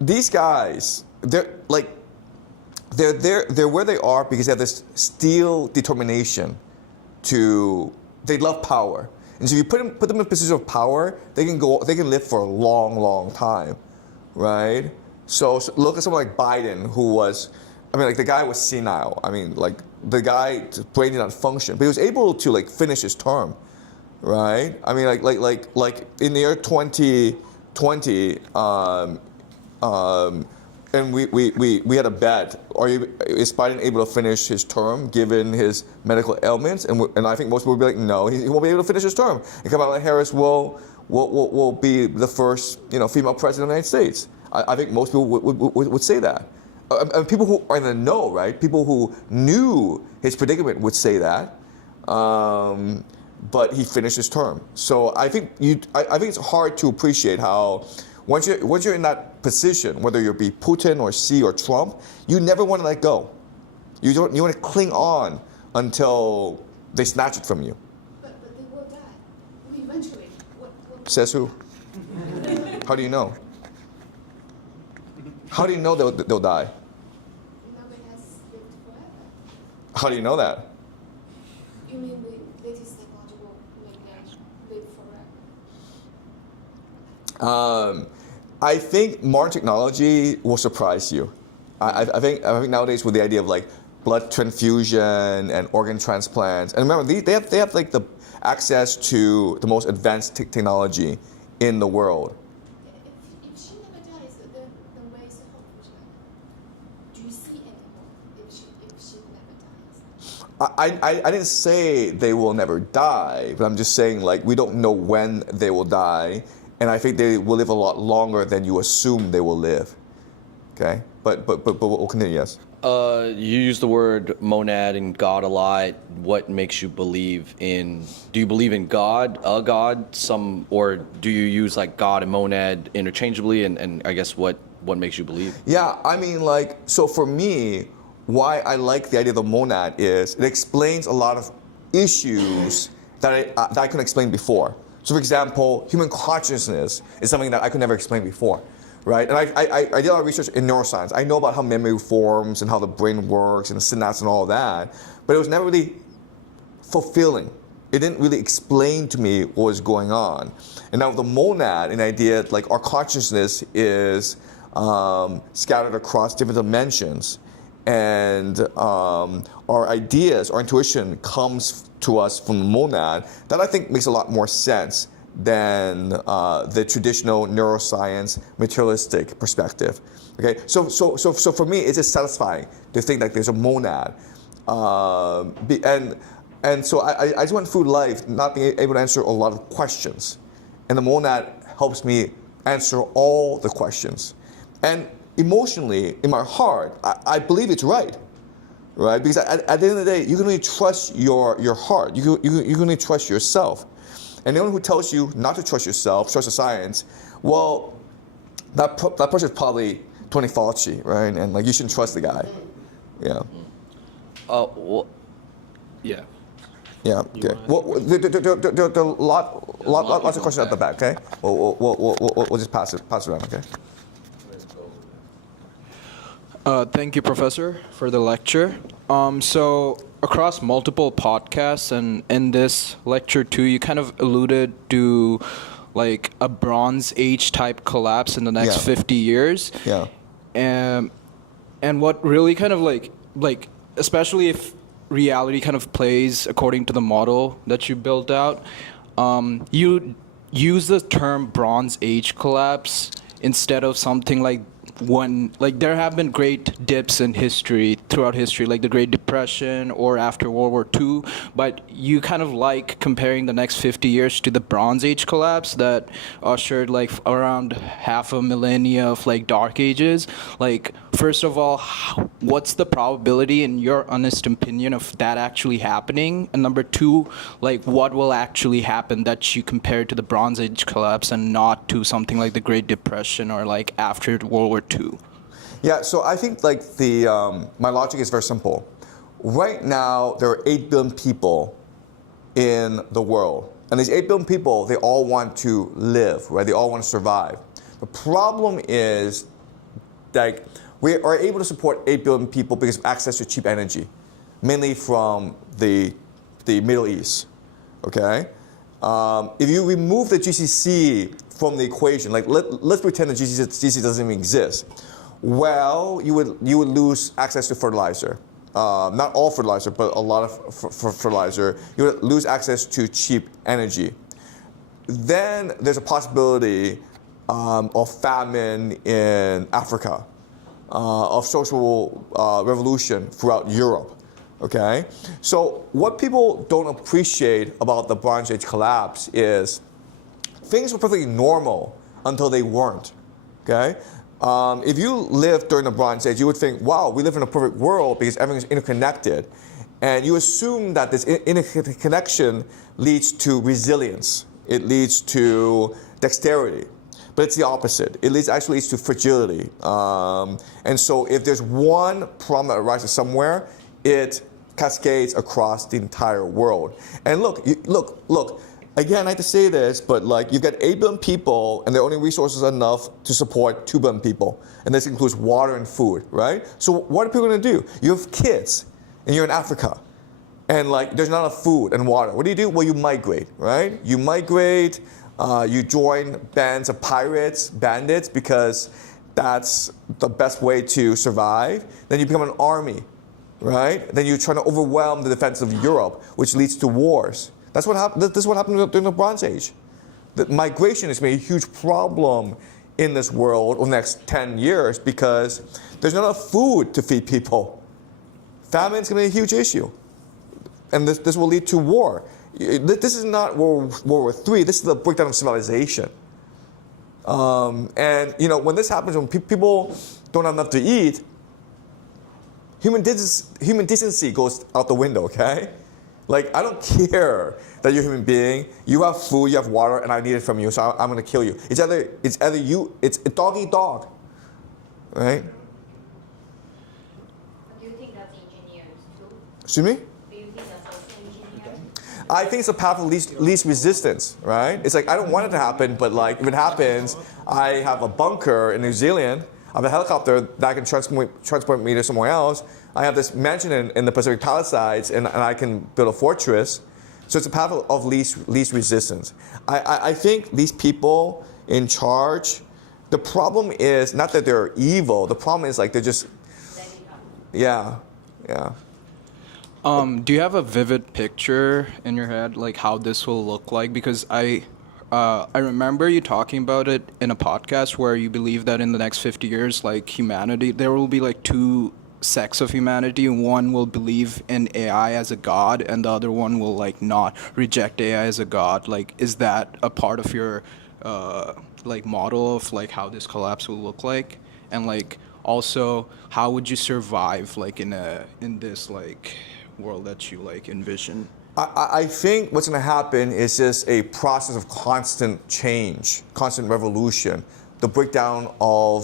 these guys, they're where they are because they have this steel determination they love power. And so if you put them in a position of power, they can live for a long, long time, right? So look at someone like Biden, the guy was senile. I mean, like the guy's brain did not function, but he was able to like finish his term, right? I mean, like in the year 2020, and we had a bet. Is Biden able to finish his term given his medical ailments? And I think most people would be like, no, he won't be able to finish his term. And Kamala Harris will be the first female president of the United States. I think most people would say that. People who are in the know, right? People who knew his predicament would say that. But he finished his term. So I think it's hard to appreciate how once you're in that position, whether you be Putin or Xi or Trump, you never want to let go. You want to cling on until they snatch it from you. But they will die. Eventually. Says who? How do you know? How do you know they'll die? Nobody has lived forever. How do you know that? You mean the latest technological live forever? I think modern technology will surprise you. I think nowadays with the idea of like blood transfusion and organ transplants, and remember they have like the access to the most advanced technology in the world. If she never dies, then where is the hope for China? Do you see any hope if she never dies? I didn't say they will never die, but I'm just saying like we don't know when they will die. And I think they will live a lot longer than you assume they will live. Okay, but we'll continue. Yes. You use the word monad and God a lot. What makes you believe in? Do you believe in God, a God, or do you use like God and monad interchangeably? And I guess what makes you believe? Yeah, I mean, like, so for me, why I like the idea of the monad is it explains a lot of issues that I couldn't explain before. So for example, human consciousness is something that I could never explain before, right? And I did a lot of research in neuroscience. I know about how memory forms and how the brain works and the synapse and all of that, but it was never really fulfilling. It didn't really explain to me what was going on. And now with the monad, an idea like our consciousness is scattered across different dimensions, and our ideas, our intuition comes to us from the monad. That I think makes a lot more sense than the traditional neuroscience materialistic perspective. Okay, so for me, it's just satisfying to think that there's a monad, and so I just went through life not being able to answer a lot of questions, and the monad helps me answer all the questions, and emotionally in my heart, I believe it's right. Right, because at the end of the day, you can only trust your heart. You can only trust yourself, and anyone who tells you not to trust yourself, trust the science, well, that person is probably Tony Fauci, right? And like you shouldn't trust the guy. Yeah. Well, yeah. Yeah. Okay. Well, the lots of questions at the back. Okay. We'll just pass it around. Okay. Thank you, Professor, for the lecture. So across multiple podcasts and in this lecture too, you kind of alluded to like a Bronze Age type collapse in the next 50 years. Yeah. And what really kind of like especially if reality kind of plays according to the model that you built out, you use the term Bronze Age collapse instead of something like there have been great dips in history, throughout history, like the Great Depression or after World War II, but you kind of like comparing the next 50 years to the Bronze Age collapse that ushered like around half a millennia of like dark ages. Like, first of all, what's the probability, in your honest opinion, of that actually happening? And number two, like what will actually happen that you compare to the Bronze Age collapse and not to something like the Great Depression or like after World War II? Yeah, so I think like my logic is very simple. Right now, there are 8 billion people in the world. And these 8 billion people, they all want to live, right? They all want to survive. The problem is like we are able to support 8 billion people because of access to cheap energy, mainly from the Middle East, okay? If you remove the GCC from the equation, like let's pretend the GCC doesn't even exist. Well, you would lose access to fertilizer. Not all fertilizer, but a lot of fertilizer. You would lose access to cheap energy. Then there's a possibility of famine in Africa, of social revolution throughout Europe. Okay, so what people don't appreciate about the Bronze Age collapse is things were perfectly normal until they weren't. Okay, if you lived during the Bronze Age, you would think, wow, we live in a perfect world because everything is interconnected. And you assume that this interconnection leads to resilience. It leads to dexterity. But it's the opposite. It actually leads to fragility. And so if there's one problem that arises somewhere, it cascades across the entire world. And look, again, I hate to say this, but like you've got 8 billion people and there are only resources enough to support 2 billion people. And this includes water and food, right? So what are people gonna do? You have kids and you're in Africa and like there's not enough food and water. What do? Well, you migrate, right? You migrate, you join bands of pirates, bandits, because that's the best way to survive. Then you become an army, right? Then you're trying to overwhelm the defense of Europe, which leads to wars. That's what happened. This is what happened during the Bronze Age. The migration is going to be a huge problem in this world over the next 10 years because there's not enough food to feed people. Famine is going to be a huge issue, and this will lead to war. This is not World War III. This is the breakdown of civilization. And you know, when this happens, when people don't have enough to eat, human decency goes out the window. Okay. Like, I don't care that you're a human being. You have food, you have water, and I need it from you, so I'm going to kill you. It's either you, it's dog eat dog, right? Do you think that's engineers too? Excuse me? Do you think that's also engineers? I think it's a path of least resistance, right? It's like, I don't want it to happen, but like, if it happens, I have a bunker in New Zealand. I have a helicopter that can transport me to somewhere else. I have this mansion in the Pacific Palisades, and I can build a fortress. So it's a path of least resistance. I think these people in charge, the problem is not that they're evil. The problem is like they're just, yeah. Do you have a vivid picture in your head, like how this will look like? Because I remember you talking about it in a podcast where you believe that in the next 50 years, like humanity, there will be like 2 sects of humanity. One will believe in AI as a god, and the other one will like not reject AI as a god. Like, is that a part of your like model of like how this collapse will look like? And like also, how would you survive like in this like world that you like envision? I think what's going to happen is just a process of constant change, constant revolution. the breakdown of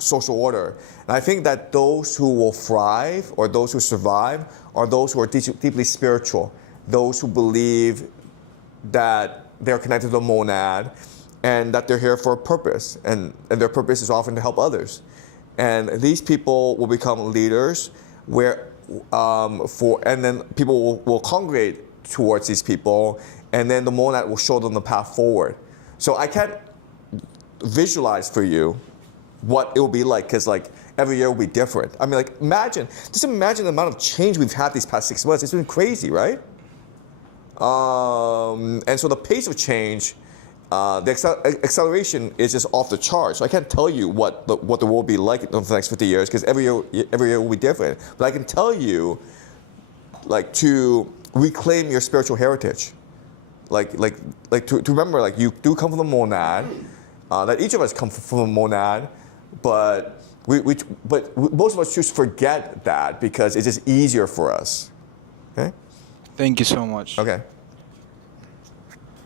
social order. And I think that those who will thrive or those who survive are those who are deeply spiritual, those who believe that they're connected to the monad and that they're here for a purpose, and their purpose is often to help others. And these people will become leaders where and then people will congregate towards these people, and then the monad will show them the path forward. So I can't visualize for you what it will be like, because like every year will be different. I mean, like just imagine the amount of change we've had these past 6 months. It's been crazy, right? And so the pace of change, the acceleration is just off the charts. So I can't tell you what the world will be like in the next 50 years, because every year will be different. But I can tell you, like, to reclaim your spiritual heritage, like to remember, like, you do come from the monad, that each of us come from the monad, but most of us choose to forget that because it's just easier for us. Okay. Thank you so much. Okay.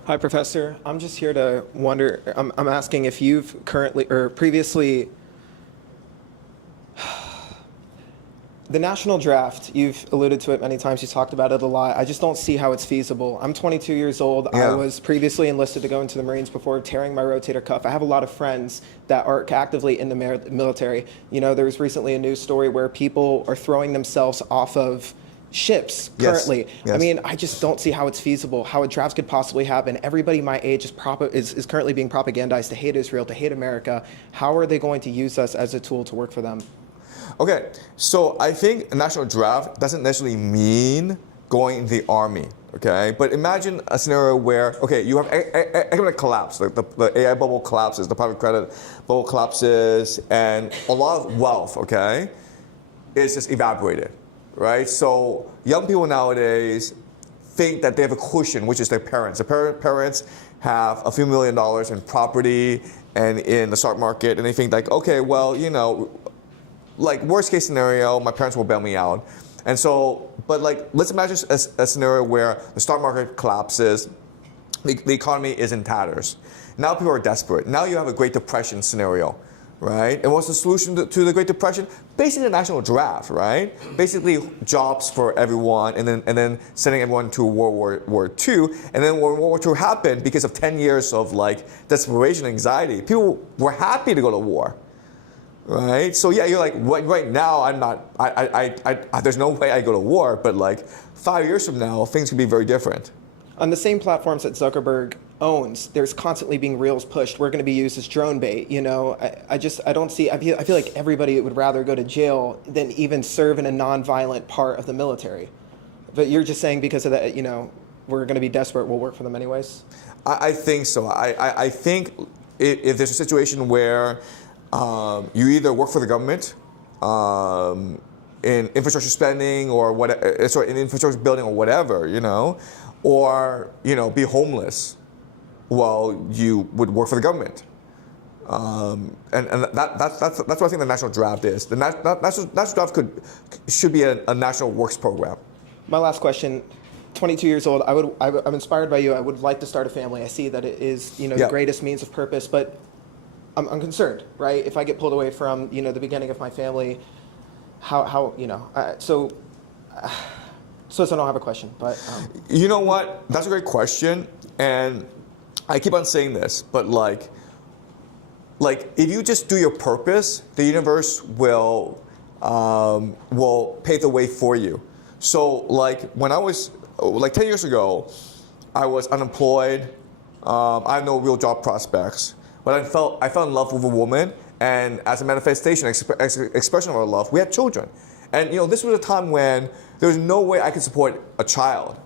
Hi, Professor. I'm just here to wonder, I'm asking if you've currently or previously, the national draft, you've alluded to it many times, you talked about it a lot. I just don't see how it's feasible. I'm 22 years old. Yeah. I was previously enlisted to go into the Marines before tearing my rotator cuff. I have a lot of friends that are actively in the military. You know, there was recently a news story where people are throwing themselves off of ships currently. Yes. I mean, I just don't see how it's feasible, how a draft could possibly happen. Everybody my age is currently being propagandized to hate Israel, to hate America. How are they going to use us as a tool to work for them? Okay, so I think a national draft doesn't necessarily mean going in the army, okay? But imagine a scenario where, okay, you have economic collapse, like the AI bubble collapses, the private credit bubble collapses, and a lot of wealth, okay, is just evaporated, right? So young people nowadays think that they have a cushion, which is their parents. Their parents have a few $1 million in property and in the stock market, and they think like, okay, well, you know, like worst case scenario, my parents will bail me out. And so, but like, let's imagine a scenario where the stock market collapses, the economy is in tatters. Now people are desperate. Now you have a Great Depression scenario, right? And what's the solution to the Great Depression? Basically a national draft, right? Basically jobs for everyone, and then sending everyone to World War II. And then when World War II happened, because of 10 years of like desperation and anxiety, people were happy to go to war. Right, so yeah, you're like right now. I'm not. There's no way I go to war. But like 5 years from now, things could be very different. On the same platforms that Zuckerberg owns, there's constantly being reels pushed. We're going to be used as drone bait. You know, I don't see. I feel like everybody would rather go to jail than even serve in a non-violent part of the military. But you're just saying because of that, you know, we're going to be desperate. We'll work for them anyways. I think so. I think if there's a situation where you either work for the government in infrastructure spending or whatever, sorry, in infrastructure building or whatever, you know, or be homeless. Well, you would work for the government, and that's what I think the national draft is. The national draft should be a national works program. My last question. 22 years old. I'm inspired by you. I would like to start a family. I see that it is the greatest means of purpose, but I'm concerned, right? If I get pulled away from, the beginning of my family, so I don't have a question, but. You know what? That's a great question. And I keep on saying this, but like if you just do your purpose, the universe will pave the way for you. So like when I was, 10 years ago, I was unemployed. I had no real job prospects. But I fell in love with a woman, and as a manifestation, expression of our love, we had children. And this was a time when there was no way I could support a child.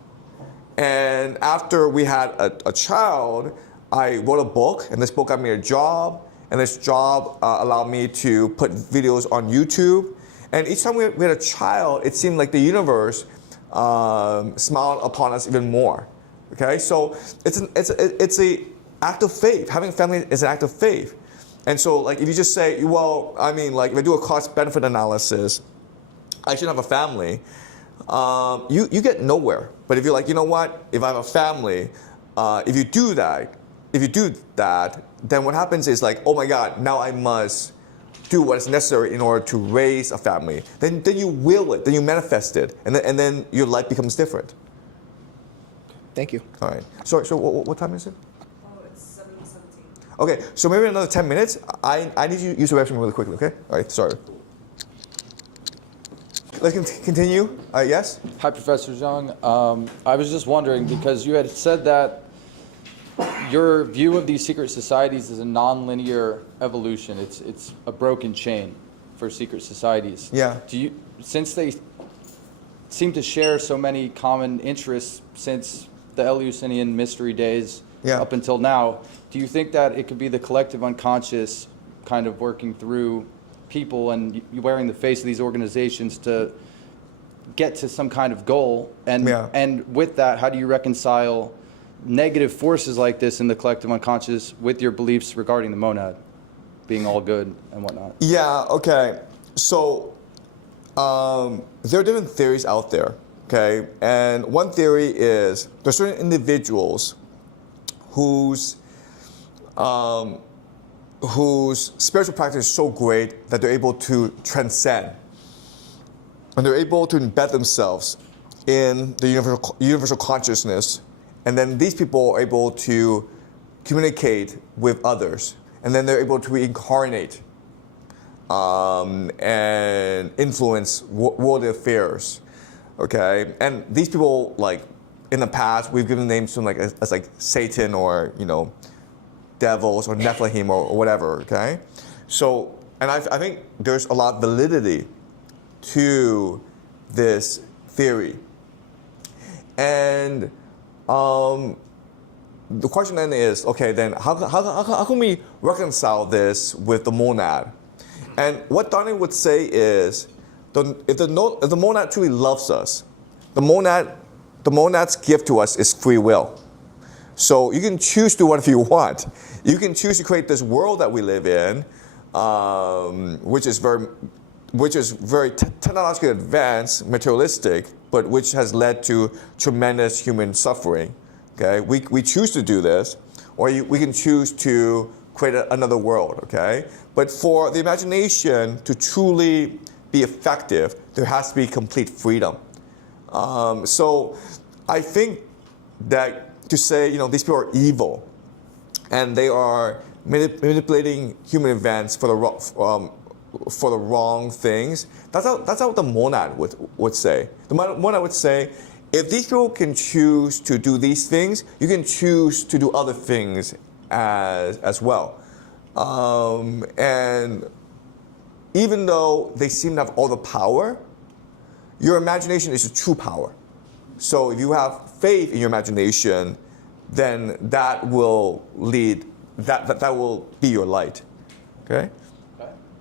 And after we had a child, I wrote a book, and this book got me a job, and this job allowed me to put videos on YouTube. And each time we had a child, it seemed like the universe smiled upon us even more. Okay, so it's a act of faith. Having a family is an act of faith. And so like if you just say, well, I mean, like if I do a cost-benefit analysis, I should have a family, you get nowhere. But if you're like, you know what, if I have a family, if you do that, then what happens is like, oh my God, now I must do what is necessary in order to raise a family. Then you will it, then you manifest it, and then your life becomes different. Thank you. All right. So what time is it? Oh, it's 7:17. Okay, so maybe another 10 minutes. I need you to use the restroom really quickly, okay? All right, sorry. Let's continue. Yes? Hi, Professor Zhang. I was just wondering, because you had said that your view of these secret societies is a non-linear evolution. It's a broken chain for secret societies. Yeah. Since they seem to share so many common interests since the Eleusinian mystery days up until now, do you think that it could be the collective unconscious kind of working through people and you wearing the face of these organizations to get to some kind of goal? And with that, how do you reconcile negative forces like this in the collective unconscious with your beliefs regarding the monad being all good and whatnot? Yeah, okay. So there are different theories out there, okay? And one theory is there's certain individuals whose spiritual practice is so great that they're able to transcend. And they're able to embed themselves in the universal consciousness. And then these people are able to communicate with others. And then they're able to reincarnate and influence world affairs. Okay? And these people, like, in the past, we've given names to them like as like Satan or, devils or Nephilim or whatever, okay? So, and I think there's a lot of validity to this theory. And the question then is, okay, then how can we reconcile this with the monad? And what Donnie would say is, if the monad truly loves us, the monad's gift to us is free will. So you can choose to do whatever you want. You can choose to create this world that we live in, which is very technologically advanced, materialistic, but which has led to tremendous human suffering. Okay, we choose to do this, or we can choose to create another world. Okay, but for the imagination to truly be effective, there has to be complete freedom. So I think that to say, these people are evil and they are manipulating human events for the wrong things, that's how the monad would say. The monad would say, if these people can choose to do these things, you can choose to do other things as well. And even though they seem to have all the power, your imagination is the true power. So if you have faith in your imagination, then that will lead, that will be your light. Okay?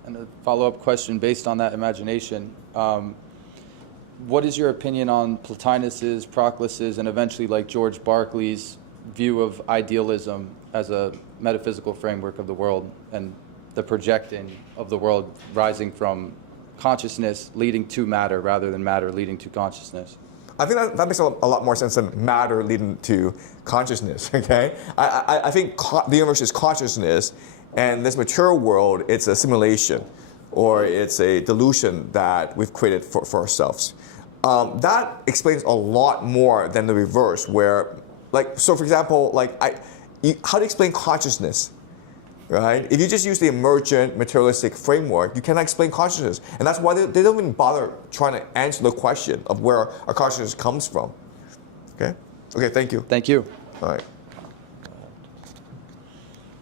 And a follow-up question based on that imagination. What is your opinion on Plotinus's, Proclus's, and eventually like George Berkeley's view of idealism as a metaphysical framework of the world and the projecting of the world rising from consciousness leading to matter rather than matter leading to consciousness? I think that makes a lot more sense than matter leading to consciousness, okay? I think the universe is consciousness, and this mature world, it's a simulation, or it's a delusion that we've created for ourselves. That explains a lot more than the reverse, where, so for example, how to explain consciousness? Right? If you just use the emergent materialistic framework, you cannot explain consciousness. And that's why they don't even bother trying to answer the question of where our consciousness comes from. Okay? Okay, thank you. Thank you. All right.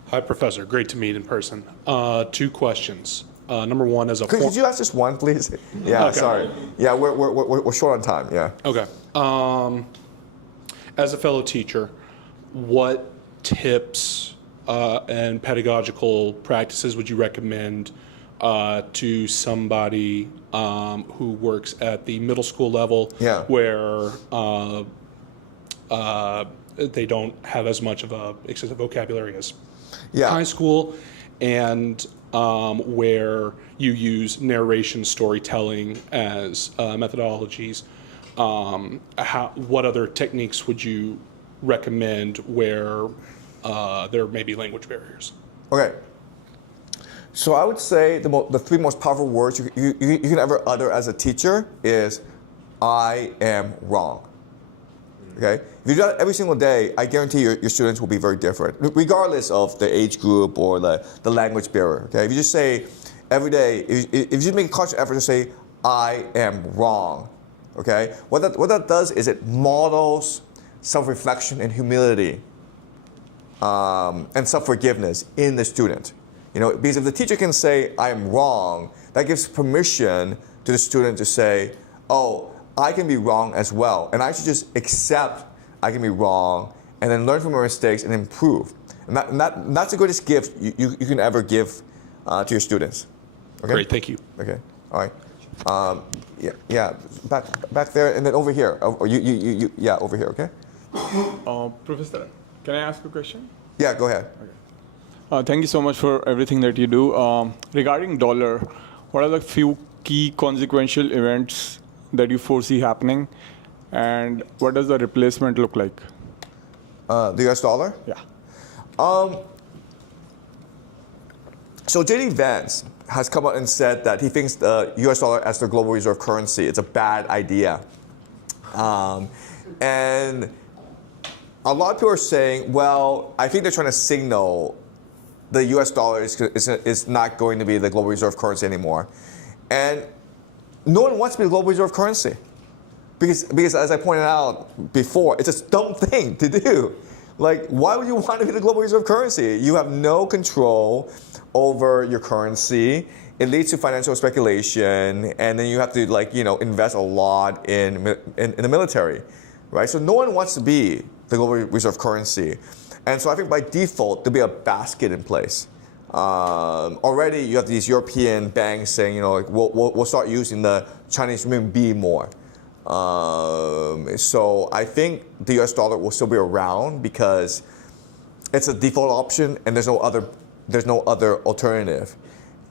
Hi, Professor. Great to meet in person. 2 questions. Number one, as a could you ask just one, please? Yeah, okay. Sorry. Yeah, we're short on time, yeah. Okay. As a fellow teacher, what tips and pedagogical practices would you recommend to somebody who works at the middle school level, where they don't have as much of a excessive vocabulary as high school, and where you use narration storytelling as methodologies? What other techniques would you recommend where there may be language barriers? Okay. So I would say the three most powerful words you can ever utter as a teacher is, I am wrong. Okay? If you do that every single day, I guarantee your students will be very different, regardless of the age group or the language barrier. Okay? If you just say every day, if you just make a conscious effort to say, I am wrong, okay? What that does is it models self-reflection and humility and self-forgiveness in the student. You know, because if the teacher can say, I am wrong, that gives permission to the student to say, oh, I can be wrong as well. And I should just accept I can be wrong and then learn from my mistakes and improve. And that's the greatest gift you can ever give to your students. Okay? Great, thank you. Okay, all right. Yeah, back there and then over here. Yeah, over here, okay? Professor, can I ask a question? Yeah, go ahead. Thank you so much for everything that you do. Regarding dollar, what are the few key consequential events that you foresee happening, and what does the replacement look like? The US dollar? Yeah. So JD Vance has come out and said that he thinks the US dollar as the global reserve currency, it's a bad idea. And a lot of people are saying, well, I think they're trying to signal the US dollar is not going to be the global reserve currency anymore. And no one wants to be the global reserve currency. Because as I pointed out before, it's a dumb thing to do. Like, why would you want to be the global reserve currency? You have no control over your currency. It leads to financial speculation, and then you have to, like, invest a lot in the military, right? So no one wants to be the global reserve currency. And so I think by default, there'll be a basket in place. Already you have these European banks saying, like, we'll start using the Chinese renminbi more. So I think the US dollar will still be around because it's a default option and there's no other alternative.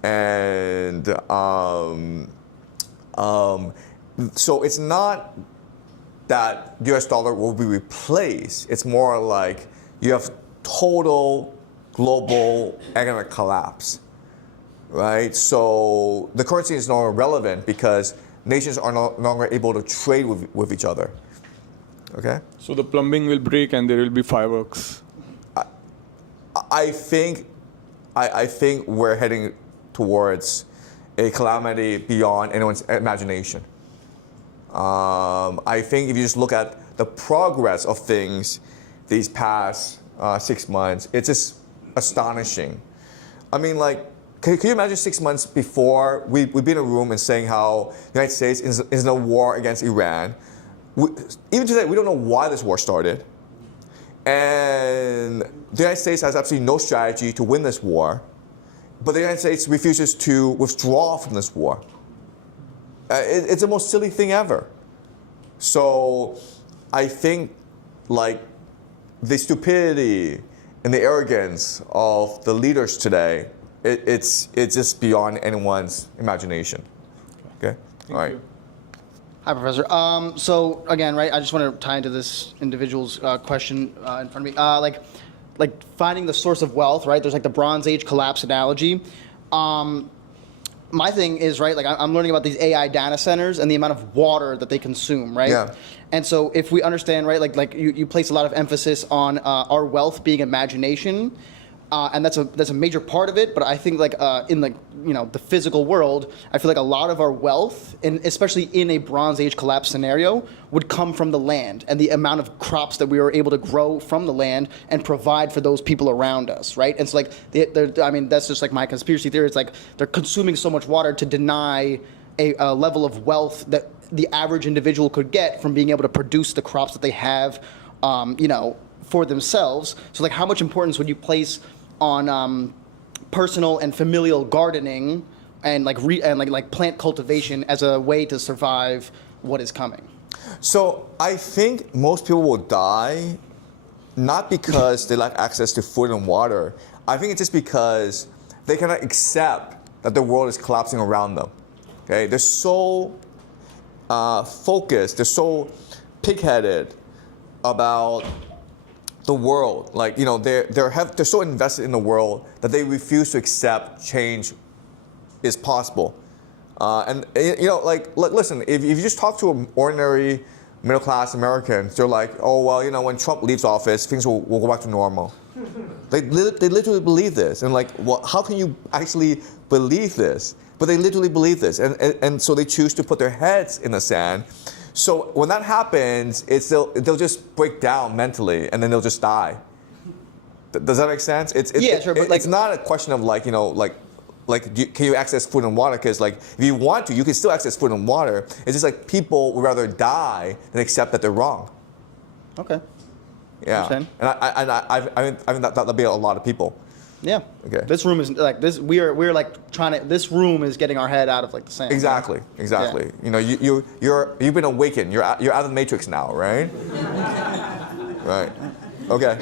And so it's not that US dollar will be replaced. It's more like you have total global economic collapse, right? So the currency is no longer relevant because nations are no longer able to trade with each other, okay? So the plumbing will break and there will be fireworks. I think we're heading towards a calamity beyond anyone's imagination. I think if you just look at the progress of things these past 6 months, it's just astonishing. I mean, like, can you imagine 6 months before we'd be in a room and saying how the United States is in a war against Iran? Even today, we don't know why this war started. And the United States has absolutely no strategy to win this war. But the United States refuses to withdraw from this war. It's the most silly thing ever. So I think, like, the stupidity and the arrogance of the leaders today, it's just beyond anyone's imagination. Okay? All right. Hi, Professor. So again, right, I just want to tie into this individual's question in front of me. Like finding the source of wealth, right? There's like the Bronze Age collapse analogy. My thing is, right, like I'm learning about these AI data centers and the amount of water that they consume, right? Yeah. And so if we understand, right, like you place a lot of emphasis on our wealth being imagination, and that's a major part of it. But I think like in like the physical world, I feel like a lot of our wealth, and especially in a Bronze Age collapse scenario, would come from the land and the amount of crops that we were able to grow from the land and provide for those people around us, right? And so like I mean that's just like my conspiracy theory. It's like they're consuming so much water to deny a level of wealth that the average individual could get from being able to produce the crops that they have, for themselves. So like how much importance would you place on personal and familial gardening and like plant cultivation as a way to survive what is coming? So I think most people will die not because they lack access to food and water. I think it's just because they cannot accept that the world is collapsing around them. Okay, they're so focused, they're so pig-headed about the world. Like, they're so invested in the world that they refuse to accept change is possible. Listen, if you just talk to an ordinary middle-class Americans, they're like, oh, well, when Trump leaves office, things will go back to normal. They literally believe this. And how can you actually believe this? But they literally believe this. And so they choose to put their heads in the sand. So when that happens, they'll just break down mentally, and then they'll just die. Does that make sense? Sure, but it's not a question of can you access food and water? Because if you want to, you can still access food and water. It's just people would rather die than accept that they're wrong. Okay. Yeah. And I think that'll be a lot of people. Yeah. Okay. This room is this. We're trying to. This room is getting our head out of the sand. Exactly. Yeah. You've been awakened. You're out of the matrix now, right? Right. Okay.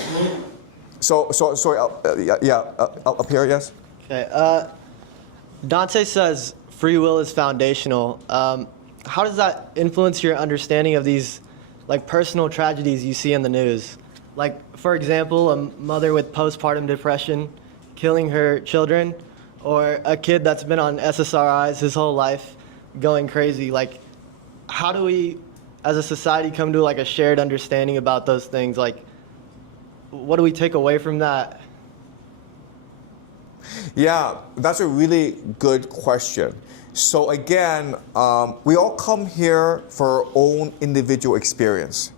So sorry. Up here, yes. Okay. Dante says free will is foundational. How does that influence your understanding of these personal tragedies you see in the news? For example, a mother with postpartum depression killing her children, or a kid that's been on SSRIs his whole life going crazy. How do we, as a society, come to a shared understanding about those things? What do we take away from that? Yeah, that's a really good question. So again, we all come here for our own individual experience.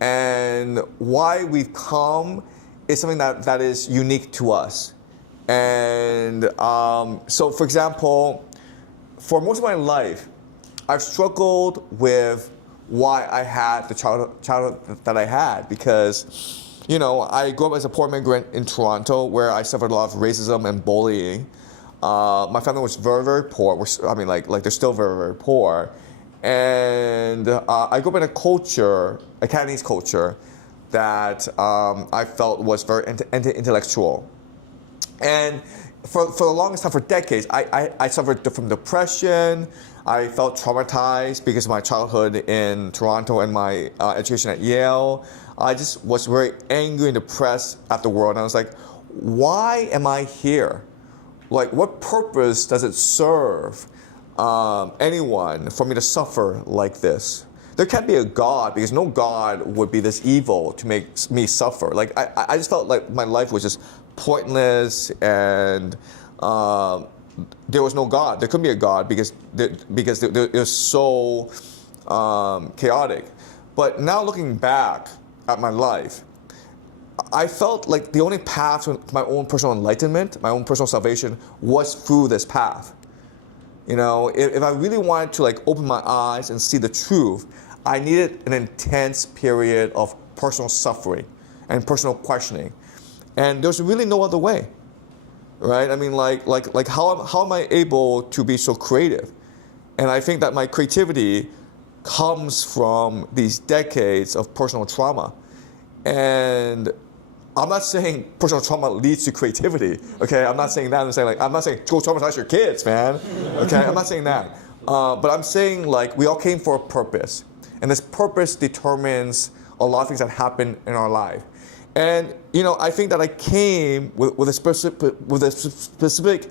And why we've come is something that is unique to us. And so, for example, for most of my life, I've struggled with why I had the childhood that I had, because I grew up as a poor immigrant in Toronto, where I suffered a lot of racism and bullying. My family was very, very poor. They're still very, very poor. And I grew up in a culture, a Cantonese culture, that I felt was very intellectual. And for the longest time, for decades, I suffered from depression. I felt traumatized because of my childhood in Toronto and my education at Yale. I just was very angry and depressed at the world. And I was like, why am I here? What purpose does it serve anyone for me to suffer like this? There can't be a God, because no God would be this evil to make me suffer. I just felt like my life was just pointless, and there was no God. There couldn't be a God because it was so chaotic. But now looking back at my life, I felt like the only path to my own personal enlightenment, my own personal salvation, was through this path. If I really wanted to open my eyes and see the truth, I needed an intense period of personal suffering and personal questioning. And there's really no other way, right? How am I able to be so creative? And I think that my creativity comes from these decades of personal trauma. And I'm not saying personal trauma leads to creativity, okay? I'm not saying that. I'm not saying go traumatize your kids, man, okay? I'm not saying that. But I'm saying we all came for a purpose. And this purpose determines a lot of things that happen in our life. And, I think that I came with a specific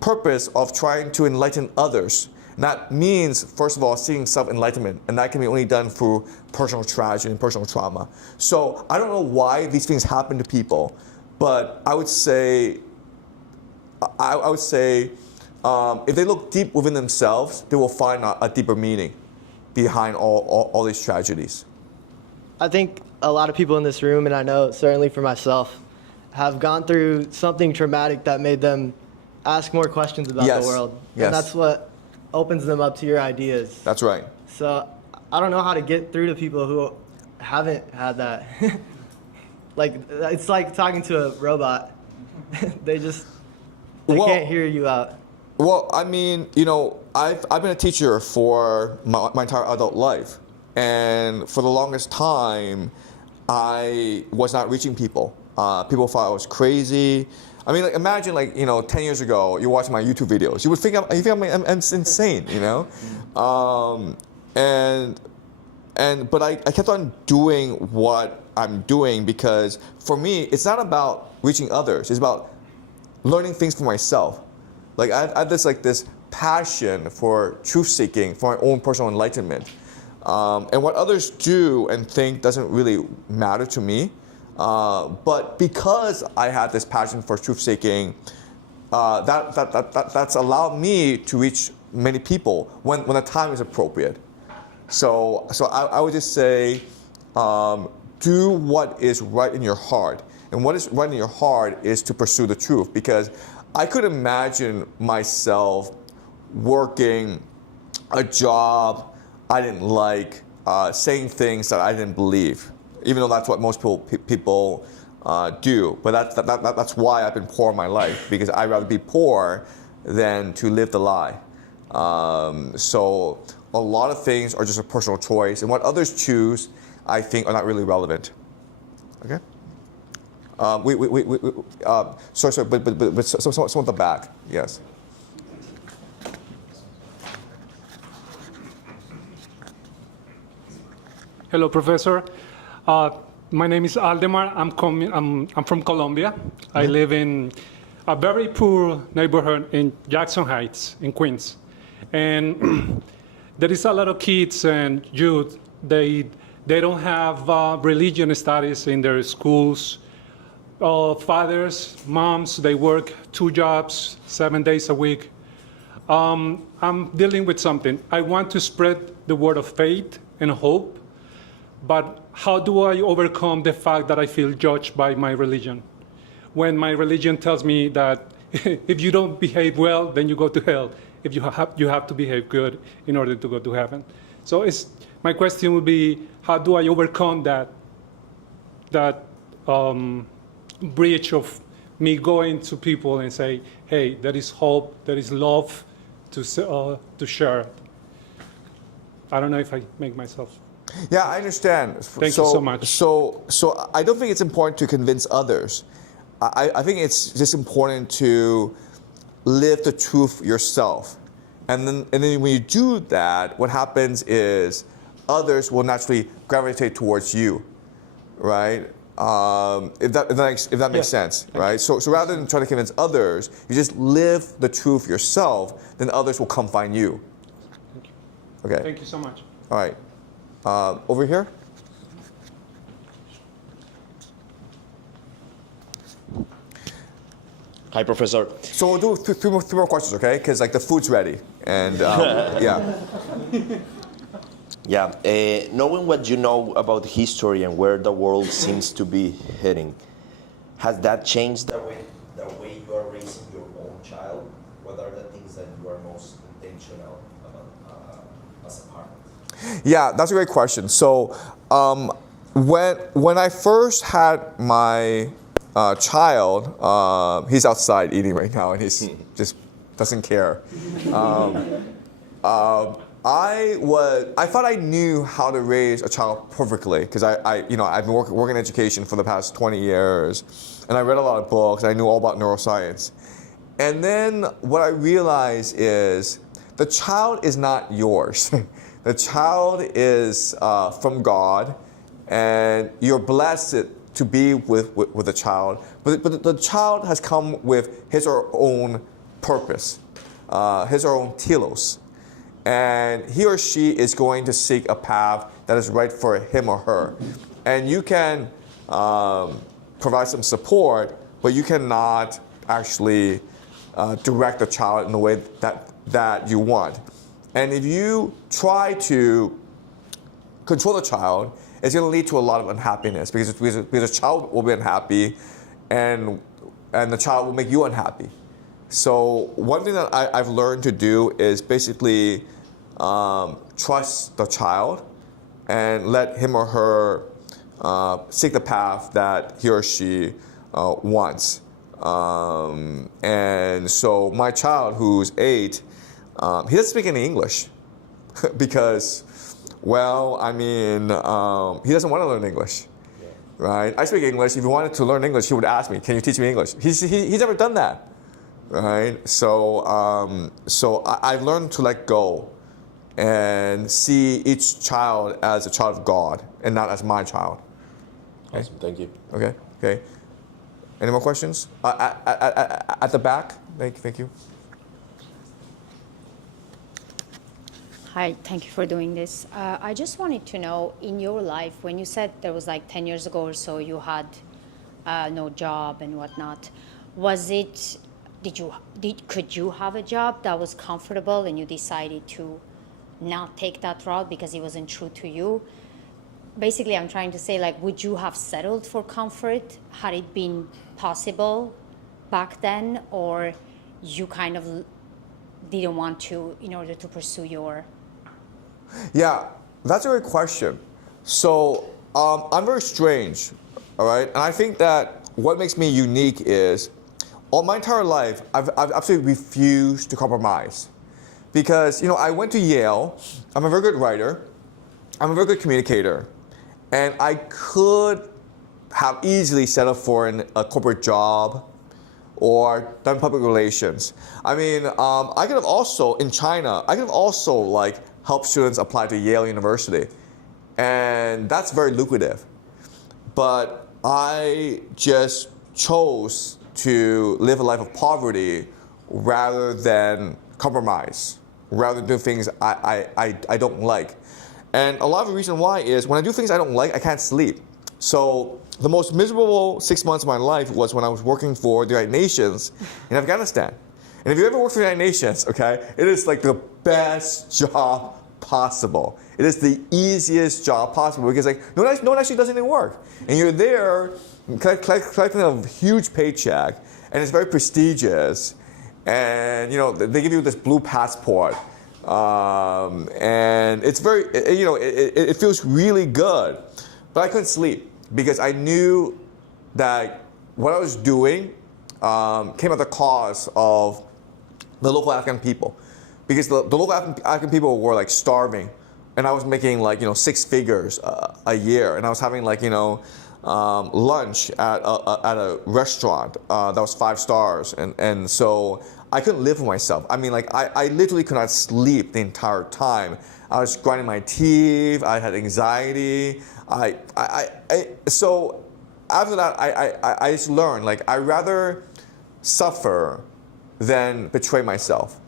purpose of trying to enlighten others. And that means, first of all, seeking self-enlightenment. And that can be only done through personal tragedy and personal trauma. So I don't know why these things happen to people, but I would say, if they look deep within themselves, they will find a deeper meaning behind all these tragedies. I think a lot of people in this room, and I know certainly for myself, have gone through something traumatic that made them ask more questions about the world. Yes. And that's what opens them up to your ideas. That's right. So I don't know how to get through to people who haven't had that. It's like talking to a robot. they can't hear you out. Well, I've been a teacher for my entire adult life. And for the longest time, I was not reaching people. People thought I was crazy. Imagine 10 years ago, you're watching my YouTube videos. You would think I'm insane, And but I kept on doing what I'm doing because for me, it's not about reaching others. It's about learning things for myself. Like I have this passion for truth seeking, for my own personal enlightenment. And what others do and think doesn't really matter to me. But because I had this passion for truth seeking, that's allowed me to reach many people when the time is appropriate. So I would just say, do what is right in your heart. And what is right in your heart is to pursue the truth. Because I could imagine myself working a job I didn't like, saying things that I didn't believe, even though that's what most people do. But that's why I've been poor in my life, because I'd rather be poor than to live the lie. So a lot of things are just a personal choice, and what others choose, I think, are not really relevant. Okay. Sorry, but someone at the back, yes. Hello, Professor. My name is Aldemar. I'm from Colombia. I live in a very poor neighborhood in Jackson Heights in Queens. And there is a lot of kids and youth, they don't have religion studies in their schools. Fathers, moms, they work 2 jobs, 7 days a week. I'm dealing with something. I want to spread the word of faith and hope, but how do I overcome the fact that I feel judged by my religion? When my religion tells me that if you don't behave well, then you go to hell. If you have to behave good in order to go to heaven. So my question would be, how do I overcome that breach of me going to people and say, hey, there is hope, there is love to share it? I don't know if I make myself. Yeah, I understand. Thank you so much. So I don't think it's important to convince others. I think it's just important to live the truth yourself. And then when you do that, what happens is others will naturally gravitate towards you, right? If that makes sense, right? So rather than trying to convince others, you just live the truth yourself, then others will come find you. Thank you. Okay. Thank you so much. All right. Over here. Hi, Professor. So we'll do three more questions, okay? Because like the food's ready, and yeah. Yeah. Knowing what you know about history and where the world seems to be heading, has that changed the way you are raising your own child? What are the things that you are most intentional about as a parent? Yeah, that's a great question. So when I first had my child, he's outside eating right now, and he's just doesn't care. I thought I knew how to raise a child perfectly because I've been working in education for the past 20 years, and I read a lot of books. And I knew all about neuroscience, and then what I realized is the child is not yours. The child is from God, and you're blessed to be with a child, but the child has come with his or her own purpose, his or her own telos, and he or she is going to seek a path that is right for him or her, and you can provide some support, but you cannot actually direct the child in the way that you want. And if you try to control the child, it's going to lead to a lot of unhappiness because the child will be unhappy, and the child will make you unhappy. So one thing that I've learned to do is basically trust the child and let him or her seek the path that he or she wants. And so my child, who's 8, he doesn't speak any English because, well, I mean, he doesn't want to learn English, right? I speak English. If he wanted to learn English, he would ask me, "Can you teach me English?" He's never done that, right? So I've learned to let go, and see each child as a child of God and not as my child. Okay? Awesome. Thank you. Okay. Okay. Any more questions? At the back. Thank you. Hi, thank you for doing this. I just wanted to know, in your life, when you said there was like 10 years ago or so, you had no job and whatnot, could you have a job that was comfortable and you decided to not take that route because it wasn't true to you? Basically, I'm trying to say, like, would you have settled for comfort had it been possible back then, or you kind of didn't want to in order to pursue your... Yeah, that's a great question. So I'm very strange, all right? And I think that what makes me unique is, all my entire life, I've absolutely refused to compromise. Because, I went to Yale, I'm a very good writer, I'm a very good communicator, and I could have easily settled for a corporate job or done public relations. I mean, I could have also, in China, help students apply to Yale University. And that's very lucrative. But I just chose to live a life of poverty rather than compromise, rather than do things I don't like. And a lot of the reason why is when I do things I don't like, I can't sleep. So the most miserable 6 months of my life was when I was working for the United Nations in Afghanistan. And if you ever worked for the United Nations, okay, it is like the best job possible. It is the easiest job possible because no one actually does any work. And you're there collecting a huge paycheck, and it's very prestigious. And they give you this blue passport, and it's very it feels really good. But I couldn't sleep because I knew that what I was doing came at the cost of the local Afghan people. Because the local Afghan people were like starving, and I was making like 6 figures a year, and I was having like lunch at a restaurant that was 5 stars, and so I couldn't live for myself. I mean, like I literally could not sleep the entire time. I was grinding my teeth. I had anxiety. So after that, I just learned like I'd rather suffer than betray myself.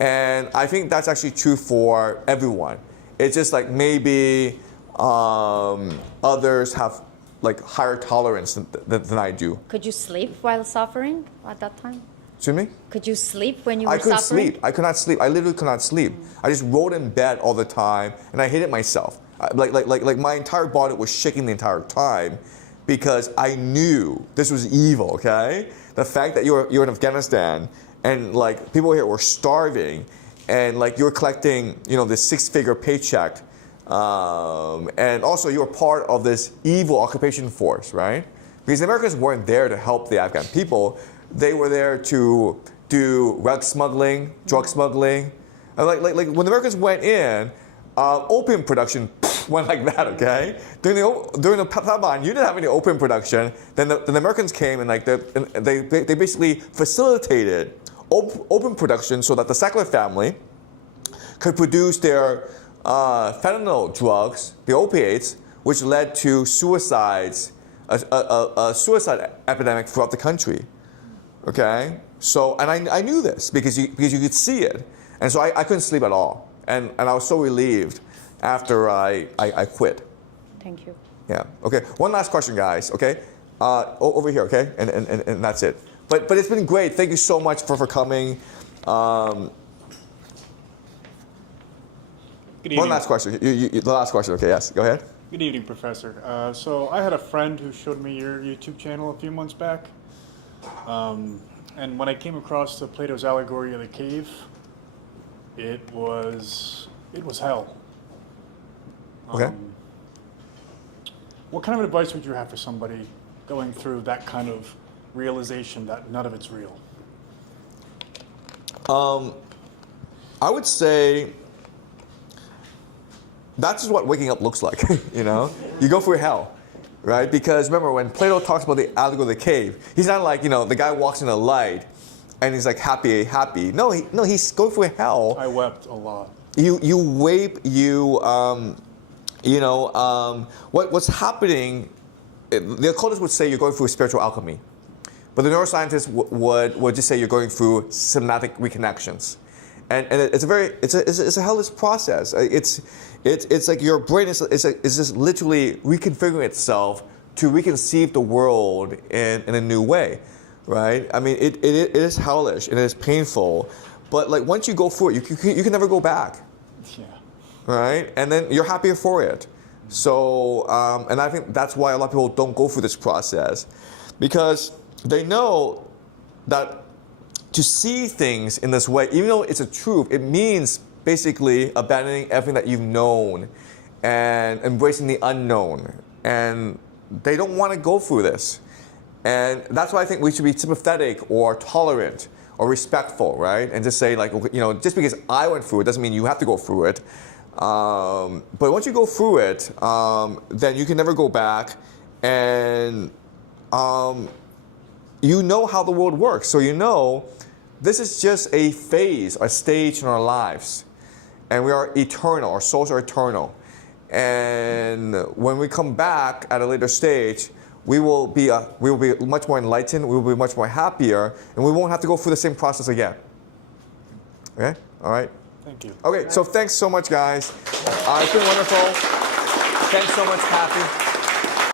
And I think that's actually true for everyone. It's just like maybe others have like higher tolerance than I do. Could you sleep while suffering at that time? Excuse me? Could you sleep when you were I couldn't suffering? sleep. I could not sleep. I literally could not sleep. I just rolled in bed all the time, and I hated myself. Like my entire body was shaking the entire time because I knew this was evil. Okay, the fact that you're in Afghanistan and like people here were starving, and like you're collecting this 6-figure paycheck, and also you're part of this evil occupation force, right? Because the Americans weren't there to help the Afghan people. They were there to do rug smuggling, drug smuggling. And like when the Americans went in, opium production went like that, okay? During the Taliban, you didn't have any opium production. Then the Americans came and like they basically facilitated opium production so that the Sackler family could produce their fentanyl drugs, the opiates, which led to suicides, a suicide epidemic throughout the country. Okay, so and I knew this because you could see it, and so I couldn't sleep at all, and I was so relieved after I quit. Thank you. Yeah. Okay. One last question, guys. Okay, over here. Okay, and that's it. But it's been great. Thank you so much for coming. Good evening. One last question. The last question. Okay. Yes. Go ahead. Good evening, Professor. So I had a friend who showed me your YouTube channel a few months back. And when I came across the Plato's allegory of the cave, it was hell. Okay. What kind of advice would you have for somebody going through that kind of realization that none of it's real? I would say that's just what waking up looks like. You go through hell. Right? Because remember, when Plato talks about the allegory of the cave, he's not like, the guy walks in the light and he's like happy. No, he's going through hell. I wept a lot. you wait, what's happening, the occultists would say you're going through spiritual alchemy. But the neuroscientists would just say you're going through synaptic reconnections. And it's a hellish process. It's like your brain is just literally reconfiguring itself to reconceive the world in a new way, right? I mean, it is hellish and it is painful, but like once you go through it, you can never go back. Yeah. Right? And then you're happier for it. So, and I think that's why a lot of people don't go through this process, because they know that to see things in this way, even though it's a truth, it means basically abandoning everything that you've known and embracing the unknown. And they don't want to go through this. And that's why I think we should be sympathetic or tolerant or respectful, right? And just say, like, just because I went through it doesn't mean you have to go through it. But once you go through it, then you can never go back. And you know how the world works. So you know this is just a phase, a stage in our lives. And we are eternal, our souls are eternal. And when we come back at a later stage, we will be much more enlightened, we will be much more happier, and we won't have to go through the same process again. Okay? All right? Thank you. Okay, so thanks so much, guys. It's been wonderful. Thanks so much, Kathy.